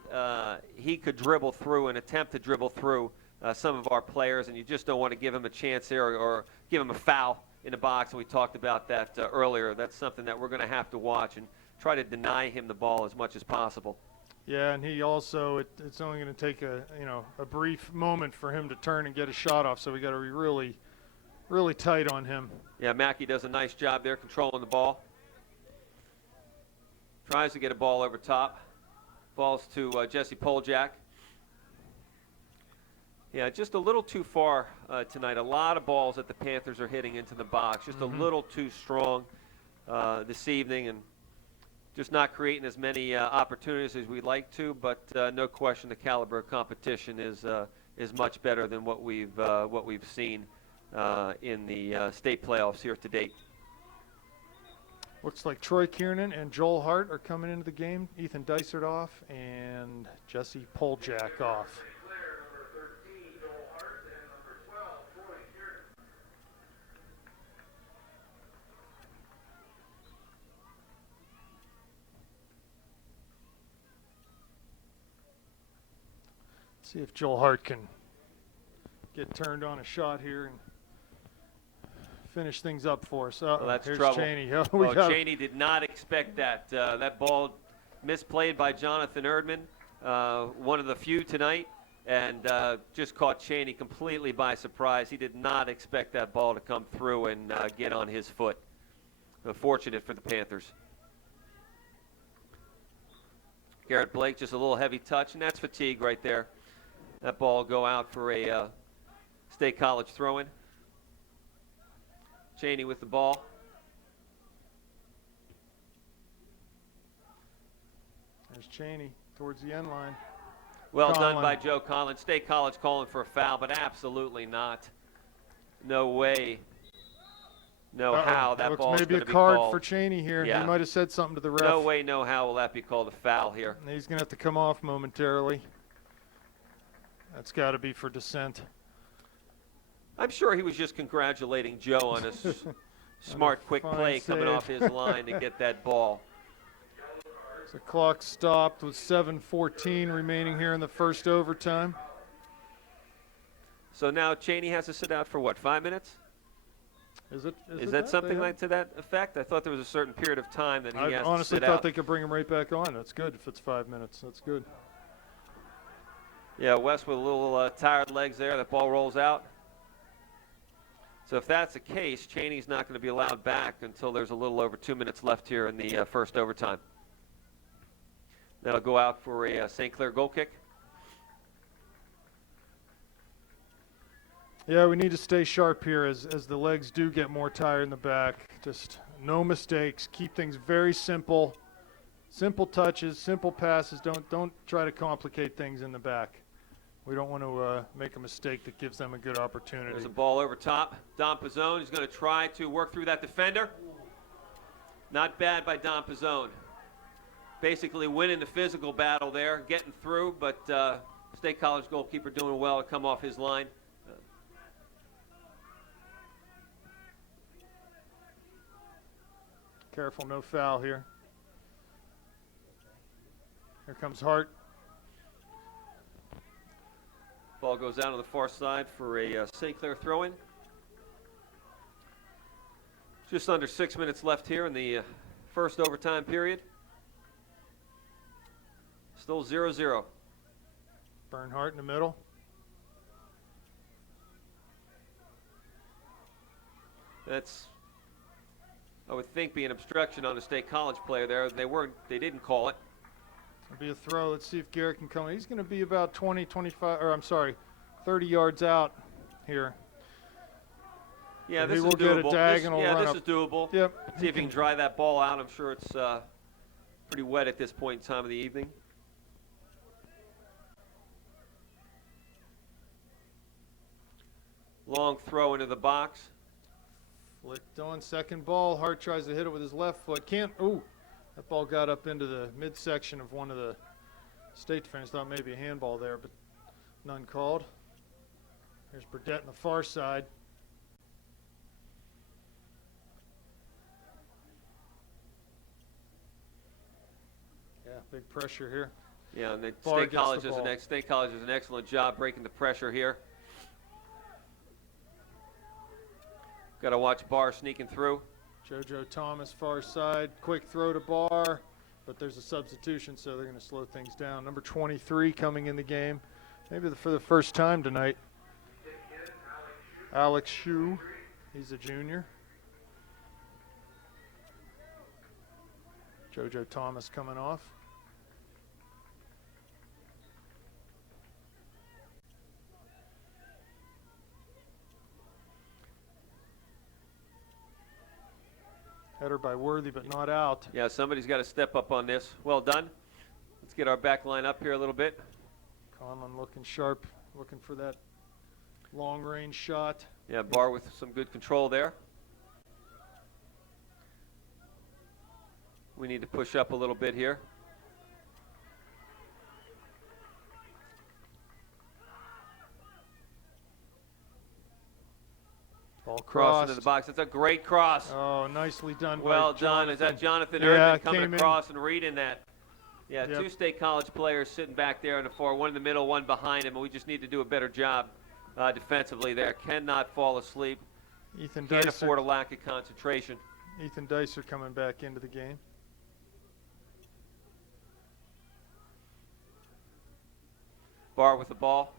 he could dribble through and attempt to dribble through some of our players, and you just don't want to give him a chance there or give him a foul in the box. And we talked about that earlier. That's something that we're going to have to watch and try to deny him the ball as much as possible. Yeah, and he also it's only going to take a brief moment for him to turn and get a shot off. So we got to be really tight on him. Yeah, Mackey does a nice job there controlling the ball. Tries to get a ball over top. Balls to Jesse Poljak. Yeah, just a little too far tonight. A lot of balls that the Panthers are hitting into the box. Just a little too strong this evening, and just not creating as many opportunities as we'd like to. But no question, the caliber of competition is much better than what we've seen in the state playoffs here to date. Looks like Troy Kiernan and Joel Hart are coming into the game. Ethan Dysert off and Jesse Poljak off. See if Joel Hart can get turned on a shot here and finish things up for us. Well, that's here's trouble. Cheney. Oh, we Well, got Cheney did not expect that. That ball misplayed by Jonathan Erdman, one of the few tonight, and just caught Cheney completely by surprise. He did not expect that ball to come through and get on his foot. Fortunate for the Panthers. Garrett Blake, just a little heavy touch, and that's fatigue right there. That ball will go out for a State College throw-in. Cheney with the ball. There's Cheney towards the end line. Well done Conlon. by Joe Conlon. State College calling for a foul, but absolutely not. No way. No how that looks ball's maybe going a to be card called. for Cheney here. Yeah. He might have said something to the ref. No way, no how will that be called a foul here. And he's going to have to come off momentarily. That's got to be for dissent. I'm sure he was just congratulating Joe on a smart, quick fine play coming save. off his line to get that ball. The clock stopped with 7:14 remaining here in the first overtime. So now Cheney has to sit out for what, 5 minutes? Is it That something like to that effect? I thought there was a certain period of time that he I has to honestly sit thought out. they could bring him right back on. That's good if it's 5 minutes. That's good. Yeah, West with a little tired legs there. That ball rolls out. So if that's the case, Cheney's not going to be allowed back until there's a little over 2 minutes left here in the first overtime. That'll go out for a St. Clair goal kick. Yeah, we need to stay sharp here as the legs do get more tired in the back. Just no mistakes. Keep things very simple. Simple touches, simple passes. Don't try to complicate things in the back. We don't want to make a mistake that gives them a good opportunity. There's a ball over top. Don Pizzone is going to try to work through that defender. Not bad by Don Pizzone. Basically winning the physical battle there, getting through, but State College goalkeeper doing well to come off his line. Careful, no foul here. Here comes Hart. Ball goes out on the far side for a St. Clair throw-in. Just under 6 minutes left here in the first overtime period. Still 0-0. Bernhardt in the middle. That's, I would think, be an obstruction on a State College player there. They didn't call it. It'll be a throw. Let's see if Garrett can come. He's going to be about 20, 25, or I'm sorry, 30 yards out here. Yeah, And this he is will get a doable. diagonal This run-up. is doable. Yep. See if he can dry that ball out. I'm sure it's pretty wet at this point in time of the evening. Long throw into the box. Flicked on second ball. Hart tries to hit it with his left foot. Can't. Ooh, that ball got up into the midsection of one of the State defenders. Thought maybe a handball there, but none called. Here's Burdett on the far side. Yeah, big pressure here. Yeah, and the Barr State gets College the does ball. State College does an excellent job breaking the pressure here. Got to watch Barr sneaking through. JoJo Thomas far side. Quick throw to Barr, but there's a substitution, so they're going to slow things down. Number 23 coming in the game, maybe for the first time tonight. Alex Shue, he's a junior. JoJo Thomas coming off. Header by Worthy, but not out. Yeah, somebody's got to step up on this. Well done. Let's get our back line up here a little bit. Conlon looking sharp, looking for that long-range shot. Yeah, Barr with some good control there. We need to push up a little bit here. Ball Cross crossed. into the box. That's a great cross. Oh, nicely done. Well by done. Is that Jonathan. Jonathan Yeah, Erdman coming came in. across and reading that? Yeah, Yep. two State College players sitting back there in the four, one in the middle, one behind him, and we just need to do a better job defensively there. Cannot fall asleep. Ethan Can't Dicer, afford a lack of concentration. Ethan Dicer coming back into the game. Barr with the ball.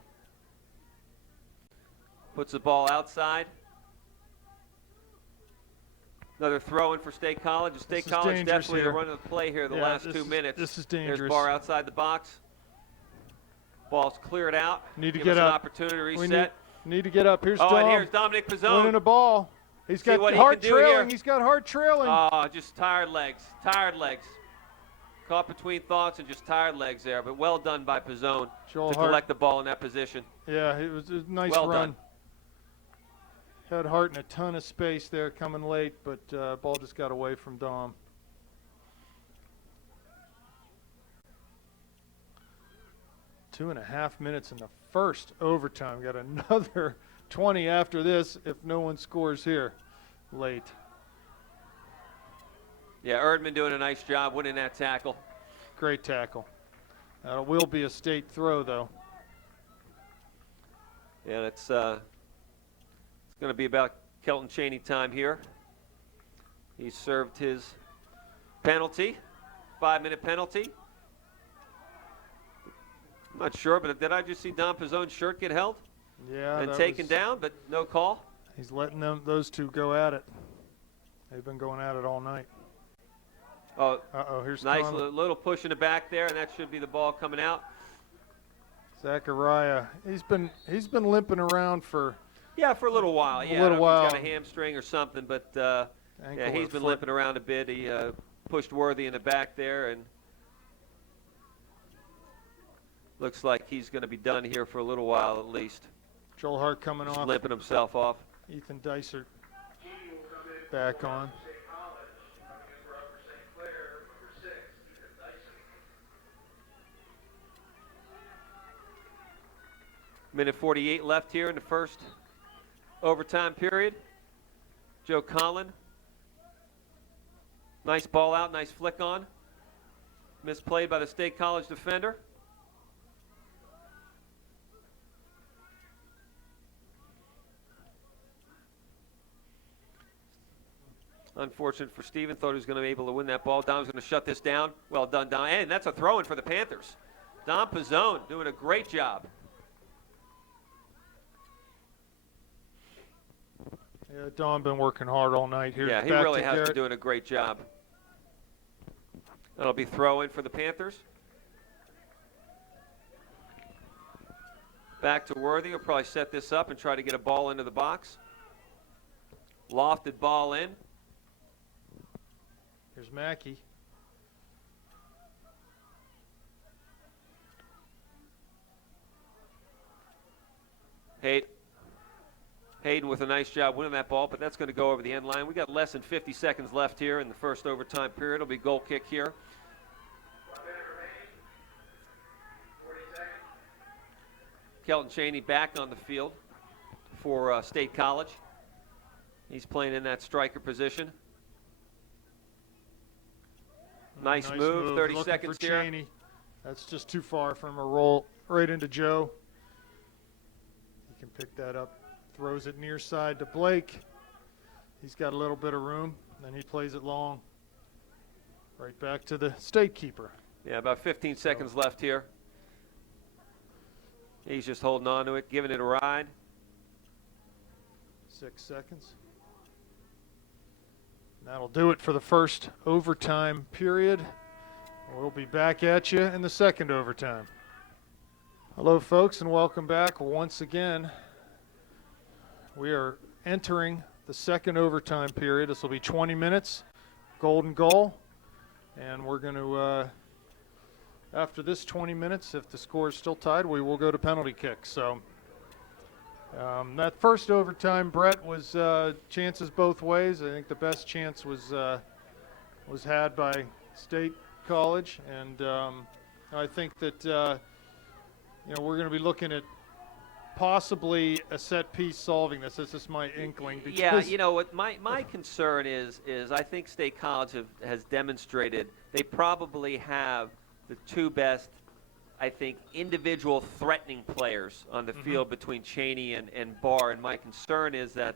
Puts the ball outside. Another throw in for State College. State is College dangerous definitely here. the run of the play here the Yeah, last 2 minutes. This is dangerous. There's Barr outside the box. Ball's cleared out. Need to Give get us an up. opportunity to We reset. need to get up. Here's Oh, Dom. and here's Dominic Pizzone. Winning a ball. He's See got what he hard can do trailing. here. He's got hard trailing. Oh, just tired legs. Tired legs. Caught between thoughts and just tired legs there, but well done by Pizzone Joel to Hart. collect the ball in that position. Yeah, it was a nice Well run. done. Had Hart in a ton of space there coming late, but ball just got away from Dom. Two and a half minutes in the first overtime. Got another 20 after this if no one scores here late. Yeah, Erdman doing a nice job winning that tackle. Great tackle. That will be a state throw, though. And it's going to be about Kelton Cheney time here. He served his penalty, 5-minute penalty. I'm not sure, but did I just see Don Pizzone's shirt get held Yeah, and that taken was- down, but no call? He's letting those two go at it. They've been going at it all night. Oh, Uh-oh, here's nice Conley. little push in the back there, and that should be the ball coming out. Zachariah. He's been limping around for Yeah, for a little while. Yeah, little I don't know if while. he's got a hamstring or something, but ankle yeah, or he's been foot. limping around a bit. He pushed Worthy in the back there, and looks like he's going to be done here for a little while at least. Joel Hart coming Just off. limping himself off. Ethan Dicer back on. Minute 48 left here in the first overtime period. Joe Conlon. Nice ball out, nice flick on. Misplayed by the State College defender. Unfortunate for Steven. Thought he was going to be able to win that ball. Dom's going to shut this down. Well done, Dom. And that's a throw-in for the Panthers. Dom Pizzone doing a great job. Yeah, Don been working hard all night here. Yeah, he back really to has Garrett. been doing a great job. That'll be throw-in for the Panthers. Back to Worthy. He'll probably set this up and try to get a ball into the box. Lofted ball in. Here's Mackey. Hayden with a nice job winning that ball, but that's going to go over the end line. We got less than 50 seconds left here in the first overtime period. It'll be goal kick here. Kelton Cheney back on the field for State College. He's playing in that striker position. Nice move, 30 Looking seconds for here. Cheney. That's just too far from a roll right into Joe. He can pick that up. Throws it near side to Blake. He's got a little bit of room. Then he plays it long. Right back to the state keeper. Yeah, about 15 seconds left here. He's just holding on to it, giving it a ride. 6 seconds. That'll do it for the first overtime period. We'll be back at you in the second overtime. Hello, folks, and welcome back once again. We are entering the second overtime period. This will be 20 minutes, golden goal. And we're going to, after this 20 minutes, if the score is still tied, we will go to penalty kicks. So that first overtime, Brett, was chances both ways. I think the best chance was had by State College. And I think that, we're going to be looking at possibly a set piece solving this. This is my inkling. Yeah, you know what my concern is I think State College has demonstrated they probably have the two best, I think, individual threatening players on the field between Cheney and Barr. And my concern is that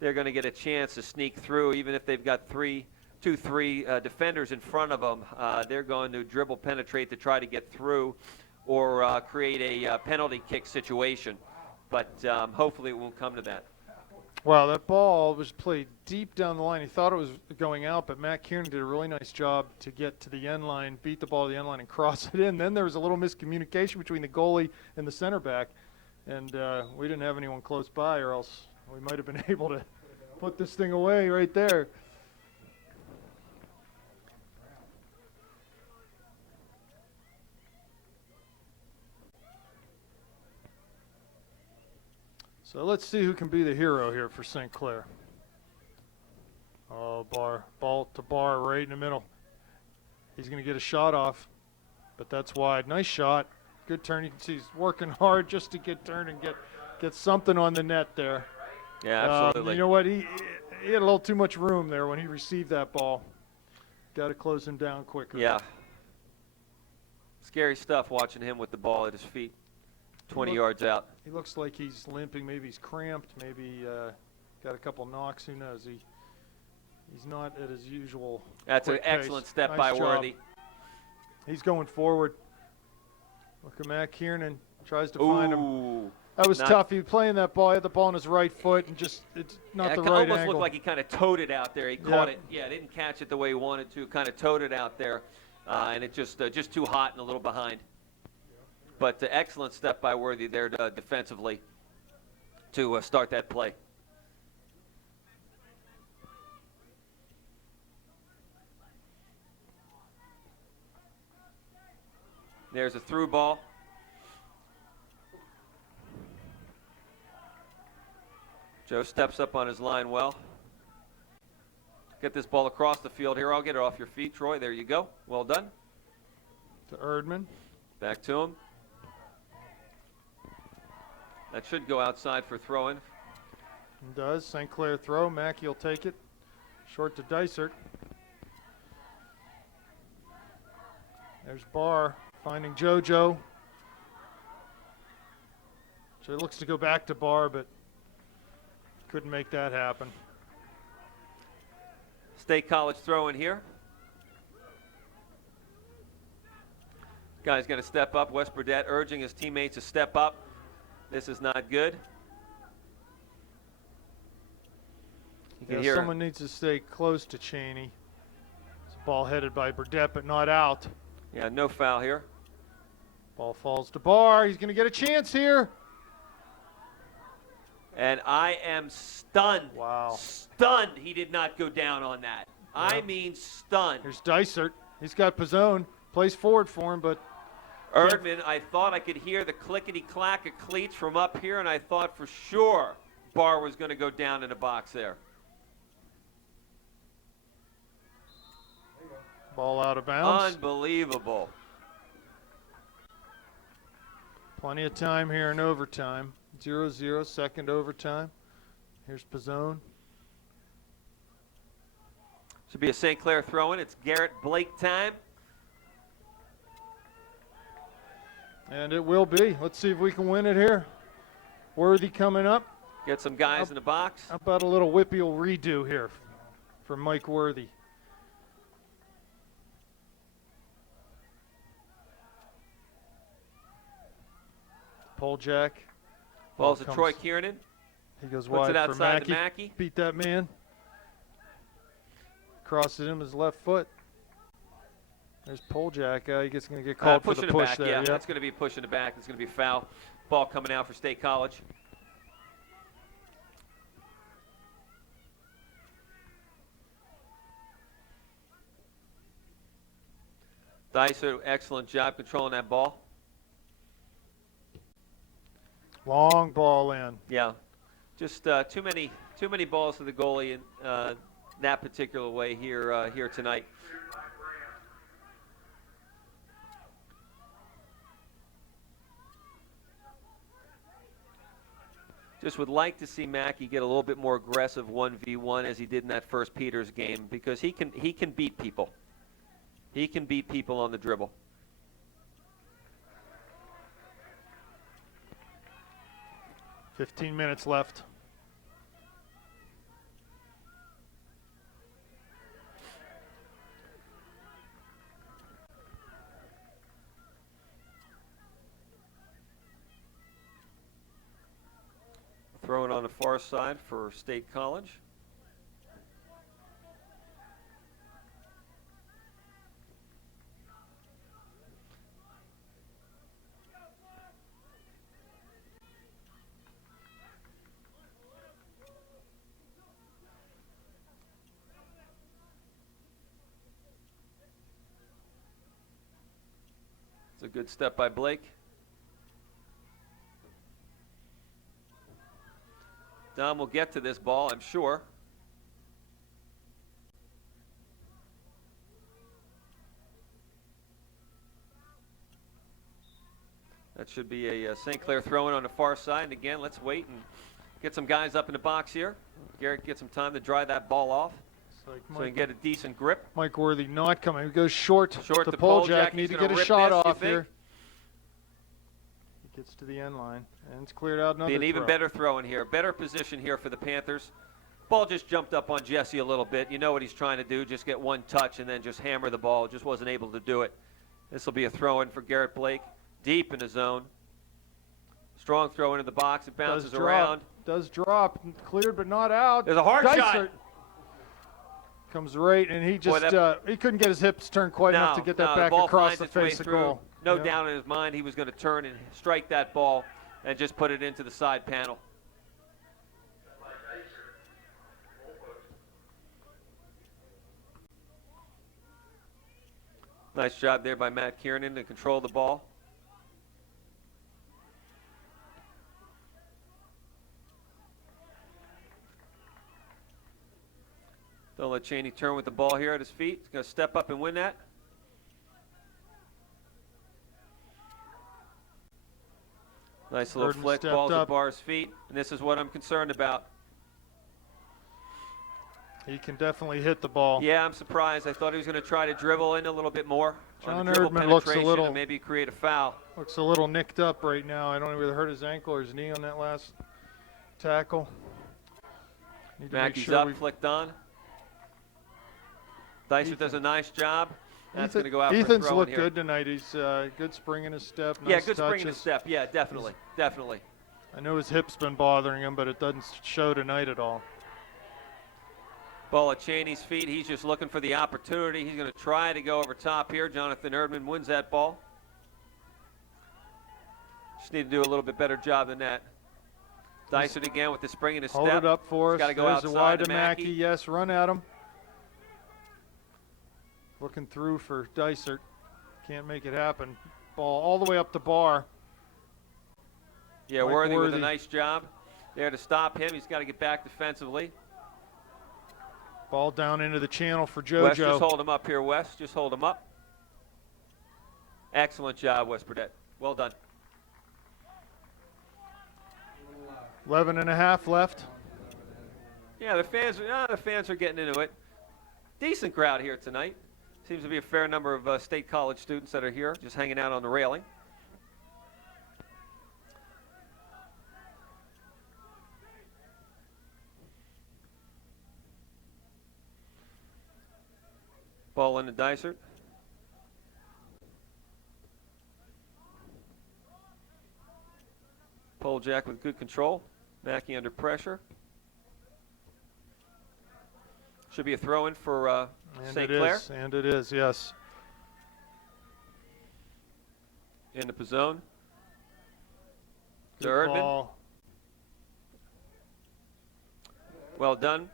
they're going to get a chance to sneak through, even if they've got three defenders in front of them. They're going to dribble penetrate to try to get through or create a penalty kick situation. But hopefully it won't come to that. Wow, that ball was played deep down the line. He thought it was going out, but Matt Kieran did a really nice job to get to the end line, beat the ball to the end line, and cross it in. Then there was a little miscommunication between the goalie and the center back, and we didn't have anyone close by, or else we might have been able to put this thing away right there. So let's see who can be the hero here for St. Clair. Oh, ball to Barr right in the middle. He's going to get a shot off, but that's wide. Nice shot. Good turn. You can see he's working hard just to get turned and get something on the net there. Yeah, absolutely. You know what? He had a little too much room there when he received that ball. Got to close him down quicker. Yeah. Scary stuff watching him with the ball at his feet, 20 yards out. He looks like he's limping. Maybe he's cramped. Maybe got a couple knocks. Who knows? He's not at his usual. That's an quick excellent pace. step Nice by job. Worthy. He's going forward. Look at Matt Kiernan. Tries to find him. Ooh. That was Not- tough. He was playing that ball. He had the ball on his right foot, and just it's not Yeah, the it right almost angle. looked like he kind of towed it out there. He Yeah. caught it. Yeah, didn't catch it the way he wanted to. Kind of towed it out there, and it just too hot and a little behind. But excellent step by Worthy there defensively to start that play. There's a through ball. Joe steps up on his line well. Get this ball across the field here. I'll get it off your feet, Troy. There you go. Well done. To Erdman. Back to him. That should go outside for throw-in. It does. St. Clair throw. Mackey will take it. Short to Dysert. There's Barr finding JoJo. So he looks to go back to Barr, but couldn't make that happen. State College throw-in here. Guy's going to step up. West Burdette urging his teammates to step up. This is not good. You can Yeah, hear someone needs to stay close to Cheney. It's a ball headed by Burdette, but not out. Yeah, no foul here. Ball falls to Barr. He's going to get a chance here. And I am stunned. Wow. Stunned he did not go down on that. I Yep. mean stunned. Here's Dysert. He's got Pizzone. Plays forward for him, but Erdman, I thought I could hear the clickety-clack of cleats from up here, and I thought for sure Barr was going to go down in the box there. ball out of bounds. Unbelievable. Plenty of time here in overtime. 0-0, second overtime. Here's Pizzone. Should be a St. Clair throw-in. It's Garrett Blake time. And it will be. Let's see if we can win it here. Worthy coming up. Get some guys in the box. How about a little whippeal redo here for Mike Worthy? Pole jack. Ball's to comes- Troy Kiernan. He goes Puts wide it for outside to Mackey. Mackey. Beat that man. Crosses him his left foot. There's pole jack. He gets going to get called for Pushing the push it back, there. yeah. Yep. That's going to be pushing it back. It's going to be a foul. Ball coming out for State College. Dicer, excellent job controlling that ball. Long ball in. Yeah, just too many balls to the goalie in that particular way here tonight. Just would like to see Mackey get a little bit more aggressive 1v1 as he did in that first Peters game, because he can beat people. He can beat people on the dribble. .15 minutes left. Throwing on the far side for State College. It's a good step by Blake. Dom will get to this ball, I'm sure. That should be a St. Clair throw-in on the far side. And again, let's wait and get some guys up in the box here. Garrett gets some time to dry that ball off so he can get a decent grip. Mike Worthy not coming. He goes short Short to Poljak. Need He's to gonna get a rip shot this, you off think? here. He gets to the end line, and it's cleared out another Be an even throw. better throw in here. Better position here for the Panthers. Ball just jumped up on Jesse a little bit. You know what he's trying to do, just get one touch and then just hammer the ball. Just wasn't able to do it. This will be a throw-in for Garrett Blake. Deep in the zone. Strong throw into the box. It bounces around. Does drop. Cleared but not out. There's a hard shot. Comes right, and he just he couldn't get his hips turned quite enough to get that back the ball across finds the its way face of through. goal. No Yep. doubt in his mind he was going to turn and strike that ball and just put it into the side panel. Nice job there by Matt Kiernan to control the ball. Don't let Cheney turn with the ball here at his feet. He's going to step up and win that. Nice little Burden flick, stepped balls at up. Barr's feet. And this is what I'm concerned about. He can definitely hit the ball. Yeah, I'm surprised. I thought he was going to try to dribble in a little bit more on John the dribble Erdman looks a penetration little- and maybe create a foul. Looks a little nicked up right now. I don't know whether hurt his ankle or his knee on that last tackle. Need to make Mackey's sure up, we- flicked on. Dicer does a nice job. That's going to go out Ethan's for a throw in looked here. good tonight. He's good spring in his step. Yeah, Nice good spring in his touches. step. Yeah, definitely, definitely. I know his hip's been bothering him, but it doesn't show tonight at all. Ball at Cheney's feet. He's just looking for the opportunity. He's going to try to go over top here. Jonathan Erdman wins that ball. Just need to do a little bit better job than that. Dyson again with the spring in his Hold step. it up for us. Got to go There's a outside wide to to Mackey. Mackey. Yes, run at him. Looking through for Dysert. Can't make it happen. Ball all the way up the bar. Yeah, Mike Worthy with a Worthy. nice job there to stop him. He's got to get back defensively. Ball down into the channel for Wes, just JoJo. hold him up here, Wes. Just hold him up. Excellent job, Wes Burdett. Well done. 11 and a half left. Yeah, the fans are getting into it. Decent crowd here tonight. Seems to be a fair number of State College students that are here, just hanging out on the railing. Ball into Dysert. Poljak with good control. Mackey under pressure. Should be a throw-in for And St. it Clair. is, and it is, yes. In the zone. To Good Erdman. ball. Well done.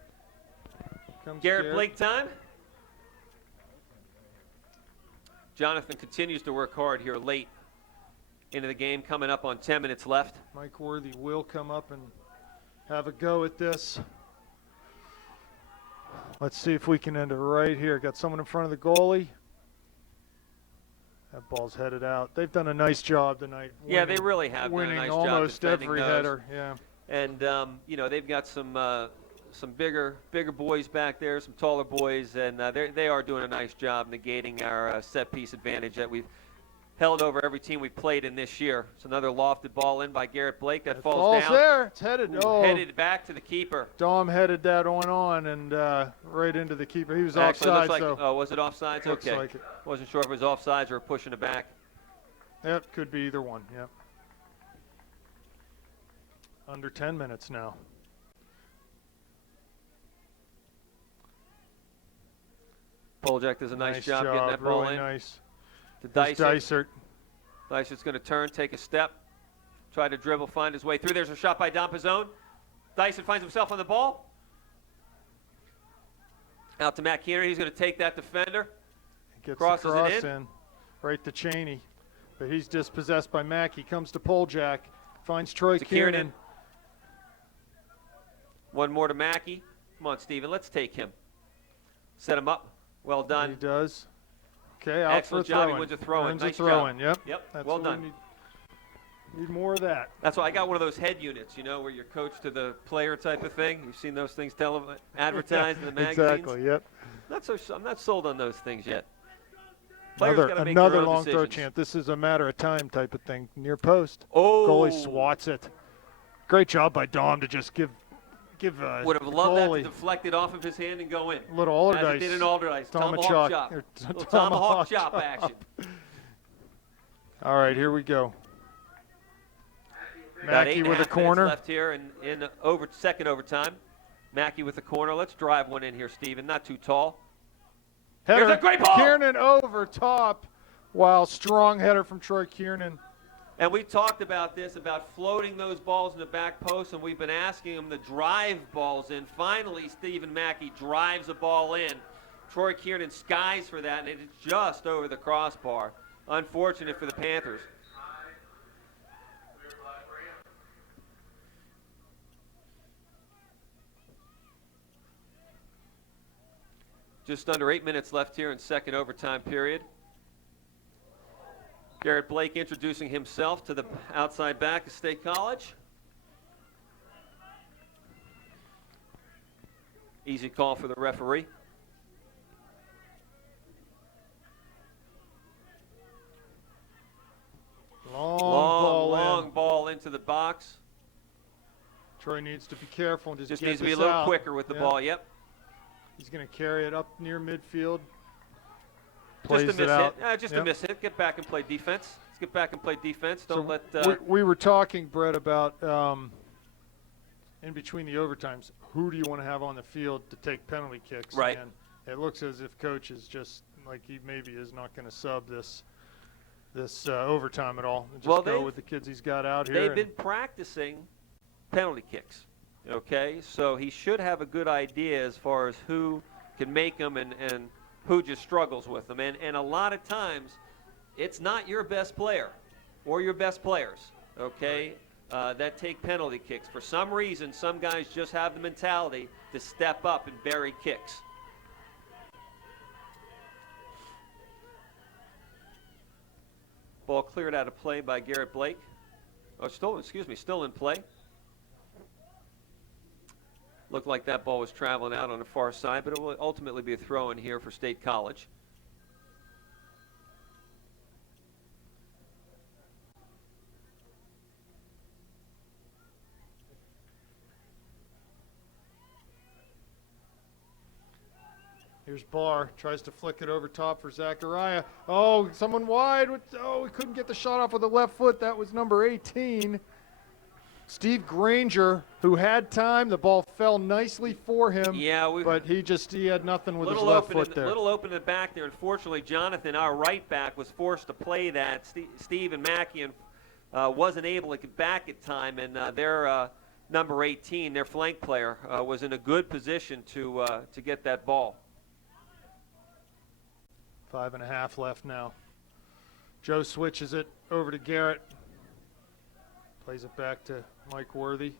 Comes Garrett Blake time. Jonathan continues to work hard here late into the game, coming up on 10 minutes left. Mike Worthy will come up and have a go at this. Let's see if we can end it right here. Got someone in front of the goalie. That ball's headed out. They've done a nice job tonight. Yeah, they really have done a winning nice job almost defending every those. header. Yeah. And you know, they've got some bigger boys back there, some taller boys, and they are doing a nice job negating our set piece advantage that we've held over every team we've played in this year. It's another lofted ball in by Garrett Blake that falls down. There. It's headed. Ooh, Oh, headed back to the keeper. Dom headed that one on and right into the keeper. He was Actually, offside. looks like, so oh, was it offsides? looks Okay. like it. Wasn't sure if it was offsides or pushing it back. Yep, could be either one. Yep. Under 10 minutes now. Poljak does a nice job getting that ball really in. Nice. To Here's Dysert. Dysert. Dysert's going to turn, take a step, try to dribble, find his way through. There's a shot by Dompazone. Dysert finds himself on the ball. Out to Matt Keener. He's going to take that defender. Gets Crosses the cross it in. Right to Cheney. But he's dispossessed by Mack. He comes to Poljak. Finds Troy To Kiernan. Kiernan. One more to Mackey. Come on, Steven. Let's take him. Set him up. Well done. He does. Okay, out Excellent for a job. throw-in. He wins a throw-in. Earns Nice a throw-in. job. Yep. Yep. That's Well what we done. need more of that. That's why I got one of those head units, where you're coach to the player type of thing. You've seen those things advertised in the magazines. Exactly, yep. I'm not sold on those things yet. Players gotta make their Another own long throw decisions. chance. This is a matter of time type of thing. Near post. Oh. Goalie swats it. Great job by Dom to just give Would have loved that to goalie deflect it off of his hand and go in. little Alderdice. As it did in Alderdice. Tomahawk Tomahawk chop. or Little tomahawk tomahawk chop chop. action. All right, here we go. About Mackey 8.5 with a minutes corner. left here in second overtime. Mackey with the corner. Let's drive one in here, Steven. Not too tall. Header. Here's a great ball. Kiernan over top. Wow, strong header from Troy Kiernan. And we talked about this, about floating those balls in the back post, and we've been asking him to drive balls in. Finally, Stephen Mackey drives a ball in. Troy Kiernan skies for that, and it's just over the crossbar. Unfortunate for the Panthers. Just under 8 minutes left here in second overtime period. Garrett Blake introducing himself to the outside back of State College. Easy call for the referee. Long ball into the box. Troy needs to be careful and just get needs to be a this little out. quicker with the ball. Yep. He's going to carry it up near midfield. Just Plays a miss it out. hit. Just a Yep. miss hit. Get back and play defense. Let's get back and play defense. Don't So let. we were talking, Brett, about in between the overtimes, who do you want to have on the field to take penalty kicks? Right. And it looks as if coach is just like he maybe is not going to sub this overtime at all. Just Well, go they've- with the kids he's got out here. They've and been practicing penalty kicks. Okay, so he should have a good idea as far as who can make them and who just struggles with them. And a lot of times, it's not your best player or your best players, okay, that take penalty kicks. For some reason, some guys just have the mentality to step up and bury kicks. Ball cleared out of play by Garrett Blake. Oh, still in play. Looked like that ball was traveling out on the far side, but it will ultimately be a throw in here for State College. Here's Barr, tries to flick it over top for Zachariah. Oh, someone wide. Oh, he couldn't get the shot off with the left foot. That was number 18. Steve Granger, who had time. The ball fell nicely for him. Yeah, but he had nothing with his left foot there. Little open in the back there. Unfortunately, Jonathan, our right back, was forced to play that. Steve and Mackey wasn't able to get back at time, and their number 18, their flank player, was in a good position to get that ball. 5.5 left now. Joe switches it over to Garrett. Plays it back to Mike Worthy.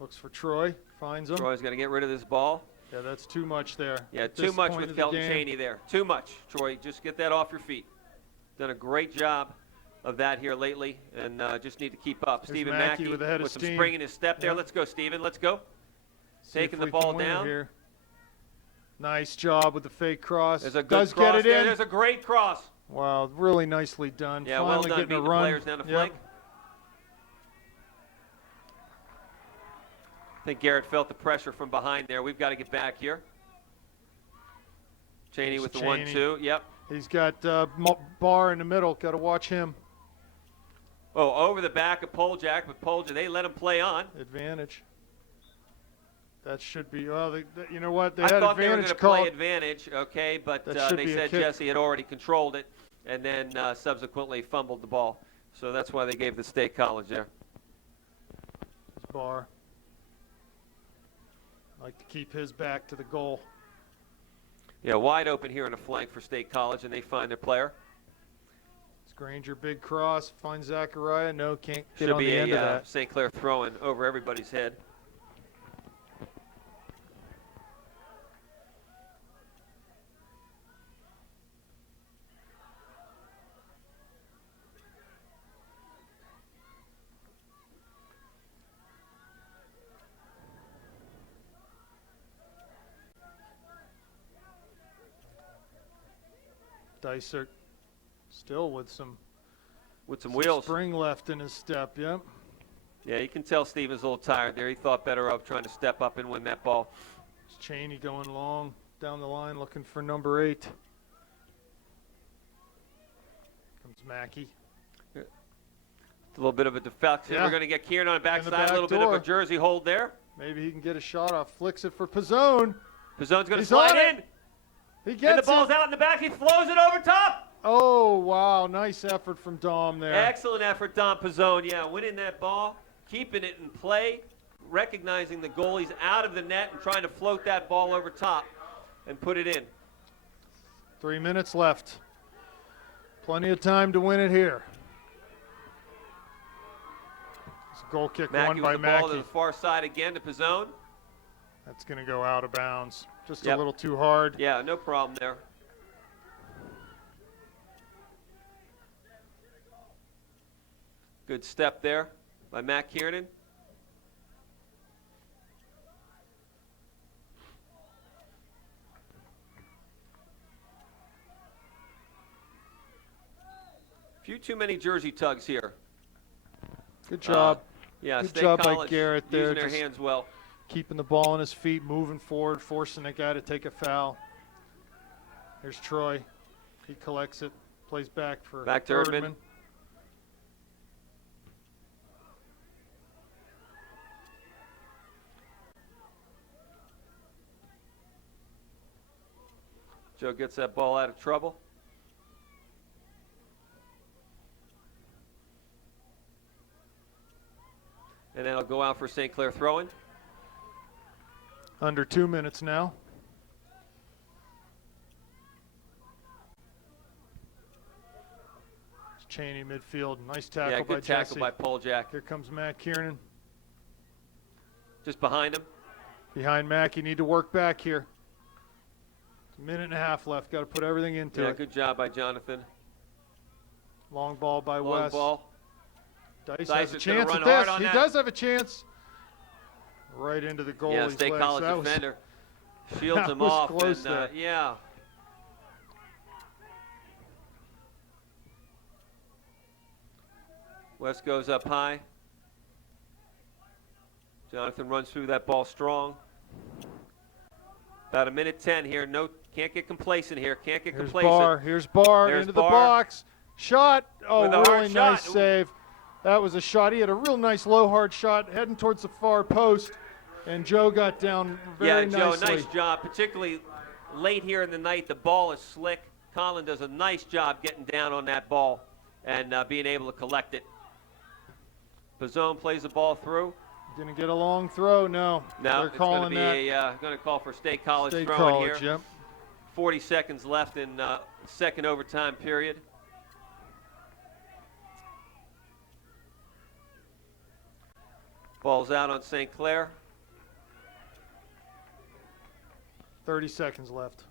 Looks for Troy. Finds him. Troy's got to get rid of this ball. Yeah, that's too much there. Yeah, At too this much point with of the Kelton game. Cheney there. Too much, Troy. Just get that off your feet. Done a great job of that here lately, and just need to keep up. There's Stephen Mackey Mackey with a head of some steam. spring in his step there. Yep. Let's go, Stephen. Let's go. See Taking if the we ball can win it down. here. Nice job with the fake cross. There's a good Does cross get it there. in. There's a great cross. Wow, really nicely done. Yeah, Finally well done getting beating a the run. players down the Yep. flank. I think Garrett felt the pressure from behind there. We've got to get back here. Cheney There's with the Cheney. 1-2. Yep. He's got Barr in the middle. Got to watch him. He's got Barr in the middle. Got to watch him. He's got Barr in the middle. Got to watch him. He's got Barr in the middle. Got to watch him. He's got Barr in the middle. Got to watch him. Oh, over the back of Poljak, but Poljak, they let him play on. Advantage. That should be, well, you know what? They I had thought they were going advantage to play called. advantage, okay, but That should they be a said kick. Jesse had already controlled it and then subsequently fumbled the ball. So that's why they gave the State College there. Bar. Like to keep his back to the goal. Yeah, wide open here on the flank for State College, and they find their player. It's Granger, big cross, finds Zachariah. No, can't get Should on be the end of a that. St. Clair throw-in over everybody's head. Dysert still with some Wheels. spring left in his step. Yep. Yeah, you can tell Steven's a little tired there. He thought better of trying to step up and win that ball. It's Cheney going long down the line looking for number 8. Comes Mackey. It's a little bit of a deflection. Yeah. We're going to get Kieran on the backside. back A little bit of door. a jersey hold there. Maybe he can get a shot off. Flicks it for Pizzone. Pizzone's going to He's slide on it. in. He And the gets ball's it. out in the back. He throws it over top. Oh, wow. Nice effort from Dom there. Excellent effort, Don Pizzone. Yeah, winning that ball, keeping it in play, recognizing the goalie's out of the net and trying to float that ball over top and put it in. 3 minutes left. Plenty of time to win it here. It's a goal kick Mackey won with by the ball to Mackey. the far side again to Pizzone. That's going to go out of bounds. Just Yep. a little too hard. Yeah, no problem there. Good step there by Matt Kiernan. Few too many jersey tugs here. Good job. Yeah, Good State job by College Garrett there, using their just- hands well. Keeping the ball on his feet, moving forward, forcing the guy to take a foul. Here's Troy. He collects it, plays back for Back to Erdman. Joe gets that ball out of trouble. And then I'll go out for St. Clair throwing. Under 2 minutes now. It's Cheney midfield. Nice tackle Yeah, by good tackle Jesse. by Poljak. Here comes Matt Kiernan. Just behind him. Behind Mack, you need to work back here. It's a minute and a half left. Got to put everything into Yeah, it. good job by Jonathan. Long ball by Long West. ball. Dice has a Dicer's gonna chance run at hard this. on He that. does have a chance. Right into the goalie's Yeah, State legs. College That was- defender shields that him was off. close And, there. yeah. West goes up high. Jonathan runs through that ball strong. About a minute 10 here. No, can't get complacent here. Can't get Here's complacent. Barr. Here's Barr There's into the Barr. box. Shot. Oh, With a hard really nice shot. save. That was a shot. He had a real nice low hard shot heading towards the far post, and Joe got down very Yeah, Joe, nicely. nice job. Particularly late here in the night, the ball is slick. Colin does a nice job getting down on that ball and being able to collect it. Pizzone plays the ball through. Gonna get a long throw. No, Now they're it's going to calling be that going to call for State College State throwing College. here. Yep. 40 seconds left in second overtime period. Ball's out on St. Clair. 30 seconds left.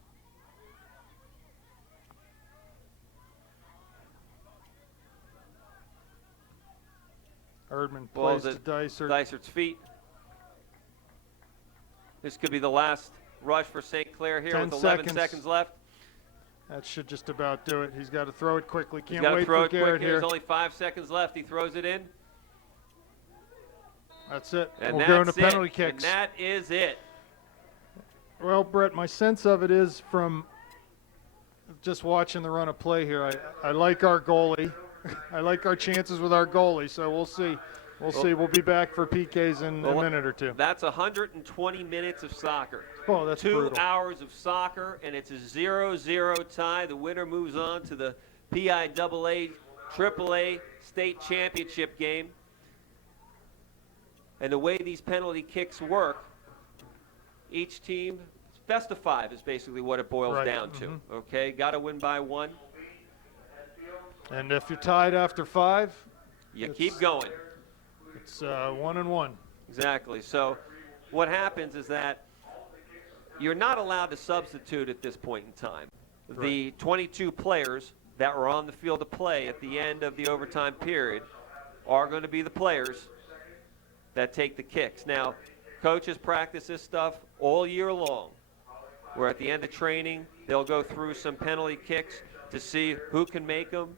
Erdman Ball's plays to at Dysert. Dysert's feet. This could be the last rush for St. Clair here 10 with 11 seconds. seconds left. That should just about do it. He's got to throw it quickly. He's Can't got to wait throw for it quick Garrett here. here. There's only 5 seconds left. He throws it in. That's it. And We'll that's go into penalty it. kicks. And that is it. Well, Brett, my sense of it is from just watching the run of play here. I like our goalie. I like our chances with our goalie, so we'll see. We'll see. We'll be back for PKs in a minute or two. That's 120 minutes of soccer. Oh, that's 2 brutal. hours of soccer, and it's a 0-0 tie. The winner moves on to the PIAA AAA state championship game. And the way these penalty kicks work, each team, best of 5 is basically what it boils down to. Okay, got to win by 1. And if you're tied after 5, you keep going. It's 1-1. Exactly. So what happens is that you're not allowed to substitute at this point in time. Right. The 22 players that were on the field to play at the end of the overtime period are going to be the players that take the kicks. Now, coaches practice this stuff all year long, where at the end of training, they'll go through some penalty kicks to see who can make them,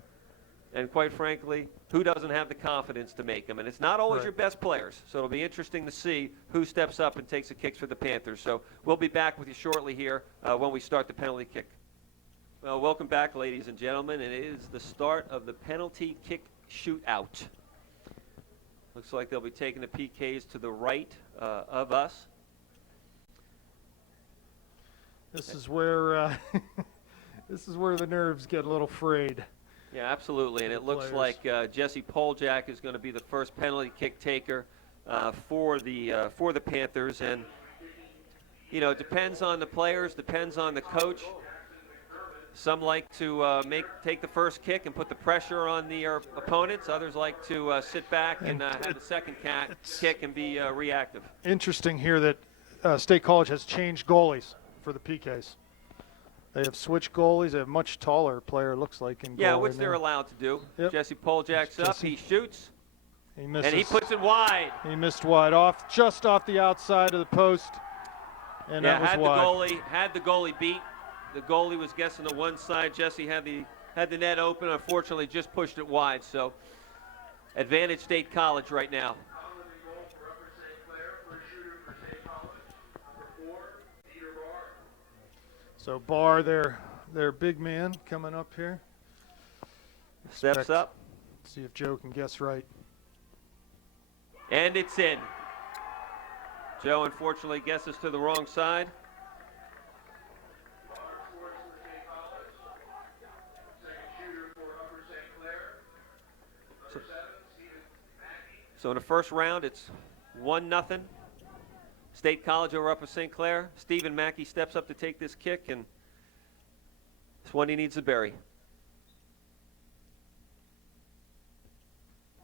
and quite frankly, who doesn't have the confidence to make them. And it's not always your best players, so it'll be interesting to see who steps up and takes the kicks for the Panthers. So we'll be back with you shortly here when we start the penalty kick. Well, welcome back, ladies and gentlemen, and it is the start of the penalty kick shootout. Looks like they'll be taking the PKs to the right of us. This is where this is where the nerves get a little frayed. Yeah, absolutely, and it looks like Jesse Poljak is going to be the first penalty kick taker for the Panthers, and you know, it depends on the players, depends on the coach. Some like to take the first kick and put the pressure on the opponents. Others like to sit back and have the second kick and be reactive. Interesting here that State College has changed goalies for the PKs. They have switched goalies. They have a much taller player, looks like, in goal which right they're now. allowed to do. Yep. Jesse Poljak's up. He shoots. He misses. And he puts it wide. He missed wide, just off the outside of the post, and that was wide. Had the goalie beat. The goalie was guessing to one side. Jesse had the net open. Unfortunately, just pushed it wide. So, advantage State College right now. So Barr, their big man, coming up here. Steps up. See if Joe can guess right. And it's in. Joe unfortunately guesses to the wrong side. So in the first round, it's 1-0. State College over Upper St. Clair. Stephen Mackey steps up to take this kick, and it's one he needs to bury.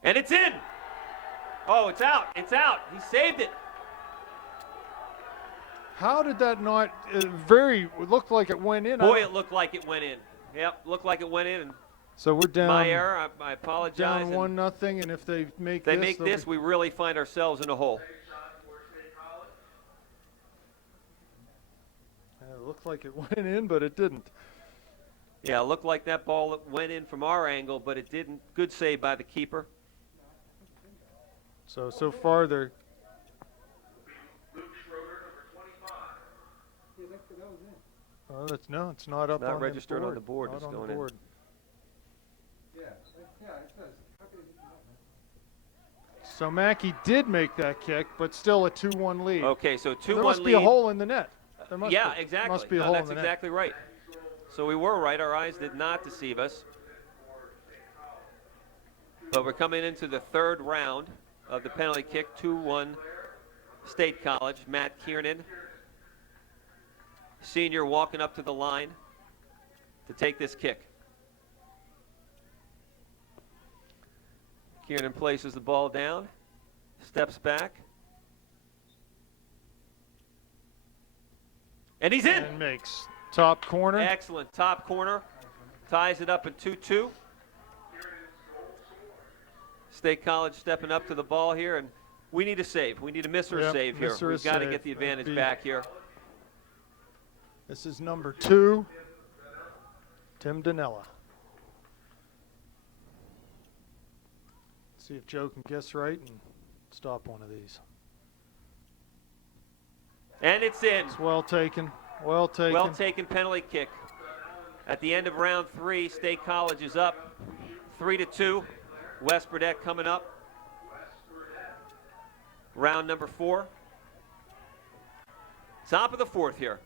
And it's in! Oh, it's out. It's out. He saved it. How did that not it looked like it went in. Boy, it looked like it went in. Yep, looked like it went in. And so we're down. My error. I apologize. Down 1-0, and if they make this, we really find ourselves in a hole. It looked like it went in, but it didn't. Yeah, it looked like that ball went in from our angle, but it didn't. Good save by the keeper. So far they're. Oh, it's not up. Not registered on the board. Not It's on going the board. Yeah, it says. How could it not? So Mackey did make that kick, but still a 2-1 lead. Okay, so 2-1 lead. There must be a hole in the net. There must be. Exactly. Must be a hole in that's the net. exactly right. So we were right. Our eyes did not deceive us. But we're coming into the third round of the penalty kick. 2-1 State College. Matt Kiernan, senior, walking up to the line to take this kick. Kiernan places the ball down, steps back, and he's in. And makes top corner. Excellent top corner, ties it up in 2-2. State College stepping up to the ball here, and we need a save. We need a miss or a save here. We've got to get the advantage back here. This is number 2, Tim Danella. See if Joe can guess right and stop one of these. And it's in. It's well taken. Well taken. Well taken penalty kick. At the end of round 3, State College is up 3-2. West Burdette coming up. Round number 4. Top of the 4th here.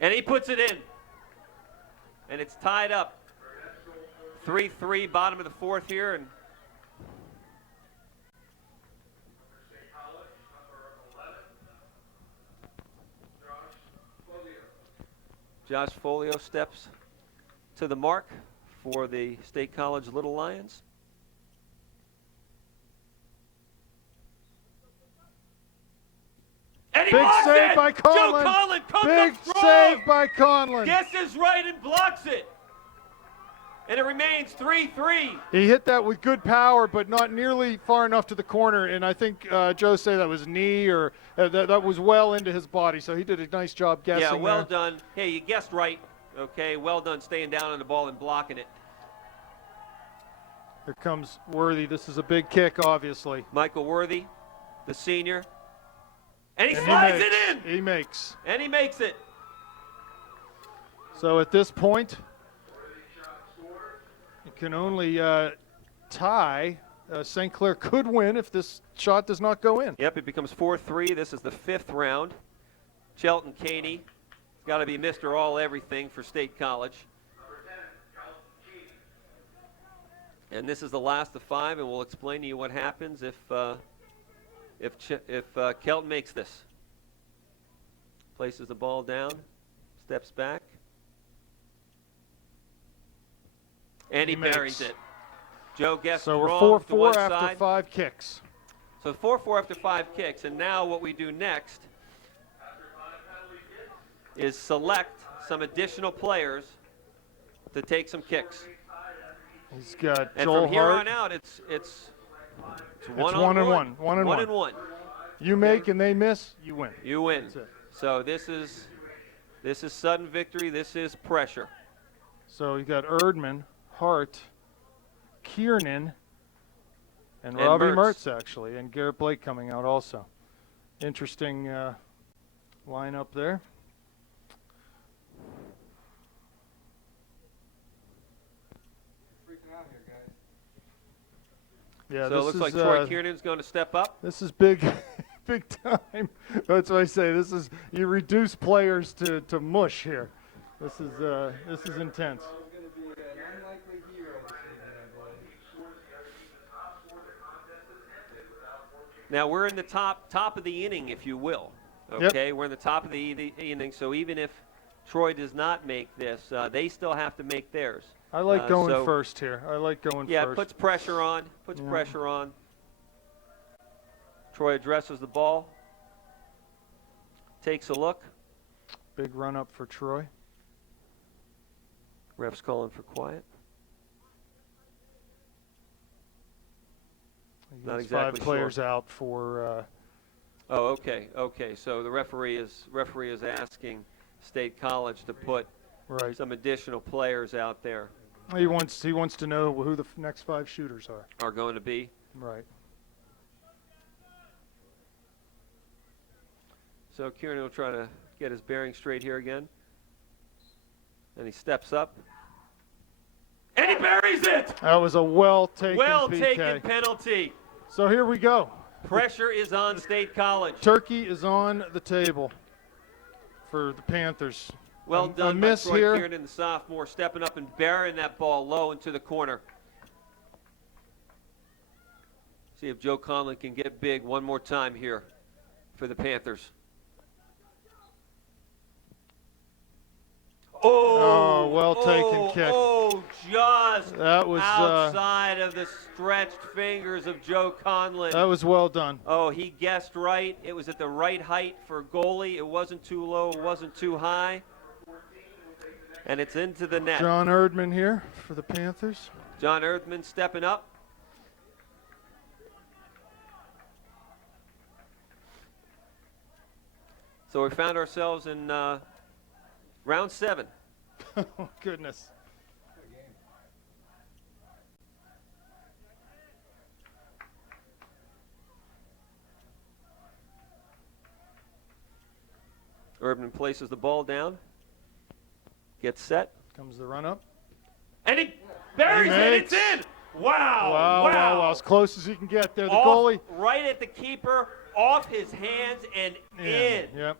And he puts it in. And it's tied up. 3-3, bottom of the 4th here. And Josh Folio steps to the mark for the State College Little Lions. And he Big blocks save it! by Conlon. Joe Conlon comes Big up strong. save by Conlon. Guesses right and blocks it. And it remains 3-3. He hit that with good power, but not nearly far enough to the corner. And I think Joe said that was knee or that was well into his body. So he did a nice job guessing. Yeah, well there. done. Hey, you guessed right. Okay, well done staying down on the ball and blocking it. Here comes Worthy. This is a big kick, obviously. Michael Worthy, the senior. And he And slides makes, it in. He makes. And he makes it. So at this point, you can only tie. St. Clair could win if this shot does not go in. Yep, it becomes 4-3. This is the 5th round. Chelton Caney, got to be Mr. All Everything for State College. And this is the last of 5, and we'll explain to you what happens if Kelton makes this. Places the ball down, steps back, and he buries it. Joe guessed So we're wrong to one 4-4 after side. 5 kicks. So 4-4 after 5 kicks, and now what we do next is select some additional players to take some kicks. He's got And Joel from here Hart. on out, it's one and one. One and one. one. You make and they miss, you win. You win. That's it. So this is sudden victory. This is pressure. So you got Erdman, Hart, Kiernan, and And Robbie Mertz. Mertz, actually, and Garrett Blake coming out also. Interesting lineup there. Freaking out here, guys. Yeah, So it looks like Troy Kiernan's going to step up. This is big, big time. That's what I say. This is you reduce players to mush here. This is intense. It's going to be an unlikely hero this evening, I believe. Now we're in the top of the inning, if you will. Yep. Okay, we're in the top of the inning. So even if Troy does not make this, they still have to make theirs. I like going so- first here. I like going Yeah, first. puts pressure on. Puts Yeah. pressure on. Troy addresses the ball. Takes a look. Big run up for Troy. Ref's calling for quiet. He Not gets exactly 5 players sure. out for. Oh, okay, okay. So the referee is asking State College to put Right. some additional players out there. He wants to know who the next 5 shooters are. Are going to be. Right. So Kieran will try to get his bearing straight here again. And he steps up. And he buries it! That was a well taken Well PK. taken penalty. So here we go. Pressure is on State College. Turkey is on the table for the Panthers. Well A done by miss Troy here. Kieran, the sophomore, stepping up and burying that ball low into the corner. See if Joe Conlon can get big one more time here for the Panthers. Oh, well taken kick. Oh, just That was outside of the stretched fingers of Joe Conlon. that was well done. Oh, he guessed right. It was at the right height for goalie. It wasn't too low. It wasn't too high. And it's into the net. John Erdman here for the Panthers. John Earthman stepping up. So we found ourselves in round 7. Oh, goodness. Urban places the ball down. Gets set. Comes the run up. And he buries it. It's in. Wow. Wow. As close as he can get there. The Off, goalie. right at the keeper, off his hands and in. Yep.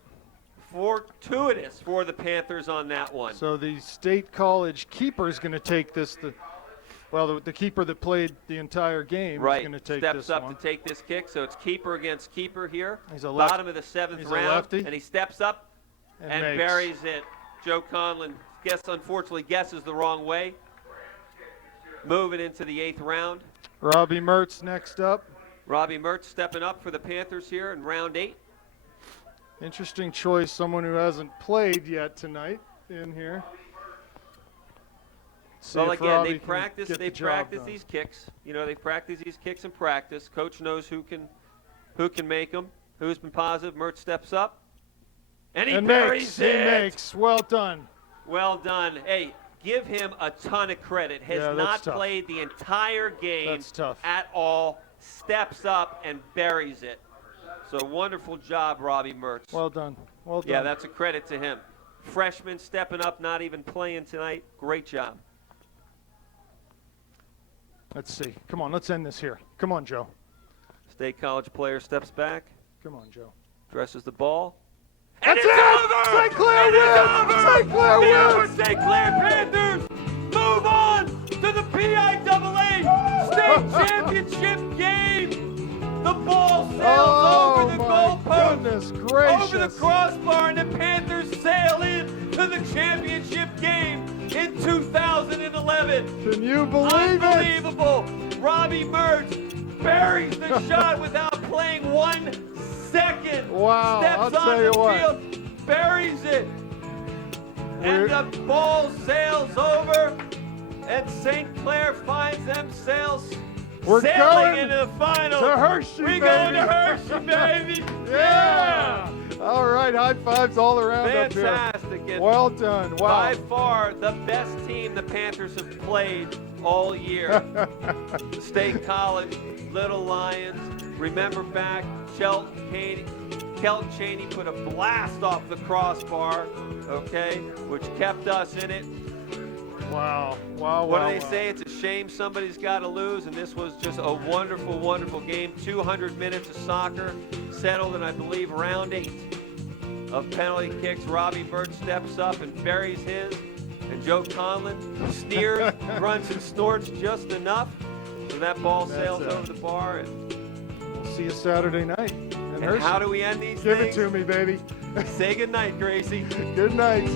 Fortuitous for the Panthers on that one. So the State College keeper is going to take this. The keeper that played the entire game is going to take Steps this up one. to take this kick, so it's keeper against keeper here. He's a Bottom of the 7th he's a round, lefty. and he steps up and makes. buries it. Joe Conlon unfortunately guesses the wrong way. Moving into the 8th round. Robbie Mertz next up. Robbie Mertz stepping up for the Panthers here in round 8. Interesting choice, someone who hasn't played yet tonight in here. See Well, if again, Robbie they can practice. get They the job practice done. these kicks. You know, they practice these kicks in practice. Coach knows who can make them. Who's been positive? Mertz steps up, and he buries it. He makes. Well done. Well done. Hey, give him a ton of credit. Has Yeah, that's not tough. played the entire game That's tough. at all. Steps up and buries it. So wonderful job, Robbie Mertz. Well done. Well done. Yeah, that's a credit to him. Freshman stepping up, not even playing tonight. Great job. Let's see. Come on, let's end this here. Come on, Joe. State College player steps back, Come on, Joe. dresses the ball. That's and it's it! over! St. Clair It is wins! over! St. Clair The wins! Upper St. Clair Panthers move on to the PIAA State Championship game. The ball sails over the goalpost, Goodness gracious. over the crossbar, and the Panthers sail in to the championship game in 2011. Can you believe it? Unbelievable. Robbie Mertz buries the shot without playing 1 second. Wow, Steps I'll on tell the you what. field, buries it. We're- And the ball sails over, and St. Clair finds themselves We're sailing going into the final. to Hershey, We baby. going to Hershey, baby. Yeah! All right, high fives all around up here. Fantastic. And Well done. Wow. by far the best team the Panthers have played all year. State College, Little Lions. Remember back, Kelton Cheney put a blast off the crossbar, okay, which kept us in it. Wow. Wow. What wow, do they wow. say? It's a shame somebody's got to lose, and this was just a wonderful, wonderful game. 200 minutes of soccer, settled in, I believe, round 8 of penalty kicks. Robbie Mertz steps up and buries his, and Joe Conlon sneers, grunts, and snorts just enough, so that ball sails That's it. over the bar. And We'll see you Saturday night. In Hershey. how do we end these Give things? it to me, baby. Say goodnight, Gracie. Good night.